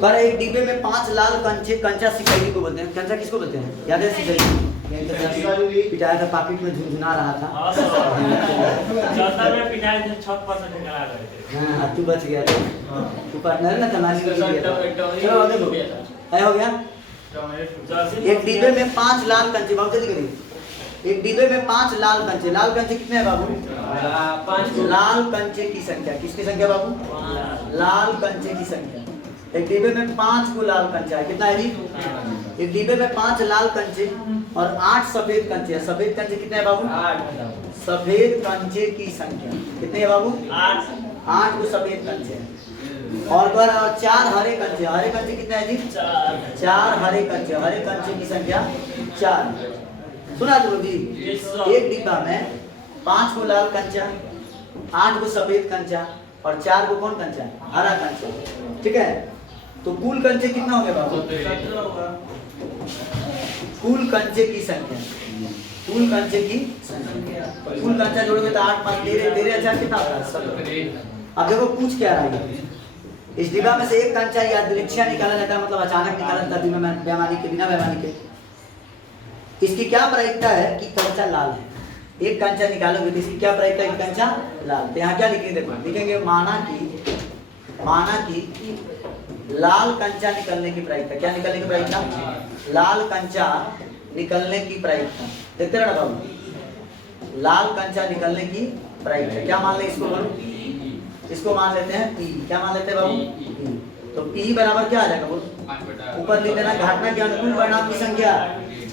पर एक डिब्बे में 5 लाल कंचे, कंचा सिकैली को बोलते हैं। कंचा किसको बोलते हैं? याद है? सिकैली पिटाया था, पॉकेट में झुनझुना रहा था। हां सर। चौथा में पिटाई से छत पर से निकला गए थे। हां, तू बच गया था। तू पार्टनर ना तमाशी कर दिया। चलो आगे देखो, क्या हो गया? एक डिब्बे में 5 लाल कंचे, बाबू जल्दी करिए। एक डिब्बे में 5 लाल कंचे। लाल कंचे कितने हैं बाबू? 5। लाल कंचे की संख्या, किसकी संख्या बाबू? लाल कंचे की संख्या। एक डिब्बे में 5 को लाल कंचा है। कितना है जी? एक डिब्बे में 5 लाल कंचे और 8 सफेद कंचे हैं। सफेद कंचे कितने हैं बाबू? 8। सफेद कंचे की संख्या कितने हैं बाबू? 8 को सफेद कंचे हैं। और 4 हरे कंचे। हरे कंचे कितने हैं जी? 4 हरे कंचे। हरे कंचे की संख्या 4। सुना दो जी। एक डिब्बा में 5 को लाल कंचा, 8 को सफेद कंचा और 4 को कौन कंचा? हरा कंचा, ठीक है? तो कुल कंचे कितना हो गया बाबू? कुल कंचे की संख्या, कुल कंचे की संख्या, कुल कंचा जोड़ोगे तो 8 5 13 4 कितना होगा? 17। अब देखो पूछ क्या रहा है। इस डिब्बा में से एक कंचा यादृच्छा निकाला जाता है, मतलब अचानक निकाला जाता है, बिना बेईमानी के। इसकी क्या प्रायिकता है कि कंचा लाल है? एक कंचा निकालोगे तो इसकी क्या प्रायिकता है कि कंचा लाल। तो यहाँ क्या लिखेंगे? देखो लिखेंगे माना कि लाल कंचा निकलने की प्रायिकता। क्या निकलने की प्रायिकता? लाल कंचा निकलने की प्रायिकता। देखते रहो ना बाबू, लाल कंचा निकलने की प्रायिकता क्या मान ले? इसको बोलो, इसको मान लेते हैं P। क्या मान लेते हैं बाबू? P। तो P बराबर क्या आ जाएगा बोलो? ऊपर लिख देना घटना के अनुकूल परिणाम की संख्या,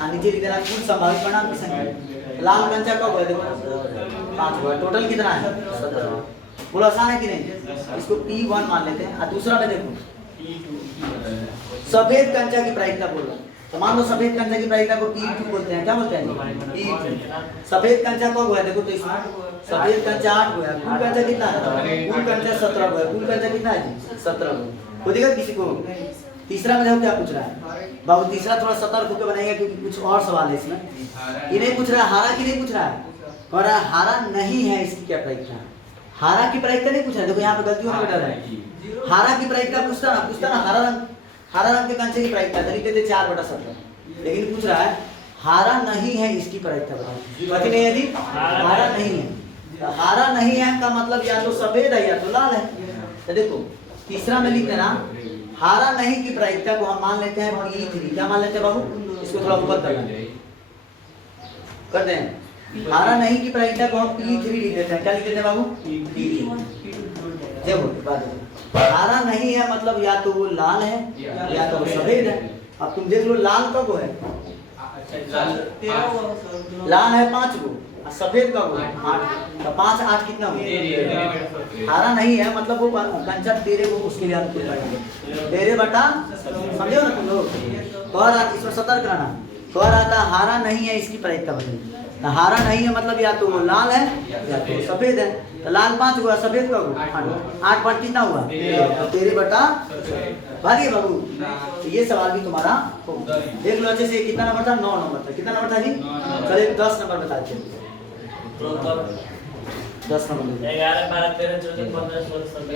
नीचे लिख देना कुल संभावित परिणाम की संख्या। लाल कंचा कब हुआ? देखो 5 हुआ। टोटल कितना है? 17। बोलो आसान है कि नहीं? इसको P1 मान लेते हैं। और दूसरा में देखो सफेद कंचा की प्रायिकता बोल रहा। तो मान लो सफेद कंचा की प्रायिकता को P2 बोलते हैं, क्या बोलते हैं P2। सफेद कंचा कब हुआ देखो तो इसमें सफेद कंचा 8 हुआ, कुल कंचा कितना है, कुल कंचा 17 हुआ, कुल कंचा कितना है जी 17 हुआ। वो देखा किसी को तीसरा में देखो क्या पूछ रहा है बाबू, तीसरा थोड़ा सतर्क होकर बनाएगा क्योंकि कुछ और सवाल है इसमें। ये नहीं पूछ रहा है हारा की, नहीं पूछ रहा है, कह रहा है हारा नहीं है इसकी क्या प्रायिकता है, हारा की प्रायिकता नहीं पूछ रहा है। देखो यहाँ पे गलती होने बैठा है, हारा की प्रायिकता पूछता ना हारा रंग के कंचे की प्रायिकता लिखते थे 4/17, लेकिन पूछ रहा है हारा नहीं है इसकी प्रायिकता बताओ। कथी नहीं है जी, हारा नहीं है। तो हारा नहीं है का मतलब या तो सफेद है या तो लाल है। तो देखो तीसरा में लिख देना हारा नहीं की प्रायिकता को हम मान लेते हैं P3। क्या मान लेते हैं बाबू, इसको थोड़ा ऊपर कर दें। हारा नहीं की प्रायिकता को हम P3 लिख देते हैं। क्या लिख देते हैं बाबू, P3। देखो हारा नहीं है मतलब या तो वो लाल है या तो वो सफेद है। अब तुम देख लो लाल कब है, लाल है 5 गो, सफेद कब है 8। तो 5 8 कितना हुआ, हारा नहीं है मतलब वो कंचा 13 को उसके लिए अनुकूल करेंगे 13/, समझो ना तुम लोग। कह रहा इसमें सतर्क रहना, कह रहा था हारा नहीं है इसकी प्रायिकता बताइए। तो हारा नहीं है मतलब या तो वो लाल है या तो वो सफेद है। तो लाल 5 हुआ, सफेद का हुआ 8 8 कितना हुआ 13/। भागी बाबू, तो ये सवाल भी तुम्हारा देख लो अच्छे से। कितना नंबर था, 9 नंबर था। कितना नंबर था जी, चलिए 10 नंबर बता दीजिए। 10 नंबर 11 12 13 14 15 16 17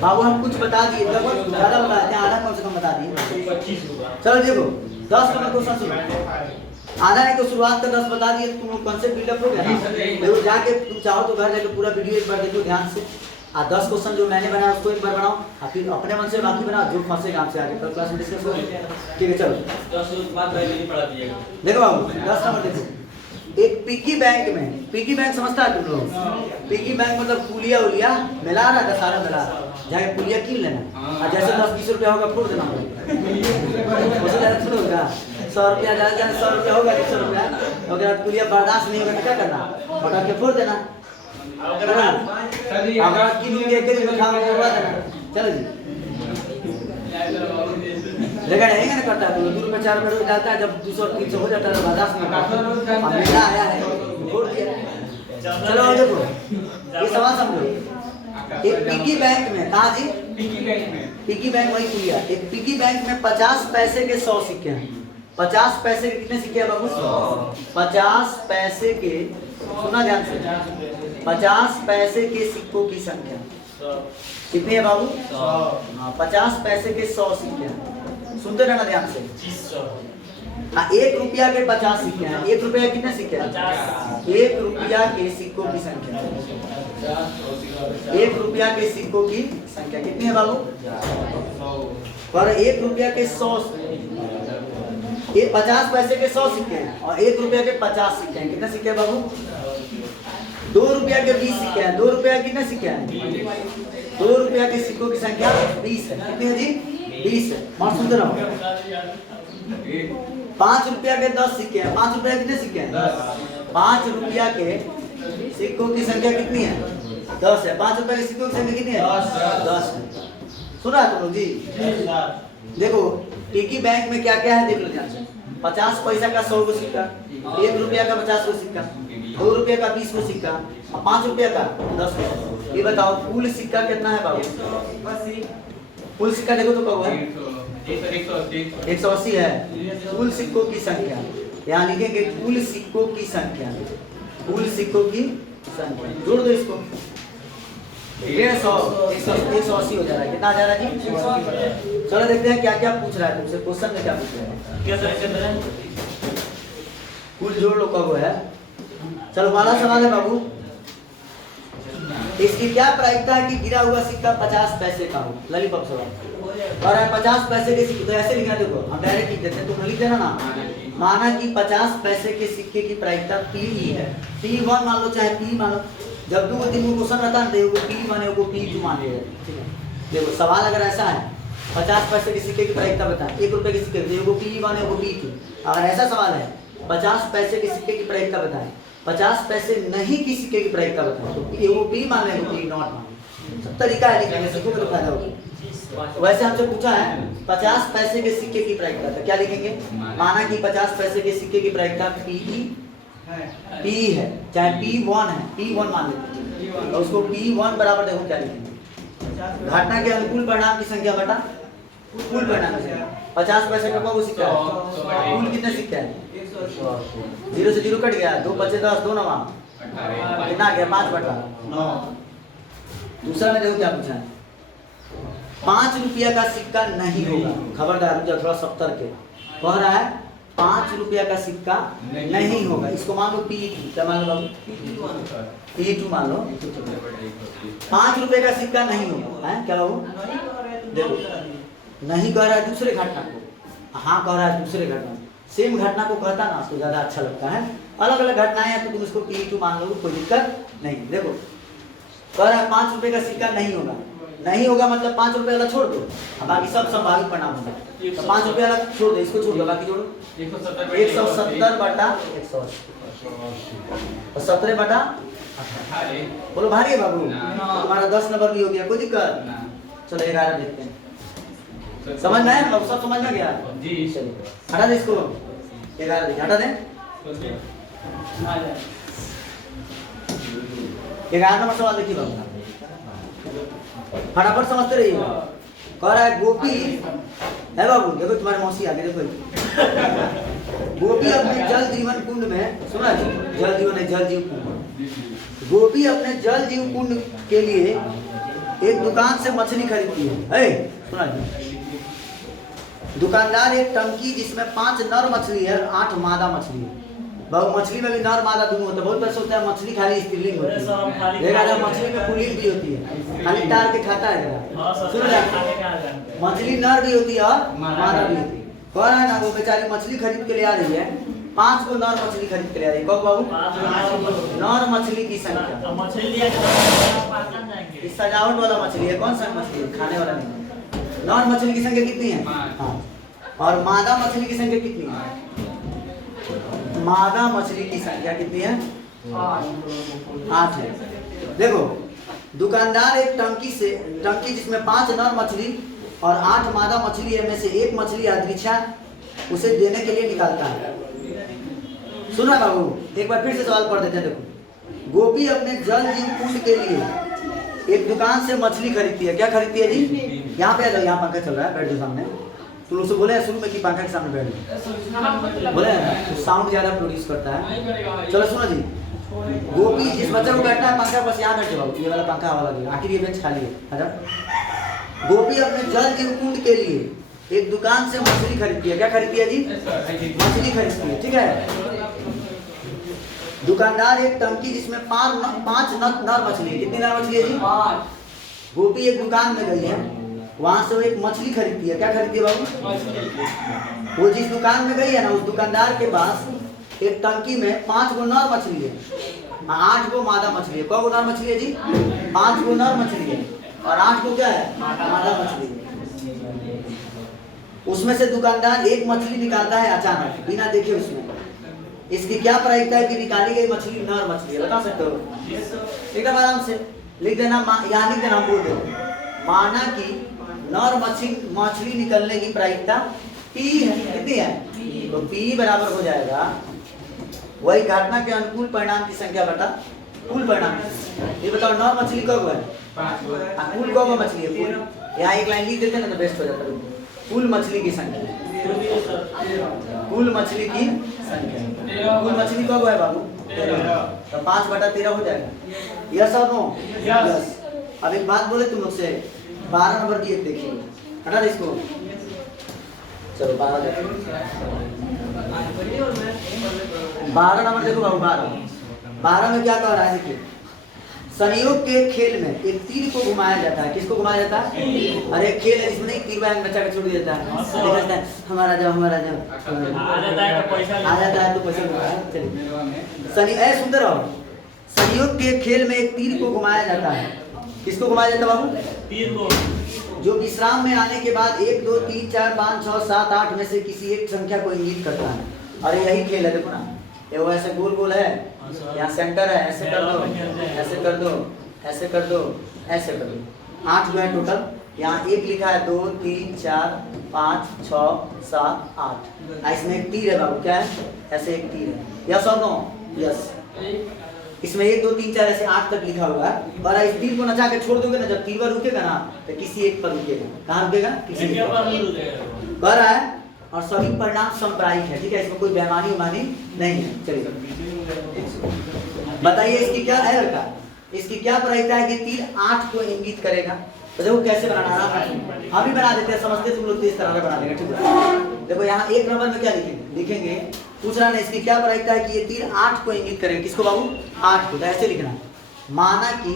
बाबू हम कुछ बता दिए, लगभग ज्यादा बताते हैं, आधा कम से कम बता दिए। 25 होगा। चलो देखो 10 नंबर क्वेश्चन सुनो। आधा नहीं तो शुरुआत का 10 बता दिए, तुम कंसेप्ट बिल्डअप हो गया ना। देखो जाके तुम चाहो तो घर जाके पूरा वीडियो एक बार देखो ध्यान से। 10 क्वेश्चन जो मैंने बनाया उसको एक बार बनाओ, और फिर अपने मन से बाकी बनाओ, जो फंसे काम से आगे कल क्लास में डिस्कस करेंगे। ठीक है चलो 10 बात पहले ही पढ़ा दिएगा। देखो बाबू 10 नंबर देखो। एक पिगी बैंक में, पिगी बैंक समझता है तुम लोग, पिगी बैंक मतलब पुलिया उलिया मिला रहा है, सारा मिला जाके पुलिया कीन लेना, और जैसे 10-20 रुपया होगा फोड़ देना। उससे ज़्यादा थोड़ा होगा, 100 रुपया ज़्यादा 100 रुपया होगा 200 रुपया, अगर पुलिया बर्दाश्त नहीं होगा तो क्या करना, पकड़ के फोड़ देना। अगर किलोगे एक दिन में खाओगे तो उड़ा देना। चलो जी लेकिन नहीं ना करता है, तो 2 रुपये 4 रुपये डालता है, जब 200-300 हो जाता है तो बर्दाश्त नहीं करता। अब मेला आया है फोड़ दिया। चलो देखो ये सवाल समझो। एक पिगी बैंक में, कहा जी पिगी बैंक वही पुलिया, एक पिगी बैंक में 50 पैसे के 100 सिक्के हैं। 50 पैसे के कितने सिक्के हैं बाबू, 50 पैसे के, सुना ध्यान से, 50 पैसे के सिक्कों की संख्या कितनी है बाबू, 50 पैसे के 100 सिक्के हैं। सुनते रहना ध्यान से। 1 रुपया के 50 सिक्के हैं। 1 रुपया के कितने सिक्के हैं, 1 रुपया के सिक्कों की संख्या, 1 रुपया के सिक्कों की संख्या कितनी है बाबू, और 1 रुपया के 100, ये 50 पैसे के 100 सिक्के हैं और 1 रुपया के 50 सिक्के हैं। कितने सिक्के हैं बाबू, 2 रुपया के 20 सिक्के हैं। 2 रुपया कितने सिक्के हैं, 2 रुपया के सिक्कों की संख्या 20 है। कितनी है जी, 20 है। और सुनते रहो। 5 रुपया के 10 सिक्के हैं। 5 रुपया कितने सिक्के हैं, 5 रुपया के सिक्कों की संख्या कितनी है, 10 है। 5 रुपया के सिक्कों की संख्या कितनी है, 10 है। सुना तुम लोग जी। देखो पिगी बैंक में क्या क्या है देख लो ध्यान से। 50 पैसा का 100 को सिक्का, 1 रुपया का 50 को सिक्का, 2 रुपया का 20 को सिक्का, और 5 रुपया का 10 को। ये बताओ कुल सिक्का कितना है बाबू, कुल सिक्का देखो तो कब है, 180 है। कुल सिक्कों की संख्या, यहाँ लिखेंगे कुल सिक्कों की संख्या, कुल सिक्कों की संख्या जोड़ दो इसको, 150 180 हो जा रहा है। कितना आ जा रहा है जी, चलो देखते हैं क्या क्या पूछ रहा है तुमसे, क्वेश्चन में क्या पूछ रहा है। कुल जोड़ लो कब है। चलो वाला सवाल है बाबू, इसकी क्या प्रायिकता है कि गिरा हुआ सिक्का 50 पैसे का हो। ललीपॉप सवाल, और 50 पैसे के सिक्के, तो ऐसे लिखना, देखो हम डायरेक्ट लिख देते हैं, तुम लिख देना ना। माना कि 50 पैसे के सिक्के की प्रायिकता P है, P1 मान लो चाहे P मान लो। जब 2 3 क्वेश्चन रहता है तो P1 है, P2 मान ले। ठीक है, देखो सवाल अगर ऐसा है 50 पैसे के सिक्के की प्रायिकता बताएं, 1 रुपये के सिक्के, P1 है, P2। अगर ऐसा सवाल है 50 पैसे के सिक्के की प्रायिकता बताएं, 50 पैसे नहीं की सिक्के की प्रायिकता बताएं, तो वो P मान लें, P नॉट मान लें। सब तरीका है लिखने का, सीखोगे तो फायदा होगा। वैसे हमसे पूछा है 50 पैसे के सिक्के की प्रायिकता, तो क्या लिखेंगे? माना कि 50 पैसे के सिक्के की प्रायिकता P है, चाहे P1 है, P1 मान लेते हैं, और उसको P1 बराबर देखो क्या लिखेंगे? घटना के अनुकूल परिणाम की संख्या बटा कुल परिणाम की संख्या। 50 पैसे का वो सिक्का है, कुल कितने सिक्के हैं? 0 से 0 कट गया, 2 बचे 10, 2 नवा कितना गया? 5 बटा 9। दूसरा में देखो क्या पूछा है, 5 रुपया का सिक्का नहीं होगा, खबरदार मुझे थोड़ा सत्तर के कह रहा है 5 रुपया का सिक्का नहीं होगा। इसको मान लो P2, क्या मान लो बाबू? P2 मान लो। 5 रुपए का सिक्का नहीं होगा, है क्या बाबू? देखो नहीं कह रहा है दूसरे घटना को, हाँ कह रहा है दूसरे घटना, सेम घटना को कहता ना तो ज्यादा अच्छा लगता है। अलग अलग घटनाएं हैं तो तुम इसको P2 मान लो, कोई दिक्कत नहीं। देखो कह रहा है 5 रुपए का सिक्का नहीं होगा, नहीं होगा मतलब 5 रुपए वाला छोड़ दो, बाकी सब संभावित परिणाम होगा। तो 5 रुपए वाला छोड़ दो, इसको छोड़ दो, बाकी जोड़ो 170 बटा 180 और 17 बटा 18। बोलो भारी है बाबू? तुम्हारा 10 नंबर भी हो गया, कोई दिक्कत? चलो 11 देखते हैं, समझ में आया? सब समझ में गया जी। चलिए हटा दे इसको, 11 देखिए, हटा दें। 11 नंबर सवाल देखिए बाबू, फटाफट समझते रहिए। कह रहा है गोपी है बाबू, देखो तुम्हारे मौसी आगे देखो, गोपी अपने जल जीवन कुंड में, सुना जी, जल जीवन है, जल जीव कुंड। गोपी अपने जल जीव कुंड के लिए एक दुकान से मछली खरीदती है, सुना जी। दुकानदार एक टंकी जिसमें 5 नर मछली है और 8 मादा मछली है। बाबू मछली में भी नर मादा दोनों होता है, बहुत पैसा होता है, मछली खाली स्त्रीलिंग होती है, देखा मछली में पुल्लिंग भी होती है, खाली टार के खाता है। सुनो मछली नर भी होती है और मादा भी होती है। कह रहा है ना वो बेचारी मछली खरीद के ले आ रही है, 5 को नर मछली खरीद के ले आ रही है। कहो बाबू नर मछली की संख्या, सजावट वाला मछली है, कौन सा मछली है? खाने वाला नहीं। नर मछली की संख्या कितनी है? हाँ। और मादा मछली की संख्या कितनी है? मादा मछली की संख्या कितनी है? 8 है। देखो दुकानदार एक टंकी जिसमें 5 नर मछली और 8 मादा मछली है में से एक मछली यादृच्छा उसे देने के लिए निकालता है। सुना बाबू, एक बार फिर से सवाल पढ़ देते हैं। देखो गोपी अपने जल जीव कुंड के लिए एक दुकान से मछली खरीदती है, क्या खरीदती है जी? यहाँ पे आ जाओ, यहाँ पंखा चल रहा है, बैठ जाओ सामने। तुम लोग से बोले शुरू में कि पंखा के सामने बैठ जाओ, बोले तो साउंड ज्यादा प्रोड्यूस करता है। चलो सुनो जी, गोपी जिस बच्चे को बैठना है पंखा बस यहाँ बैठ जाओ, ये वाला पंखा हवा लगेगा, आखिर ये बेंच खाली है। अच्छा, गोपी अपने जल जीव कुंड के लिए एक दुकान से मछली खरीदती है, क्या खरीदती है जी? मछली खरीदती है, ठीक है। दुकानदार एक टंकी जिसमें 5 नर मछली है, कितनी नर मछली है जी? 5। गोपी एक दुकान में गई है, वहां से वो एक मछली खरीदती है, क्या खरीदती है बाबू? वो जिस दुकान में गई है ना, उस दुकानदार के पास एक टंकी में 5 गो नर मछली है, 8 गो मादा मछली है। कौ गो नर मछली है जी? 5 गो नर मछली है और 8 गो क्या है? मादा मछली है। उसमें से दुकानदार एक मछली निकालता है अचानक, बिना देखे उसमें। इसकी क्या प्रायिकता है कि निकाली गई मछली नर मछली है? बता सकते हो? एकदम आराम से लिख देना, यहाँ लिख देना, बोल दो। माना कि नर मछली निकलने की प्रायिकता P है, कितनी है? तो P बराबर हो जाएगा वही घटना के अनुकूल परिणाम की संख्या बटा कुल परिणाम। ये बताओ नर मछली कब है? 5। कुल कब मछली है? यहाँ एक लाइन लिख देते ना तो बेस्ट हो जाता है। कुल मछली की संख्या, कुल मछली की संख्या, कुल मछली कब है बाबू? 13। तो 5 बटा 13 हो जाएगा। यस और नो? यस। अब एक बात बोले तुम लोग से, 12 नंबर की एक देखिए, हटा दे इसको। चलो 12 देखो, 12 नंबर देखो बाबू। 12 में क्या कह रहा है? देखिए संयोग के खेल में एक तीर को घुमाया जाता है, किसको घुमाया जाता है? अरे खेल है जिसमें तीर बहन बच्चा को छोड़ दिया जाता है, हमारा जाओ हमारा जाओ, आ जाता है तो पैसा मिलता है। चलिए सुंदर रहो। संयोग के खेल में एक तीर को घुमाया जाता है, किसको घुमाया जाता है बाबू? तीर को, जो विश्राम में आने के बाद 1 2 3 4 5 6 7 8 में से किसी एक संख्या को इंगित करता है। अरे यही खेल है, देखो ना, ये वो ऐसे गोल गोल है, यहाँ सेंटर है, ऐसे कर दो, ऐसे कर दो, ऐसे कर दो, ऐसे कर दो, 8 जो है टोटल। यहाँ 1 लिखा है, 2 3 4 5 6 7 8। इसमें एक तीर है बाबू, क्या है, ऐसे एक तीर है, यस और नो, यस। इसमें 1 2 3 4 ऐसे 8 तक लिखा हुआ है। और इस तीर को नचा के छोड़ दोगे ना, जब तीर पर रुकेगा ना तो किसी एक पर रुकेगा। कहाँ रुकेगा, किसी एक पर। कह रहा है और सभी परिणाम संप्रायिक है, ठीक है, इसमें कोई बेमानी उमानी नहीं है। चलिए बताइए इसकी क्या है लड़का, इसकी क्या प्रायिकता है कि तीर 8 को इंगित करेगा। तो देखो कैसे बनाना है, हम ही बना देते हैं, समझते तुम लोग इस तरह से बना देंगे, ठीक है। देखो यहाँ 1 नंबर में क्या लिखेंगे, पूछ रहा है इसकी क्या प्रायिकता है कि ये तीर 8 को इंगित करेगा। किसको बाबू, 8 को। तो ऐसे लिखना, माना कि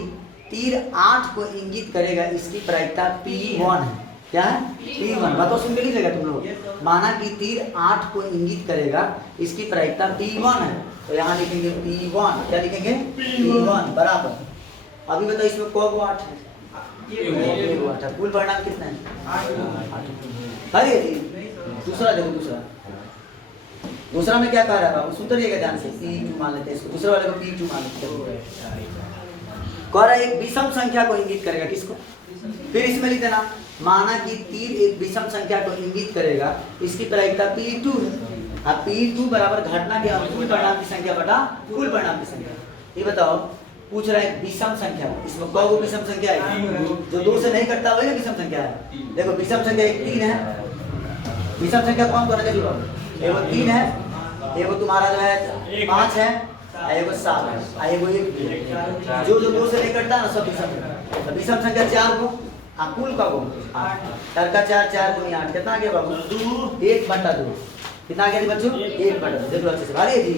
तीर 8 को इंगित करेगा, इसकी प्रायिकता P1 है। क्या है, P1। बात सुन के लिखेगा तुम लोग, माना कि तीर 8 को इंगित करेगा, इसकी प्रायिकता P1 है। तो यहाँ लिखेंगे P1, क्या लिखेंगे, P1 बराबर। अभी बताओ इसमें कौन 8 है, कुल परिणाम कितना है, 8। अरे जी दूसरा देखो, दूसरा में क्या कह रहा है बाबू, सुनते रहिएगा ध्यान से। P2 मान लेते हैं इसको, दूसरे वाले को P2 मान लेते हैं। कह रहा है एक विषम संख्या को इंगित करेगा, किसको, फिर इसमें लिख देना, माना कि तीर एक विषम संख्या को इंगित करेगा, इसकी प्रायिकता P2 है। अब P2 बराबर घटना के अनुकूल परिणाम की संख्या बटा कुल परिणाम की संख्या। ये बताओ, पूछ रहा है विषम संख्या, इसमें कौन विषम संख्या है, जो 2 से नहीं कटता वही विषम संख्या है। देखो विषम संख्या एक 3 है, विषम संख्या कौन कौन है, देखो एगो 3 है, एगो तुम्हारा जो है 5 है, एगो 7 है, एगो 1। जो 2 से नहीं कटता ना सब विषम है। तो विषम संख्या 4 को, कुल का को 4 का 4 4 दूनी 8, कितना आ गया बाबू, 1/2। कितना आ गया बच्चों, 1/2। देखो अच्छे से भाई जी।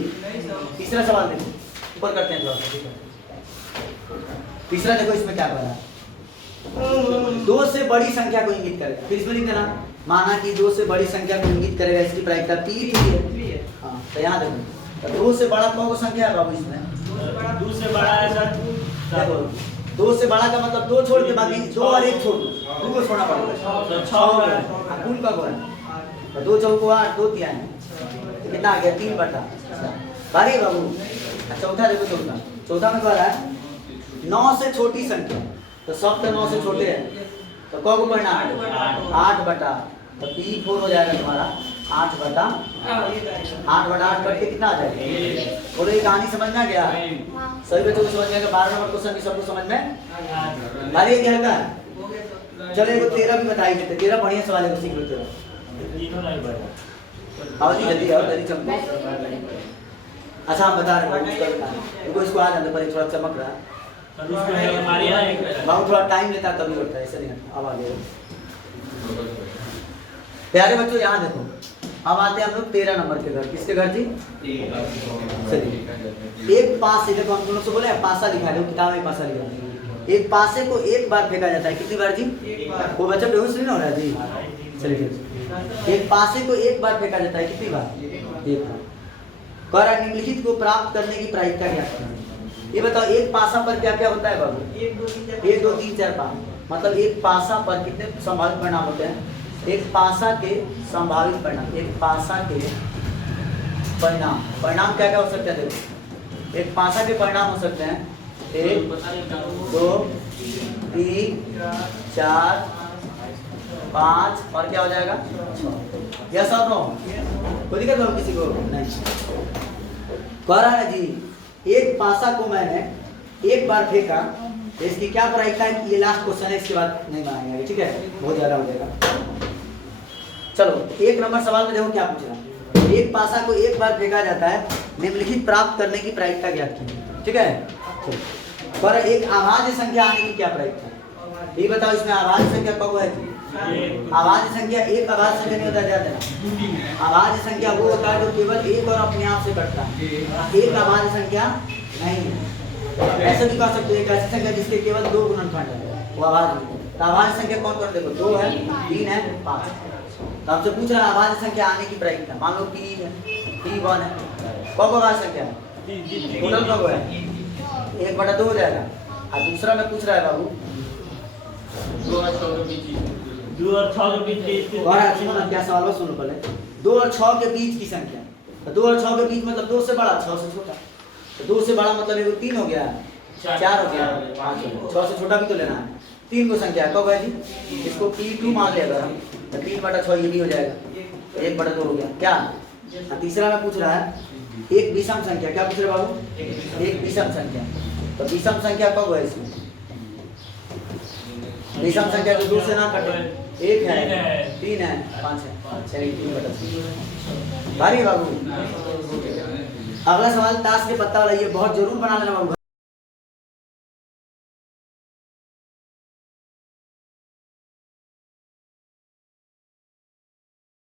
तीसरा सवाल देखो, ऊपर करते हैं थोड़ा सा। तीसरा देखो इसमें क्या कह रहा है, 2 से बड़ी संख्या को इंगित करेगा। फिर इसमें लिख देना, माना कि 2 से बड़ी संख्या को इंगित करेगा, इसकी प्रायिकता P3 है। हाँ तो यहाँ देखो, तो 2 से बड़ा कौन संख्या है बाबू, इसमें 2 से बड़ा है सर। देखो 2 से बड़ा का मतलब 2 छोड़ के बाकी 2 और 1 छोड़ दो, 2 को छोड़ना पड़ेगा, 6 कुल का कौन, तो 2 चौको 8, 2 तिहाई, कितना आ गया, 3/8। बारी बाबू। चौथा देखो, चौथा में कह रहा है 9 से छोटी संख्या, तो सब तो 9 से छोटे हैं, तो कौ को पढ़ना, 8/8। तो P4 हो जाएगा तुम्हारा 8/8 करके कितना आ जाएगा। बोलो ये कहानी समझ में आ गया, सभी बच्चों को समझ में आएगा। 12 नंबर क्वेश्चन सबको समझ में आ रही है क्या। चलो एक 13 भी बता ही देते, 13 बढ़िया सवाल है, सीख लो। आओ जी जल्दी आओ, जल्दी चमको। अच्छा हम बता रहे हैं, इसको आ जाते पर थोड़ा चमक रहा है बाबू, थोड़ा टाइम लेता तभी होता है, ऐसे नहीं होता। अब आ गए प्यारे बच्चों, यहाँ देखो, अब आते हैं हम लोग 13 नंबर के घर। किसके घर जी, चलिए एक पासे, देखो हम लोग से बोले पासा दिखा दो, किताब में पासा लिखा। एक पासे को एक बार फेंका जाता है, कितनी बार जी, वो बच्चा बेहोश नहीं हो रहा है जी। चलिए एक पासे को एक बार फेंका जाता है, कितनी बार, एक बार। कह रहा निम्नलिखित को प्राप्त करने की प्रायिकता क्या है। ये बताओ एक पासा पर क्या क्या होता है बाबू, 1 2 3 4 5। मतलब एक पासा पर कितने संभावित परिणाम होते हैं, एक पासा के संभावित परिणाम, एक पासा के परिणाम क्या क्या हो सकते हैं। देखो एक पासा के परिणाम हो सकते हैं 1 2 3 4 5 और क्या हो जाएगा 6। यस और नो, कोई दिक्कत हो किसी को नहीं। कह रहा है जी एक पासा को मैंने एक बार फेंका, तो इसकी क्या प्रायिकता है, ये लास्ट क्वेश्चन है, इसके बाद नहीं बनाएंगे, ठीक है, बहुत ज्यादा हो जाएगा। चलो 1 नंबर सवाल में देखो क्या पूछ रहा है, एक पासा को एक बार फेंका जाता है, निम्नलिखित प्राप्त करने की प्रायिकता ज्ञात कीजिए, ठीक है। पर एक अभाज्य संख्या आने की क्या प्रायिकता है, ये बताओ। इसमें अभाज्य संख्या कब है, अभाज्य संख्या एक अभाज्य संख्या नहीं होता, ज्यादा अभाज्य संख्या वो होता है जो केवल एक और अपने आप से कटता है, एक अभाज्य संख्या नहीं है। ऐसे भी कह सकते हैं एक ऐसी संख्या जिसके केवल 2 गुणनखंड है, वो अभाज्य। तो अभाज्य संख्या कौन कौन, देखो 2 है, 3 है, 5। तो आपसे पूछ रहा है अभाज्य संख्या आने की प्रायिकता, मान लो P है, P1 है, कौन अभाज्य संख्या है, टोटल कब है 1/2 हो जाएगा। और दूसरा में पूछ रहा है बाबू 2 और 6 के बीच क्या सवाल है, सुनो पहले। 2 और 6 के बीच की संख्या, तो 2 और 6 के बीच मतलब 2 से बड़ा 6 से छोटा। तो 2 से बड़ा मतलब 3 हो गया, 4 हो गया, 5 हो गया, 6 से छोटा भी तो लेना है। 3 को संख्या कब है जी? इसको P2 मान लिया अगर हम, तो 3/6 ये भी हो जाएगा, 1/2 हो गया। क्या तीसरा में पूछ रहा है एक विषम संख्या, क्या पूछ रहे बाबू? एक विषम संख्या। तो विषम संख्या कब है इसमें? विषम संख्या तो 2 से ना कटे, 1 है, 3 है, 5 है, चलिए 3/6 भारी बाबू। अगला सवाल ताश के पत्ता वाला, ये बहुत जरूर बना लेना बाबू।